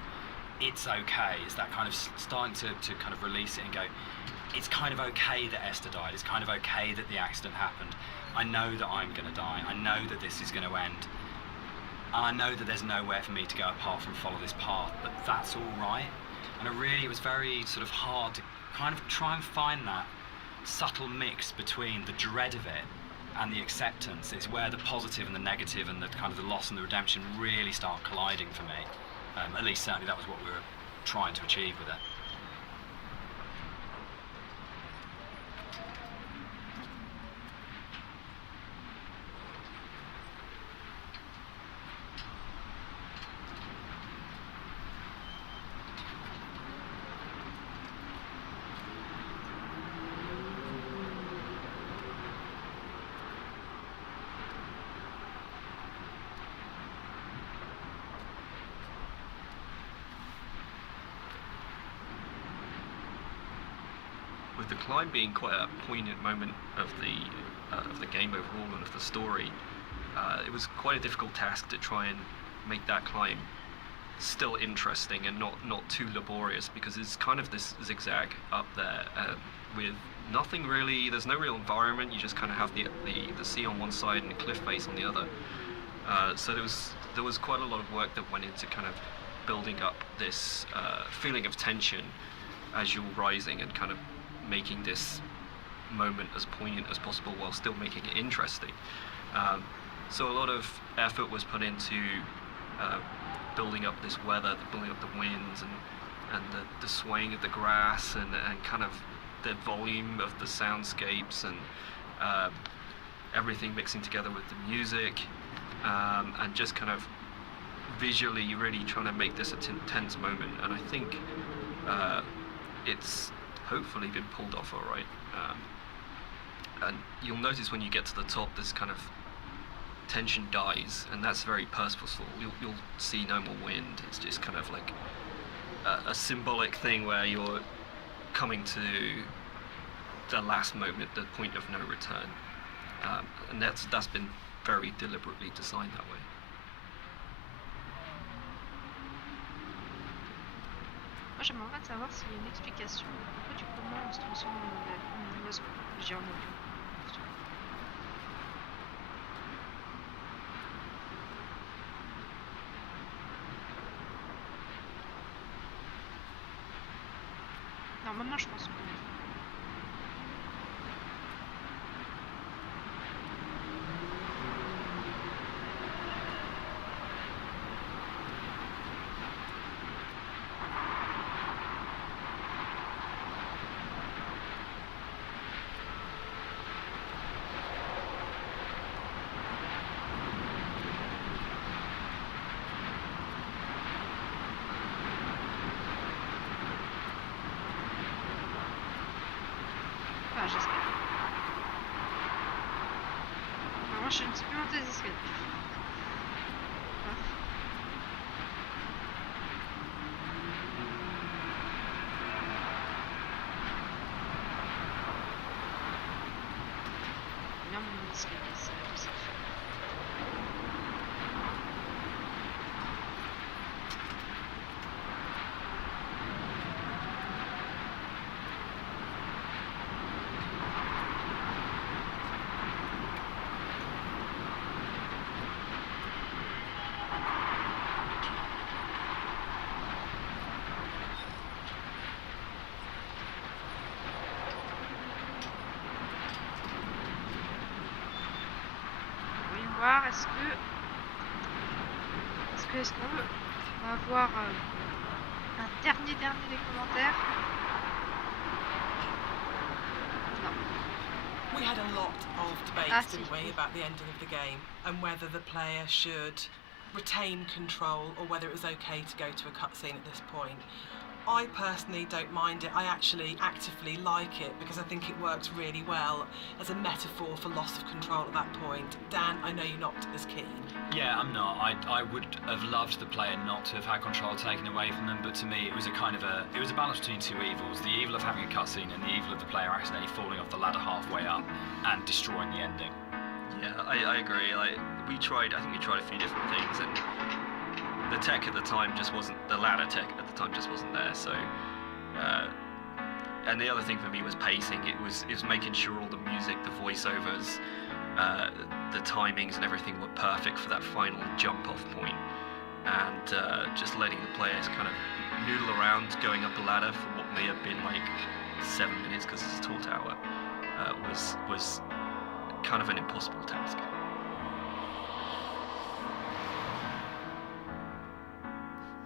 it's okay. It's that kind of starting to kind of release it and go, it's kind of okay that Esther died, it's kind of okay that the accident happened. I know that I'm going to die, I know that this is going to end, and I know that there's nowhere for me to go apart from follow this path, but that's all right. And it was very sort of hard to kind of try and find that subtle mix between the dread of it and the acceptance. It's where the positive and the negative and the kind of the loss and the redemption really start colliding for me. At least certainly that was what we were trying to achieve with it. the climb being quite a poignant moment of the game overall and of the story, it was quite a difficult task to try and make that climb still interesting and not too laborious, because it's kind of this zigzag up there with nothing really. There's no real environment. You just kind of have the sea on one side and the cliff face on the other. So there was quite a lot of work that went into kind of building up this feeling of tension as you're rising and kind of making this moment as poignant as possible while still making it interesting. So a lot of effort was put into building up this weather, building up the winds and the swaying of the grass and kind of the volume of the soundscapes and everything mixing together with the music, and just kind of visually really trying to make this a tense moment. And I think it's hopefully been pulled off all right. And you'll notice when you get to the top, this kind of tension dies, and that's very purposeful. You'll see no more wind. It's just kind of like a symbolic thing where you're coming to the last moment, the point of no return, and that's been very deliberately designed that way. Moi, j'aimerais bien savoir s'il y a une explication à propos du comment on se transforme en oiseau. Je dis en avion. Normalement, je pense qu'on a. Enfin, j'espère. Moi, je suis un petit peu montée des escaliers. Bien mon escalier, ça va être aussi. Voir est-ce qu'on va avoir un dernier des commentaires. Non. We had a lot of debates, didn't we, about the ending of the game and whether the player should retain control or whether it was okay to go to a cutscene at this point. I personally don't mind it. I actually actively like it because I think it works really well as a metaphor for loss of control at that point. Dan, I know you're not as keen. Yeah, I'm not. I would have loved the player not to have had control taken away from them, but to me it was a balance between two evils. The evil of having a cutscene and the evil of the player accidentally falling off the ladder halfway up and destroying the ending. Yeah, I agree. I think we tried a few different things, and the tech at the time just wasn't, the ladder tech at the time just wasn't there. So, and the other thing for me was pacing. It was making sure all the music, the voiceovers, the timings and everything were perfect for that final jump off point, and just letting the players kind of noodle around going up the ladder for what may have been like 7 minutes because it's a tall tower was kind of an impossible task.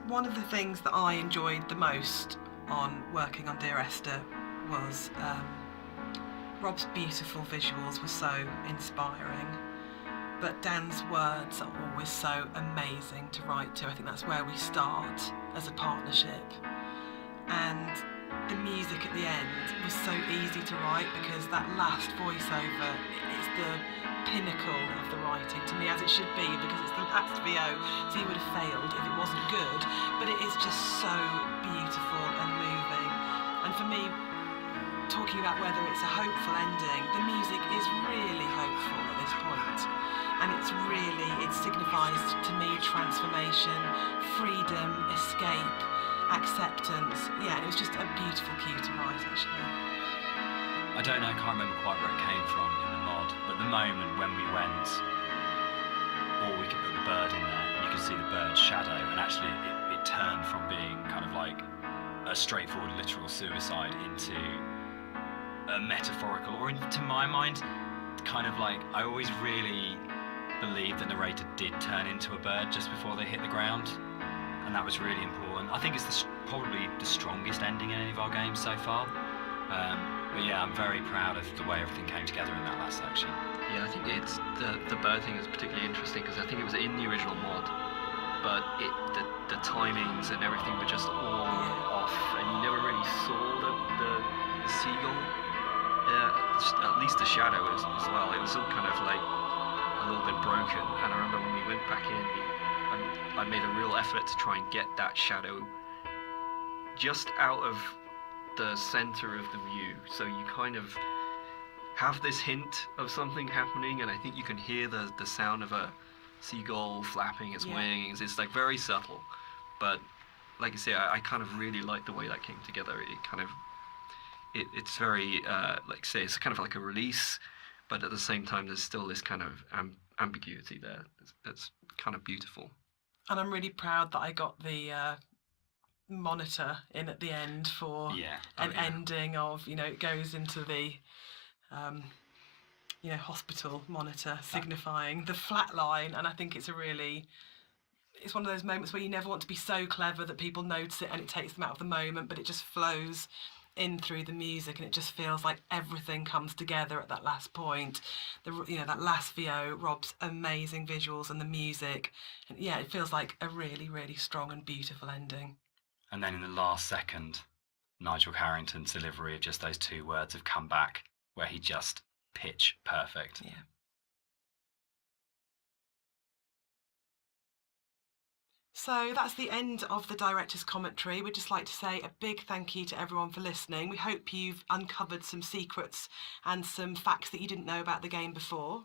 One of the things that I enjoyed the most on working on Dear Esther was Rob's beautiful visuals were so inspiring, but Dan's words are always so amazing to write to. I think that's where we start as a partnership, and the music at the end was so easy to write because that last voiceover is the pinnacle of the writing to me, as it should be, because it's the last VO, so he would have failed if it wasn't good, but it is just so beautiful and moving. And for me, to talking about whether it's a hopeful ending, the music is really hopeful at this point. And it signifies to me transformation, freedom, escape, acceptance. Yeah, it was just a beautiful cue to write, actually. I don't know, I can't remember quite where it came from in the mod, but the moment when we went, or we could put the bird in there, and you could see the bird's shadow, and actually it turned from being kind of like a straightforward literal suicide into a metaphorical, or to my mind, kind of like, I always really believed the narrator did turn into a bird just before they hit the ground, and that was really important. I think it's probably the strongest ending in any of our games so far. But yeah, I'm very proud of the way everything came together in that last section. Yeah, I think it's the bird thing is particularly interesting because I think it was in the original mod, but the timings and everything were just all off, and you never really saw the seagull. Yeah, at least the shadow as well. It was all kind of like a little bit broken. And I remember when we went back in, I made a real effort to try and get that shadow just out of the center of the view, so you kind of have this hint of something happening, and I think you can hear the sound of a seagull flapping its wings. It's like very subtle, but like I say, I kind of really like the way that came together. It kind of it's very like say it's kind of like a release, but at the same time there's still this kind of ambiguity there that's kind of beautiful. And I'm really proud that I got the monitor in at the end for an ending of, it goes into the hospital monitor, signifying the flat line. And I think it's one of those moments where you never want to be so clever that people notice it and it takes them out of the moment, but it just flows in through the music, and it just feels like everything comes together at that last point. That last VO, Rob's amazing visuals and the music, and it feels like a really, really strong and beautiful ending. And then in the last second, Nigel Carrington's delivery of just those two words have come back, where he just pitch perfect. Yeah. So that's the end of the director's commentary. We'd just like to say a big thank you to everyone for listening. We hope you've uncovered some secrets and some facts that you didn't know about the game before.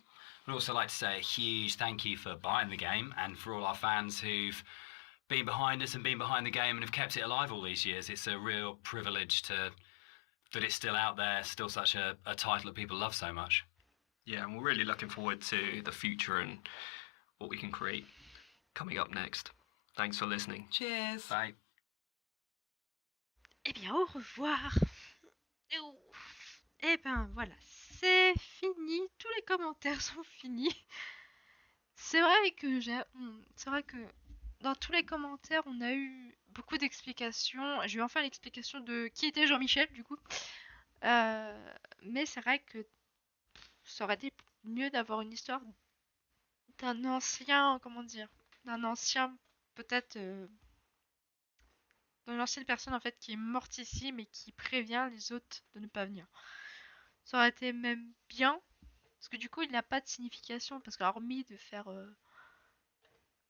We'd also like to say a huge thank you for buying the game, and for all our fans who've been behind us and been behind the game and have kept it alive all these years. It's a real privilege that it's still out there, still such a title that people love so much. Yeah, and we're really looking forward to the future and what we can create coming up next. Thanks for listening. Cheers. Bye. Eh bien, au revoir. Eh ben voilà, c'est fini. Tous les commentaires sont finis. C'est vrai que dans tous les commentaires, on a eu beaucoup d'explications. J'ai eu enfin l'explication de qui était Jean-Michel, du coup. Mais c'est vrai que ça aurait été mieux d'avoir une histoire d'un ancien, peut-être, d'une ancienne personne en fait qui est morte ici, mais qui prévient les autres de ne pas venir. Ça aurait été même bien, parce que du coup, il n'a pas de signification, parce qu'hormis de faire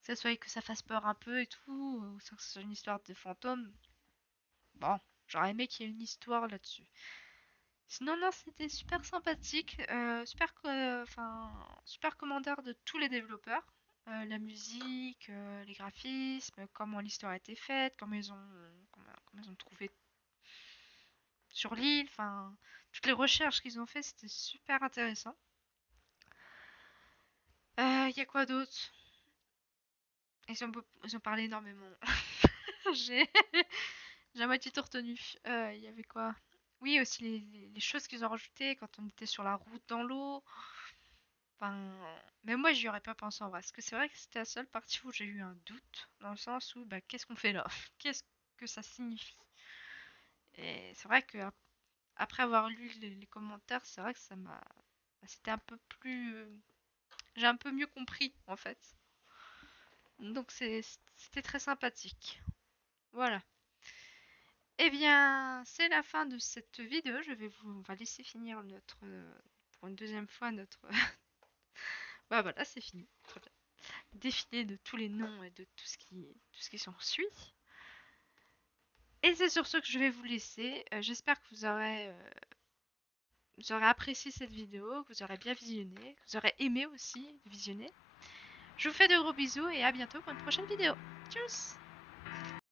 que ça fasse peur un peu et tout, ou que ce soit une histoire de fantôme, bon, j'aurais aimé qu'il y ait une histoire là-dessus. Sinon, non, c'était super sympathique, super commentaire de tous les développeurs. La musique, les graphismes, comment l'histoire a été faite, comment ils ont trouvé sur l'île, enfin, toutes les recherches qu'ils ont fait, c'était super intéressant. Y a quoi d'autre? Ils ont parlé énormément. J'ai à moitié tout retenu. Il y avait quoi? Oui, aussi les choses qu'ils ont rajoutées quand on était sur la route dans l'eau. Enfin, mais moi, j'y aurais pas pensé en vrai. Parce que c'est vrai que c'était la seule partie où j'ai eu un doute. Dans le sens où, qu'est-ce qu'on fait là? Qu'est-ce que ça signifie? Et c'est vrai que après avoir lu les commentaires, c'est vrai que c'était un peu plus... j'ai un peu mieux compris, en fait. Donc c'était très sympathique. Voilà. Eh bien, c'est la fin de cette vidéo. On va laisser finir pour une deuxième fois notre... Bah voilà, c'est fini. Très bien. Défilé de tous les noms et de tout ce qui s'ensuit. Et c'est sur ce que je vais vous laisser. J'espère que vous aurez vous aurez apprécié cette vidéo, que vous aurez bien visionné, que vous aurez aimé aussi visionner. Je vous fais de gros bisous et à bientôt pour une prochaine vidéo. Tchuss!